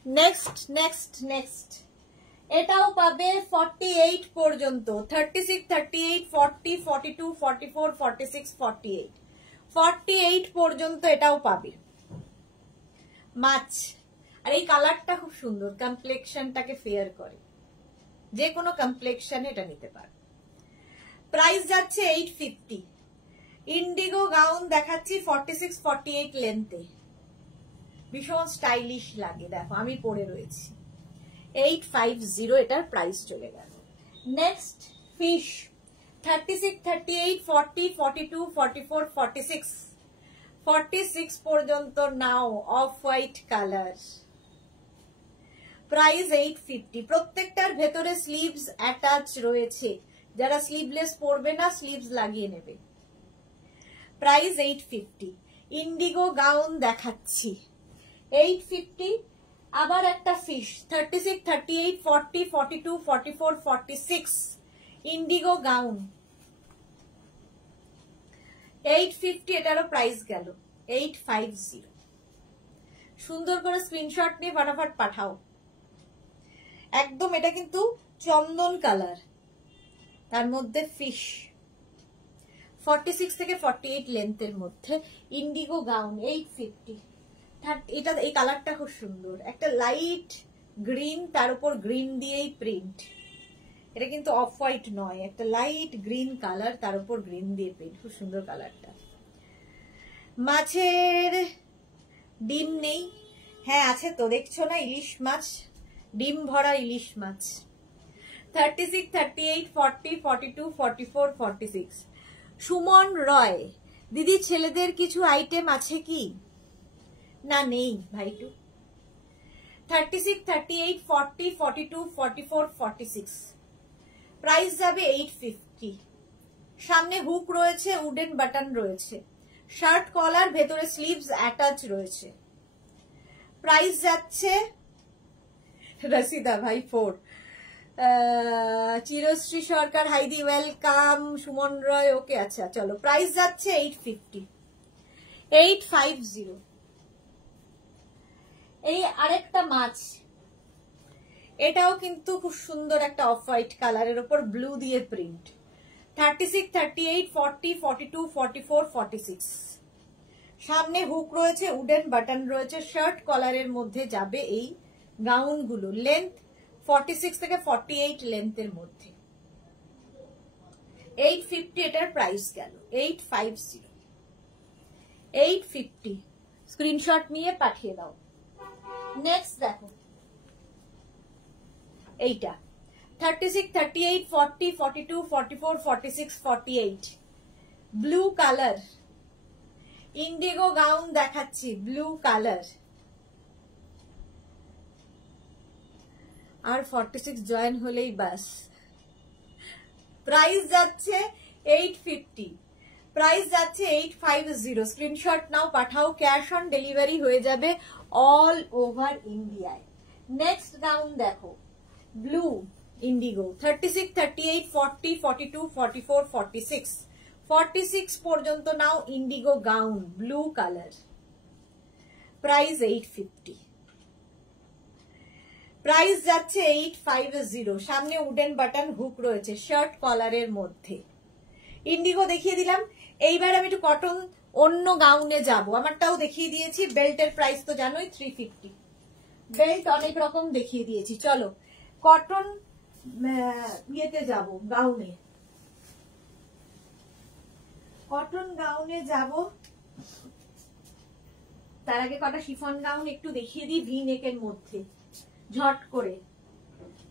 নেক্সট নেক্সট নেক্সট এটাও পাবে 48 পর্যন্ত। 36, 38, 40, 42, 44, 46, 48 48 পর্যন্ত এটাও পাবে। মাছ, আর এই কালারটা খুব সুন্দর, কমপ্লেক্সনটাকে ফেয়ার করে, যে কোনো কমপ্লেক্সনে এটা নিতে পারে। প্রাইস যাচ্ছে 850। ইন্ডিগো গাউন দেখাচ্ছি 46, 48 লেন্থে, ভীষণ স্টাইলিশ লাগে, দেখো আমি পরে রয়েছি। 850 এটার প্রাইস চলে গেল। নেক্সট ফিশ 36, 38, 40, 42, 44, 46 46 পর্যন্ত নাও। Off white colour, price 850। প্রত্যেকটার ভেতরে স্লিভস অ্যাটাচ রয়েছে, যারা স্লিভলেস পরবে না স্লিভস লাগিয়ে নেবে। প্রাইস 850। ইন্ডিগো গাউন দেখাচ্ছি 850। আবার একটা ফিশ 36, 38, 40, 42, 44, 46 ইন্ডিগো গাউন 850। এটারও প্রাইস গেল 850। সুন্দর করে স্ক্রিনশট নিয়ে ফটাফট পাঠাও একদম। এটা কিন্তু চন্দন কালার, তার মধ্যে ফিশ, 46 থেকে 48 লেন্থের মধ্যে ইন্ডিগো গাউন 850। এটা এই কালারটা খুব সুন্দর, একটা লাইট গ্রিন, তার উপর গ্রিন দিয়েই প্রিন্ট। এটা কিন্তু অফ হোয়াইট নয়, একটা লাইট গ্রিন কালার, তার উপর গ্রিন দিয়ে প্রিন্ট, খুব সুন্দর কালারটা। মাছের ডিম নেই? হ্যাঁ আছে তো, দেখছো না ইলিশ মাছ, ডিম ভরা ইলিশ মাছ। 36, 38, 40, 42, 44, 46 সুমন রয়, দিদি ছেলেদের কিছু আইটেম আছে কি? না নেই ভাইটু। 36, 38, 40, 42, 44, 46 প্রাইস যাবে 850। সামনে হুক রয়েছে, উডেন বাটন রয়েছে, শার্ট কলার, ভেতরে স্লিভস অ্যাটাচ রয়েছে। প্রাইস যাচ্ছে রসিদা ভাই 4। চিরশ্রী সরকার হাইদি ওয়েলকাম, সুমন রয় ওকে। আচ্ছা চলো, প্রাইস যাচ্ছে 850। 850। এই আরেকটা মাছ, এটাও কিন্তু খুব সুন্দর, একটা অফ হোয়াইট কালারের উপর ব্লু দিয়ে প্রিন্ট। 36, 38, 40, 42, 44, 46 সামনে হুক রয়েছে, উডেন বাটন রয়েছে, শার্ট কলারের মধ্যে যাবে এই গাউন গুলো। লেন্থ 46 থেকে 48 লেন্থের মধ্যে। 850 এটার প্রাইস গেল 850। 850 স্ক্রিনশট নিয়ে পাঠিয়ে দাও। নেক্সট দেখো এইটা 36, 38, 40, 42, 44, 46, 48 ব্লু কালার ইন্ডিগো গাউন দেখাচ্ছি, ব্লু কালার। আর 46 জয়েন হলেই বাস। প্রাইস যাচ্ছে 850। প্রাইস যাচ্ছে 850। স্ক্রিনশট নাও, পাঠাও, ক্যাশ অন ডেলিভারি হয়ে যাবে অল ওভার ইন্ডিয়ায়। নেক্সট গাউন দেখো ব্লু ইন্ডিগো 36, 38, 40, 42, 44, 46 46 পর্যন্ত নাও indigo gown blue colour. Price 850। Price যাচ্ছে 850। সামনে উডেন বাটন হুক রয়েছে, শার্ট কলারের মধ্যে। ইন্ডিগো দেখিয়ে দিলাম। এইবার আমি একটু কটন অন্য গাউনে যাব। আমারটাও দেখিয়ে দিয়েছি। বেল্টের প্রাইস তো জানোই 350। বেল্ট অনেক রকম দেখিয়ে দিয়েছি। চলো কটন ইয়েতে যাব, গাউনে। কটন গাউনে যাব। তার আগে কটা শিফন গাউন একটু দেখিয়ে দিই ভি নেকের মধ্যে ঝট করে।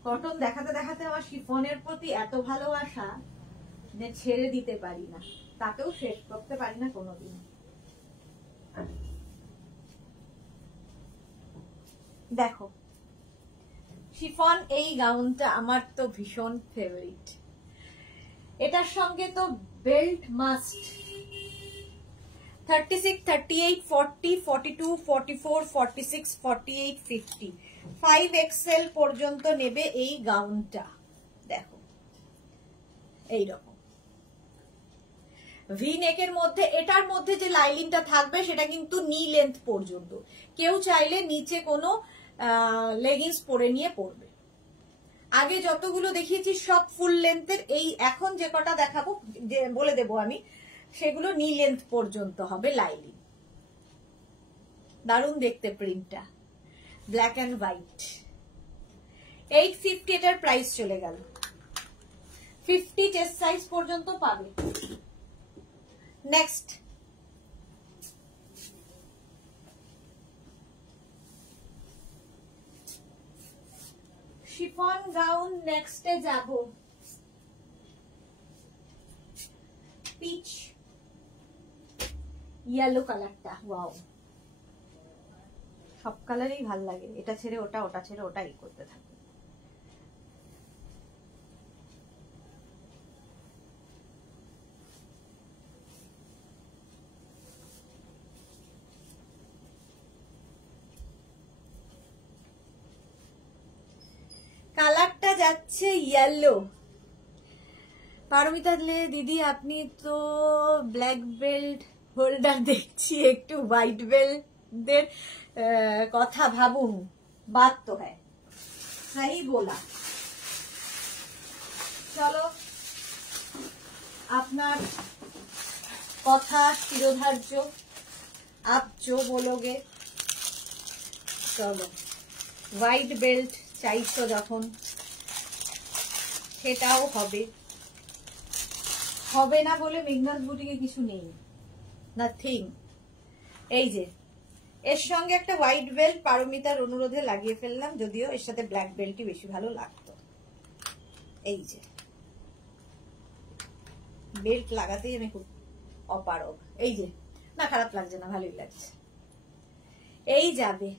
কটন দেখাতে দেখাতে আমার শিফনের প্রতি এত ভালোবাসা যে ছেড়ে দিতে পারি না, তাকেও শেষ করতে পারি না কোনোদিন। দেখো শিফন এই গাউনটা আমার তো ভীষণ ফেভারিট। এটার সঙ্গে তো বেল্ট মাস্ট। 36, 38, 40, 42, 44, 46, 48, 50 5XL পর্যন্ত নেবে এই গাউনটা। দেখো এইরকম ভি নেকের মধ্যে। এটার মধ্যে যে লাইলিনটা থাকবে সেটা কিন্তু নি লেন্থ পর্যন্ত। কেউ চাইলে নিচে কোনো লেগিংস পরে নিয়ে পরবে। আগে যতগুলো দেখিয়েছি সব ফুল লেন্থের। এই এখন যে কটা দেখাবো, যে বলে দেবো আমি, সেগুলো নি লেন্থ পর্যন্ত হবে লাইলিন। দারুণ দেখতে প্রিন্টটা, ব্ল্যাক অ্যান্ড হোয়াইট। 850 এটার প্রাইস চলে গেল। 50 চেস্ট সাইজ পর্যন্ত পাবে। Next chiffon gown. নেক্সটে যাব পিচ ইয়েলো কালারটা। ওয়াও, সব কালারই ভাল লাগে। এটা ছেড়ে ওটা, ওটা ছেড়ে ওটা ই করতে থাকে। কালারটা যাচ্ছে ইয়েলো। পারমিতা দিদি আপনি তো ব্ল্যাক বেল্ট হোল্ডার দেখছি, একটু হোয়াইট বেল্টদের কথা ভাবুন। বাত তো হ্যাঁ, সহি বলা। চলো, আপনার কথা চিরধার্য, আপ जो बोलोगे। চলো, হোয়াইট বেল্ট চাইছো যখন, সেটাও হবে। হবে না বলে মেঘনাথ বুটিকে কিছু নেই, নাথিং। এই যে এর সঙ্গে একটা হোয়াইট বেল্ট পারমিতার অনুরোধে লাগিয়ে ফেললাম, যদিও এর সাথে ব্ল্যাক বেল্টই বেশি ভালো লাগতো। এই যে বেল্ট লাগাতেই আমি খুব অপারগ। এই যে, না খারাপ লাগছে না, ভালোই লাগছে। এই যাবে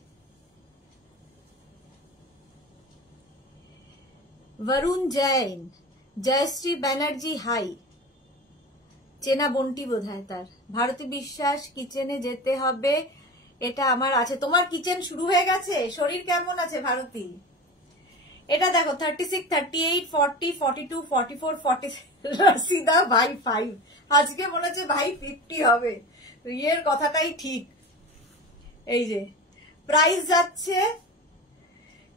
বরুণ জৈন, জয়শ্রী ব্যানার্জি হাই, চেনা বন্টি বোধহয় তার। ভারতী বিশ্বাস, কিচেনে যেতে হবে, এটা আমার আছে। তোমার কিচেন শুরু হয়ে গেছে? শরীর কেমন আছে ভারতী? এটা দেখো 36, 38, 40, 42, 44, 40। রসিদা ভাই 5, আজকে মনে হচ্ছে ভাই 50 হবে। এর কথাটাই ঠিক। এই যে প্রাইস যাচ্ছে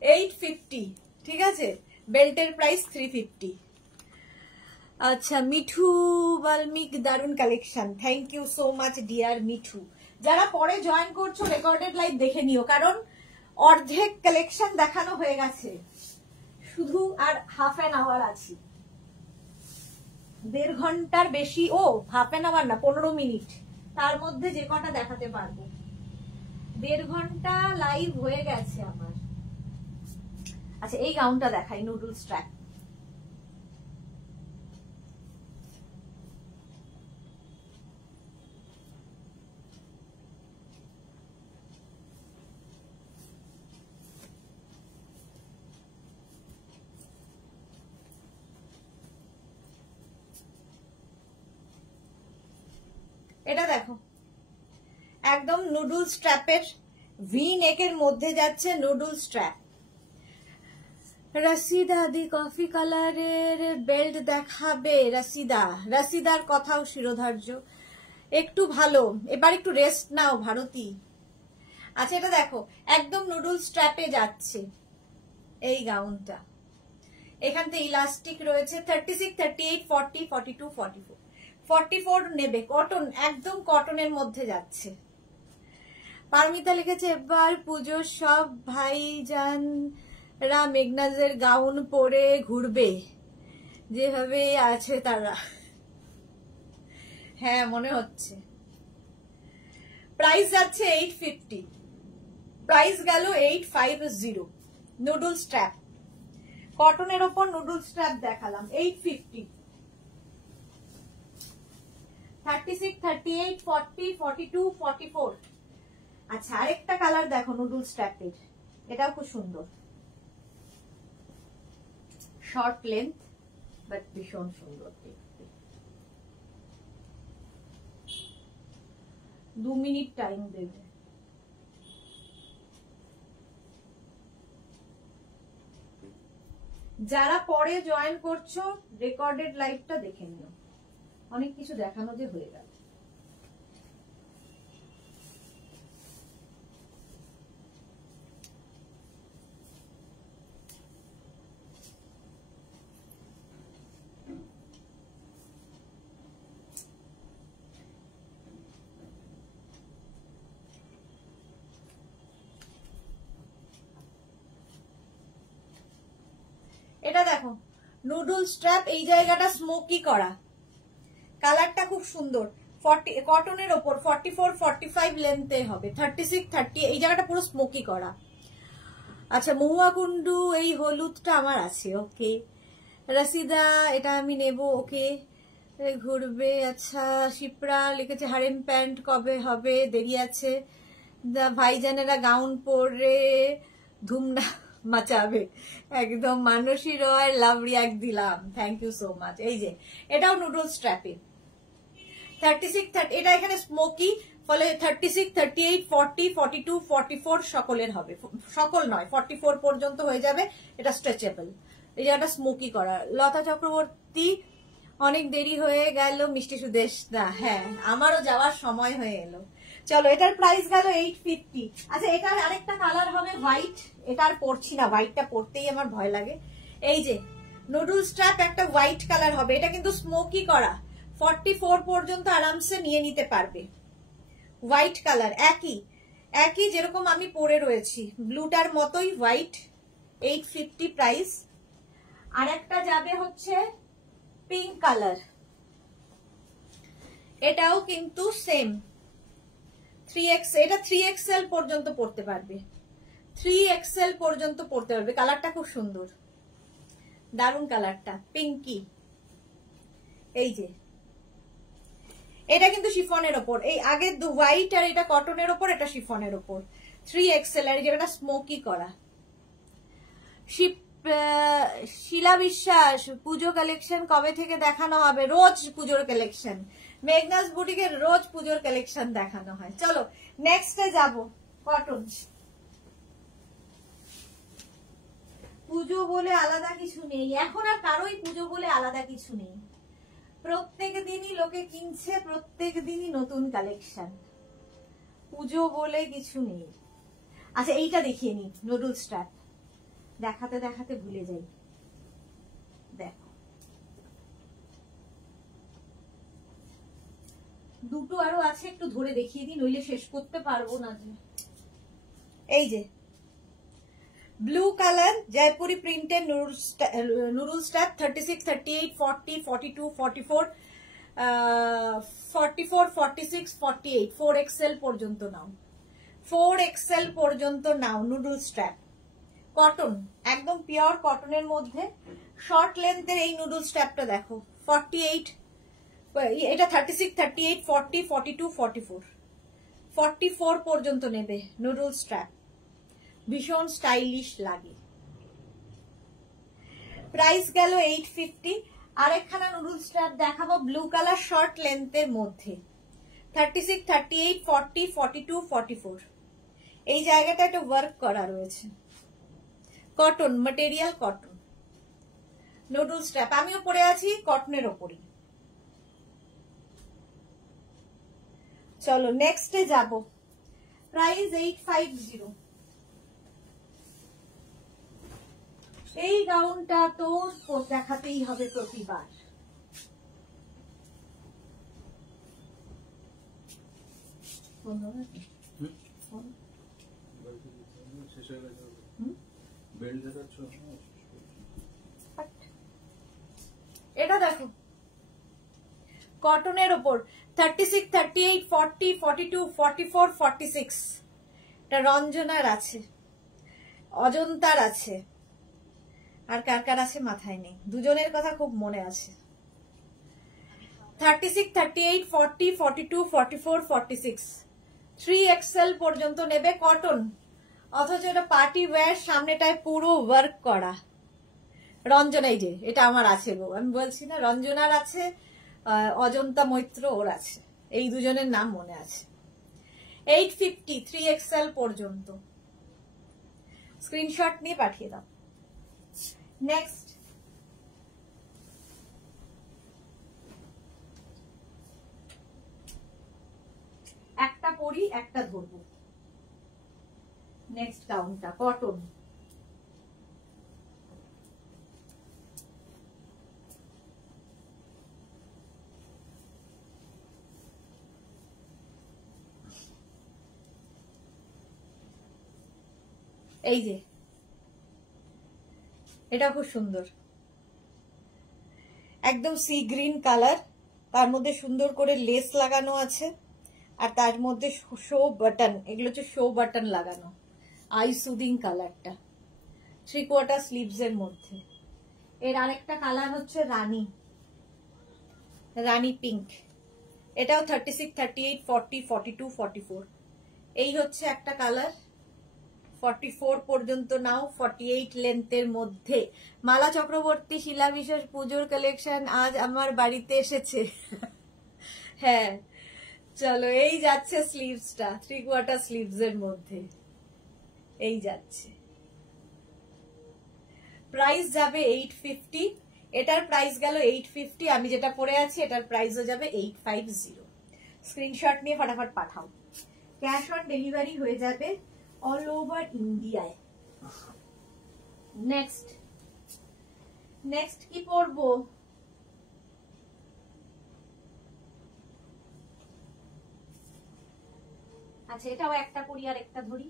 850, ঠিক আছে, বেল্টের প্রাইস 350। আচ্ছা, মিঠু বাল্মিক, দারুন collection, thank you so much dear Mithu. যারা পরে জয়েন করছো রেকর্ডেড লাইভ দেখে নিও, কারণ অর্ধেক কালেকশন দেখানো হয়ে গেছে, শুধু আর হাফ অ্যান আওয়ার আছি। 1.5 ঘন্টার বেশি, ও হাফ অ্যান আওয়ার না, 15 মিনিট, তার মধ্যে যে কটা দেখাতে পারবো। 1.5 ঘন্টা লাইভ হয়ে গেছে আমার। আচ্ছা, এই গাউনটা দেখাই, নুডলস ট্র্যাক। এটা দেখো, একদম নুডলস স্ট্র্যাপের, ভি নেকের মধ্যে যাচ্ছে নুডলস স্ট্র্যাপ। রসিদা দি কফি কালারের বেল্ট দেখাবে। রসিদার কথাও শিরোধার্য। একটু ভালো, এবার একটু রেস্ট নাও ভারতী। আচ্ছা, এটা দেখো একদম নুডলস স্ট্র্যাপে যাচ্ছে এই গাউনটা। এখান থেকে ইলাস্টিক রয়েছে। 36, 38, 40, 42, 44, 44 নেবে। কটন, একদম কটনের মধ্যে যাচ্ছে। পারমিতা লিখেছে এবার পুজো সব ভাইজানরা মেঘনাজের গাউন পরে ঘুরবে, যেভাবে আছে তারা। হ্যাঁ, মনে হচ্ছে। প্রাইস যাচ্ছে 850, প্রাইস গেল 850। নুডল স্ট্র্যাপ, কটনের ওপর নুডল স্ট্র্যাপ দেখালাম 850। 36, 38, 40, 42, 44। আচ্ছা, আরেকটা কালার দেখো নুডল স্ট্র্যাপের, এটাও খুব সুন্দর, শর্ট লেন্থ বাট ভীষণ সুন্দর দেখতে। 2 মিনিট টাইম দেবে। যারা পরে জয়েন করছো রেকর্ডেড লাইভটা দেখে নিও, অনেক কিছু দেখানো যে হয়ে গেল। এটা দেখো নুডল স্ট্র্যাপ, এই জায়গাটা স্মোকি করা, কালারটা খুব সুন্দর। 40 কটনের ওপর, 44, 45 লেন্থে হবে। 36, 30, এই জায়গাটা পুরো স্মোকি করা। আচ্ছা, মহুয়া কুন্ডু, এই হলুদটা আমার আছে, ওকে। রসিদা, এটা আমি নেব, ওকে। ঘুরবে। আচ্ছা, শিপ্রা লিখেছে হারেম প্যান্ট কবে হবে, দেরি আছে। ভাইজানেরা গাউন পরে ধুমনা মাচাবে, একদম। মানসী রয়, লাভ রিয়াক্ট দিলাম, থ্যাংক ইউ সো মাচ। এই যে এটাও নুডল স্ট্র্যাপে, 36, 30, এটা এখানে স্মোকি, ফলে 36, 38, 40, 42, 44 সকলের হবে, সকল নয় 44 পর্যন্ত হয়ে যাবে। এটা স্ট্রেচেবল, এই জায়গাটা স্মোকি করা। লতা চক্রবর্তী, অনেক দেরি হয়ে গেল মিষ্টি সুদেশ দা। হ্যাঁ, আমারও যাওয়ার সময় হয়ে এলো। চলো, এটার প্রাইস গেল 850। আচ্ছা, এটার আরেকটা কালার হবে হোয়াইট। এটা আর পরছি না, হোয়াইটটা পরতেই আমার ভয় লাগে। এই যে নুডল স্ট্র্যাপ একটা হোয়াইট কালার হবে, এটা কিন্তু স্মোকি করা, 44 পর্যন্ত আরামসে নিয়ে নিতে পারবে। হোয়াইট কালার, একই যেরকম আমি পরে রয়েছি, ব্লুটার মতোই হোয়াইট, 850 প্রাইস। আর একটা যাবে হচ্ছে পিঙ্ক কালার, এটাও কিন্তু সেম 3X, এটা 3XL পর্যন্ত পড়তে পারবে, 3XL পর্যন্ত পড়তে পারবে। কালারটা খুব সুন্দর, দারুন কালারটা, পিঙ্কি। এই যে এটা কিন্তু শিফনের ওপর, এই আগে হোয়াইট আর এটা কটনের ওপর, এটা শিফনের ওপর, 3XL, আর যেটা স্মোকি করা। শিলা বিশ্বাস, পুজো কালেকশন কবে থেকে দেখানো হবে? রোজ পুজোর কালেকশন, মেঘনাস বুটিকের রোজ পুজোর কালেকশন দেখানো হয়। চলো নেক্সটে যাব, কটন। পুজো বলে আলাদা কিছু নেই এখন, আর কারোই পুজো বলে আলাদা কিছু নেই। প্রত্যেক দিনই লোকে কিনছে, প্রত্যেক দিনই নতুন কালেকশন, পুজো বলে কিছু নেই। আচ্ছা, এইটা দেখিয়ে নি, নুডল স্ট্র্যাপ, দেখাতে দেখাতে ভুলে যাই। দেখো, দুটো আরো আছে, একটু ধরে দেখিয়ে দিই, নইলে শেষ করতে পারবো না। এই যে ব্লু কালার জয়পুরি প্রিন্টের নুডল স্ট্র্যাপ, 36, 38, 40, 42, 44, 44, 46, 48, 4XL পর্যন্ত নাও, 4XL পর্যন্ত নাও নুডল স্ট্র্যাপ। কটন, একদম পিওর কটনের মধ্যে, শর্ট লেন্থের এই নুডল স্ট্র্যাপটা দেখো, 48, এটা 36, 38, 40, 42, 44, 44 পর্যন্ত নেবে নুডল স্ট্র্যাপ, ভীষণ স্টাইলিশ লাগে। প্রাইস গেল 850। আরেকখানা নুডল স্ট্র্যাপ দেখাবো ব্লু কালার শর্ট লেন্থের মধ্যে, 36, 38, 40, 42, 44, এই জায়গাটা একটা ওয়ার্ক করা রয়েছে, cotton material, cotton noodle strap. আমিও পরে আছি কটনের ওপরই। চলো নেক্সটে যাব, প্রাইস 850। এই গাউনটা তো দেখাতেই হবে প্রতিবার। এটা দেখো কটনের ওপর, 36, 38, 40, 42, 44, 46, এটা রঞ্জনার আছে, অজন্তার আছে, আর কার কার আছে মাথায় নেই, দুজনের কথা খুব মনে আছে। 36, 38, 40, 42, 44, 46, 3XL পর্যন্ত নেবে, কটন, অথচ এটা পার্টি ওয়্যার, সামনেটায় পুরো ওয়ার্ক করা। রঞ্জনাই যে, এটা আমার আছে গো, আমি বলছি না, রঞ্জনার আছে, অজন্তা মৈত্র ওর আছে, এই দুজনের নাম মনে আছে। 850, 3XL পর্যন্ত, স্ক্রিনশট নিয়ে পাঠিয়ে দাও। নেক্সট, একটা পরি একটা ধরবো। নেক্সট গাউনটা কটন, এই যে এটা খুব সুন্দর, একদম সি গ্রিন কালার, তার মধ্যে সুন্দর করে লেস লাগানো আছে, আর তার মধ্যে শো বাটন, এগুলো হচ্ছে শো বাটন লাগানো, আই সুদিং কালারটা, 3/4 স্লিভস এর মধ্যে। এর আরেকটা কালার হচ্ছে রানী পিঙ্ক, এটাও 36, 38, 40, 42, 44, এই হচ্ছে একটা কালার, 44 পর্যন্ত নাও, 48 লেন্থের মধ্যে। মালা চক্রবর্তী, শিলা বিশ্বাস, পুজোর কালেকশন আজ আমার বাড়িতে এসেছে। হ্যাঁ চলো এই যাচ্ছে স্লিভসটা, 3/4 স্লিভস এর মধ্যে এই যাচ্ছে। প্রাইস যাবে 850, এটার প্রাইস গেল 850, আমি যেটা পরে আছি এটার প্রাইসও যাবে 850। স্ক্রিনশট নিয়ে ফটাফট পাঠাও। ক্যাশ অন ডেলিভারি হয়ে যাবে অল ওভার ইন্ডিয়ায়। নেক্সট কি পরবো? আচ্ছা এটাও একটা পরি আর একটা ধরি।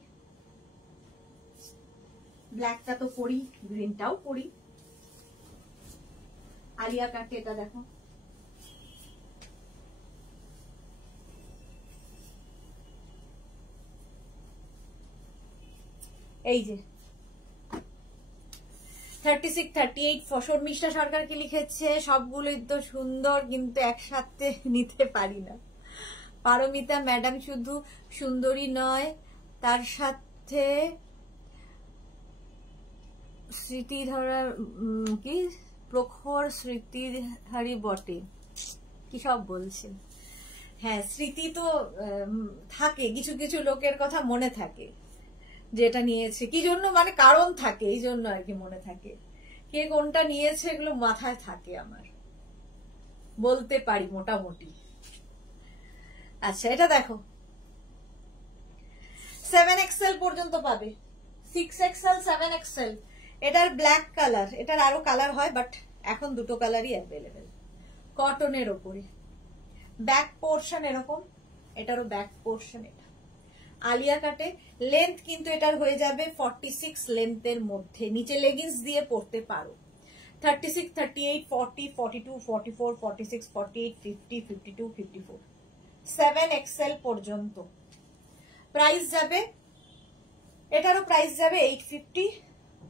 ব্ল্যাকটা তো পরি, গ্রিনটাও পরি। আলিয়া কাটে এটা দেখো, এই যে 36, 38 শর্মিষ্ঠা সরকারকে লিখেছে। সবগুলোই তো সুন্দর কিন্তু একসাথে নিতে পারি না। পারমিতা ম্যাডাম শুধু সুন্দরী নয়, তার সাথে স্মৃতিধারা কি প্রখর স্মৃতিধারী বটে, কি সব বলছে। হ্যাঁ স্মৃতি তো থাকে, কিছু কিছু লোকের কথা মনে থাকে যেটা নিয়েছে কি জন্য, মানে কারণ থাকে, এই জন্য আর কি মনে থাকে। কে কোনটা নিয়েছে এগুলো মাথায় থাকে, আমার বলতে পারি মোটামুটি। আচ্ছা এটা দেখো 7XL পর্যন্ত পাবে, 6XL 7XL। এটার ব্ল্যাক কালার, এটার আরো কালার হয় বাট এখন দুটো কালারই অ্যাভেলেবেল। কটনের ওপরে ব্যাক পোর্শন এরকম, এটারও ব্যাক পোর্শন এটা আলিয়া কাটে। লেন্থ কিন্তু এটার হয়ে যাবে 46 লেন্থের মধ্যে, নিচে লেগিংস দিয়ে পরতে পারো। 36, 38, 40, 42, 44, 46, 48, 50, 52, 54, 7XL পর্যন্ত প্রাইস যাবে। এটারও প্রাইস যাবে 850,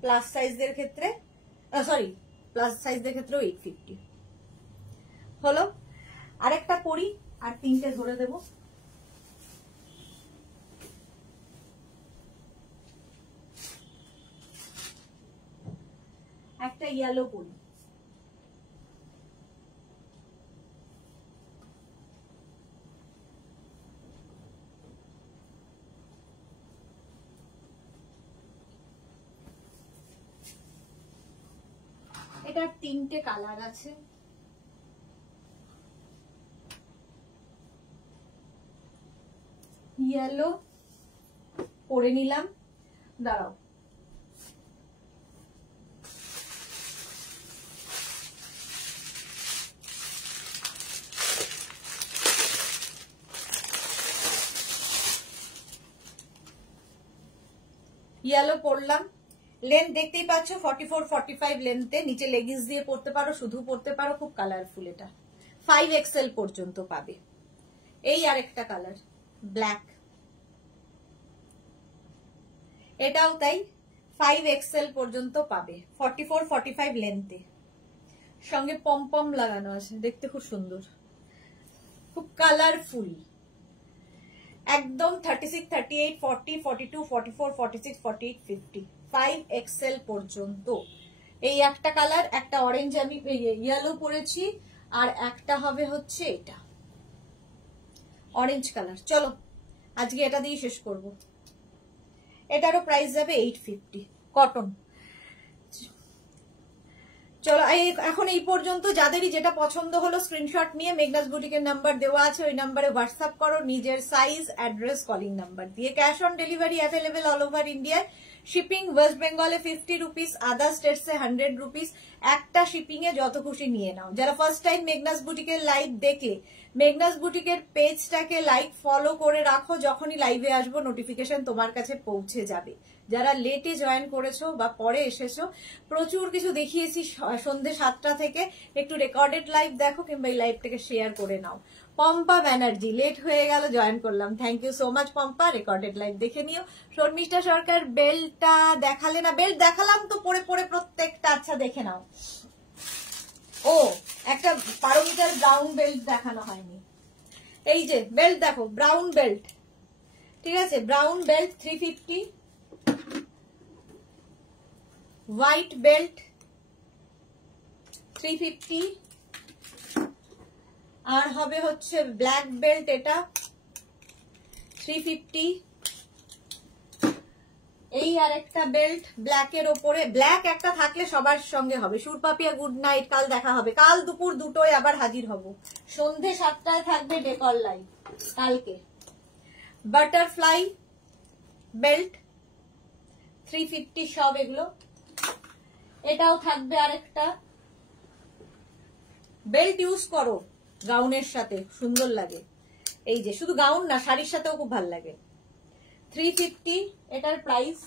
প্লাস সাইজদের ক্ষেত্রে প্লাস সাইজদের ক্ষেত্রেও 850 হলো। আরেকটা পরি আর তিনটে ধরে দেব। একটা ইয়েলো পরি, এটার তিনটে কালার আছে। ইয়েলো পরে নিলাম, দাঁড়াও ইয়েলো পরলাম। লেন্থ দেখতেই পাচ্ছ 44, 45 লেন্থে, নিচে লেগিংস দিয়ে পরতে পারো, শুধু পরতে পারো, খুব কালারফুল। এটা 5XL পর্যন্ত পাবে। এই আরেকটা কালার ব্ল্যাক, এটাও তাই 5XL পর্যন্ত পাবে, 44, 45 লেন্থে। সঙ্গে পম লাগানো আছে, দেখতে খুব সুন্দর, খুব কালারফুল একদম। 36, 38, 40, 42, 44, 46, 48, 50, 5XL পর্যন্ত। এই একটা কালার, একটা অরেঞ্জ আমি ইয়েলো পরেছি, আর একটা হবে হচ্ছে এটা অরেঞ্জ কালার। চলো আজকে এটা দিয়ে শেষ করব। এটারও প্রাইস যাবে 850, কটন। চলো এখন এই পর্যন্ত। যাদেরই যেটা পছন্দ হলো স্ক্রিনশট নিয়ে মেঘনাস বুটিকের নাম্বার দেওয়া আছে, ওই নাম্বারে হোয়াটসঅ্যাপ করো নিজের সাইজ, অ্যাড্রেস, কলিং নাম্বার দিয়ে। Cash on delivery available all over ইন্ডিয়ায়। শিপিং ওয়েস্ট বেঙ্গলে 50 রুপিস, আদার স্টেটসে 100 রুপিস। একটা শিপিং এ যত খুশি নিয়ে নাও। যারা ফার্স্ট টাইম মেঘনাস বুটিকের লাইভ দেখলে, মেঘনাস বুটিকের পেজটাকে লাইক ফলো করে রাখো, যখনই লাইভে আসবো নোটিফিকেশন তোমার কাছে পৌঁছে যাবে। যারা লেটে জয়েন করেছো বা পরে এসেছো, প্রচুর কিছু দেখিয়েছি সন্ধ্যে 7টা থেকে, একটু রেকর্ডেড লাইভ দেখো কিংবা এই লাইভটাকে শেয়ার করে নাও। পম্পা ব্যানার্জি লেট হয়ে গেল, জয়েন করলাম, thank you so much Pompa, recorded live দেখে নিও। শর্মিষ্ঠা সরকার বেল্টটা দেখালে না? বেল্ট দেখালাম তো পরে পরে প্রত্যেকটা। আচ্ছা দেখে নাও। ও একটা পারমিতার ব্রাউন বেল্ট দেখানো হয়নি। এই যে বেল্ট দেখো, ব্রাউন বেল্ট, ঠিক আছে, ব্রাউন বেল্ট 350, হোয়াইট বেল্ট 350, আর হবে হচ্ছে ব্ল্যাক বেল্ট, এটা 350। এই আর একটা বেল্ট ব্ল্যাকের ওপরে, ব্ল্যাক একটা থাকলে সবার সঙ্গে হবে। সুরপাপি আর গুড নাইট, কাল দেখা হবে। কাল দুপুর 2টোয় আবার হাজির হব। সন্ধে 7টায় থাকবে ডেকর লাইভ কালকে। বাটারফ্লাই বেল্ট 350 সব এগুলো। এটাও থাকবে আরেকটা। বেল্ট ইউজ করো গাউনের সাথে, সুন্দর লাগে। এই যে শুধু গাউন না, শাড়ির সাথেও খুব ভালো লাগে। 350 এটার প্রাইস।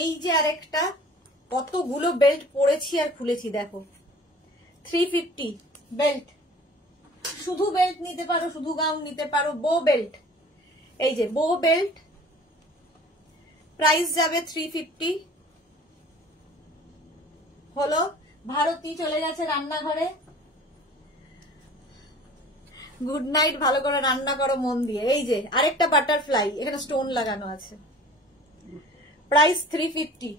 এই যে আরেকটা, কতগুলো বেল্ট পরেছি আর খুলেছি দেখো। 350 বেল্ট, শুধু বেল্ট নিতে পারো, শুধু গাউন নিতে পারো। বো বেল্ট, এই যে বো বেল্ট, প্রাইস যাবে 350। হলো। ভারতী চলে গেছে রান্নাঘরে। গুড নাইট, ভালো করে রান্না করো মন দিয়ে। এই যে আরেকটা বাটারফ্লাই, এখানে স্টোন লাগানো আছে, প্রাইস 350।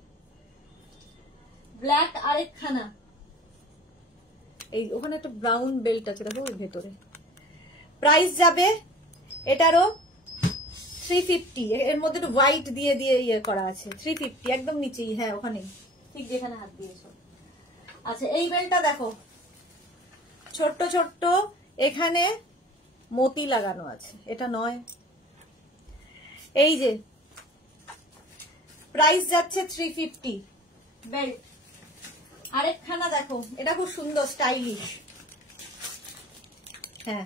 ব্ল্যাক আরেকখানা, এই ওখানে একটা ব্রাউন বেল্ট আছে দেখো ওর ভেতরে, প্রাইস যাবে এটারও 350। এর মধ্যে একটু হোয়াইট দিয়ে দিয়ে ইয়ে করা আছে। 350 একদম নিচেই, হ্যাঁ ওখানেই, ঠিক যেখানে হাত দিয়েছো। আচ্ছা এই বেল্টটা দেখো, ছোট্ট ছোট্ট এখানে মতি লাগানো আছে, এটা নয়। এই যে প্রাইস যাচ্ছে 350 বেল্ট। আরেকখানা দেখো, এটা খুব সুন্দর স্টাইলিশ, হ্যাঁ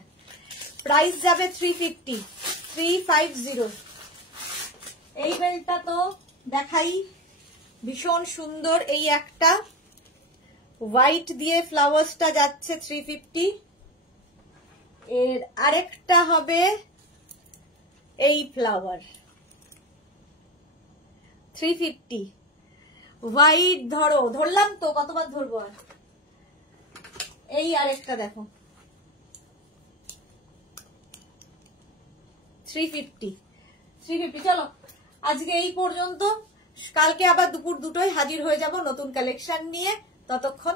প্রাইস যাবে 350। এই বেল্টটা তো দেখাই, ভীষণ সুন্দর। এই একটা হোয়াইট দিয়ে ফ্লাওয়ার্সটা যাচ্ছে 350। এর আরেকটা হবে এই ফ্লাওয়ার 350। হোয়াইট ধরো, ধরলাম তো, কতবার ধরবো আর। এই আরেকটা দেখো 350। চলো আজকে এই পর্যন্ত, কালকে আবার দুপুর 2টোয় হাজির হয়ে যাব নতুন কালেকশন নিয়ে। ততক্ষণ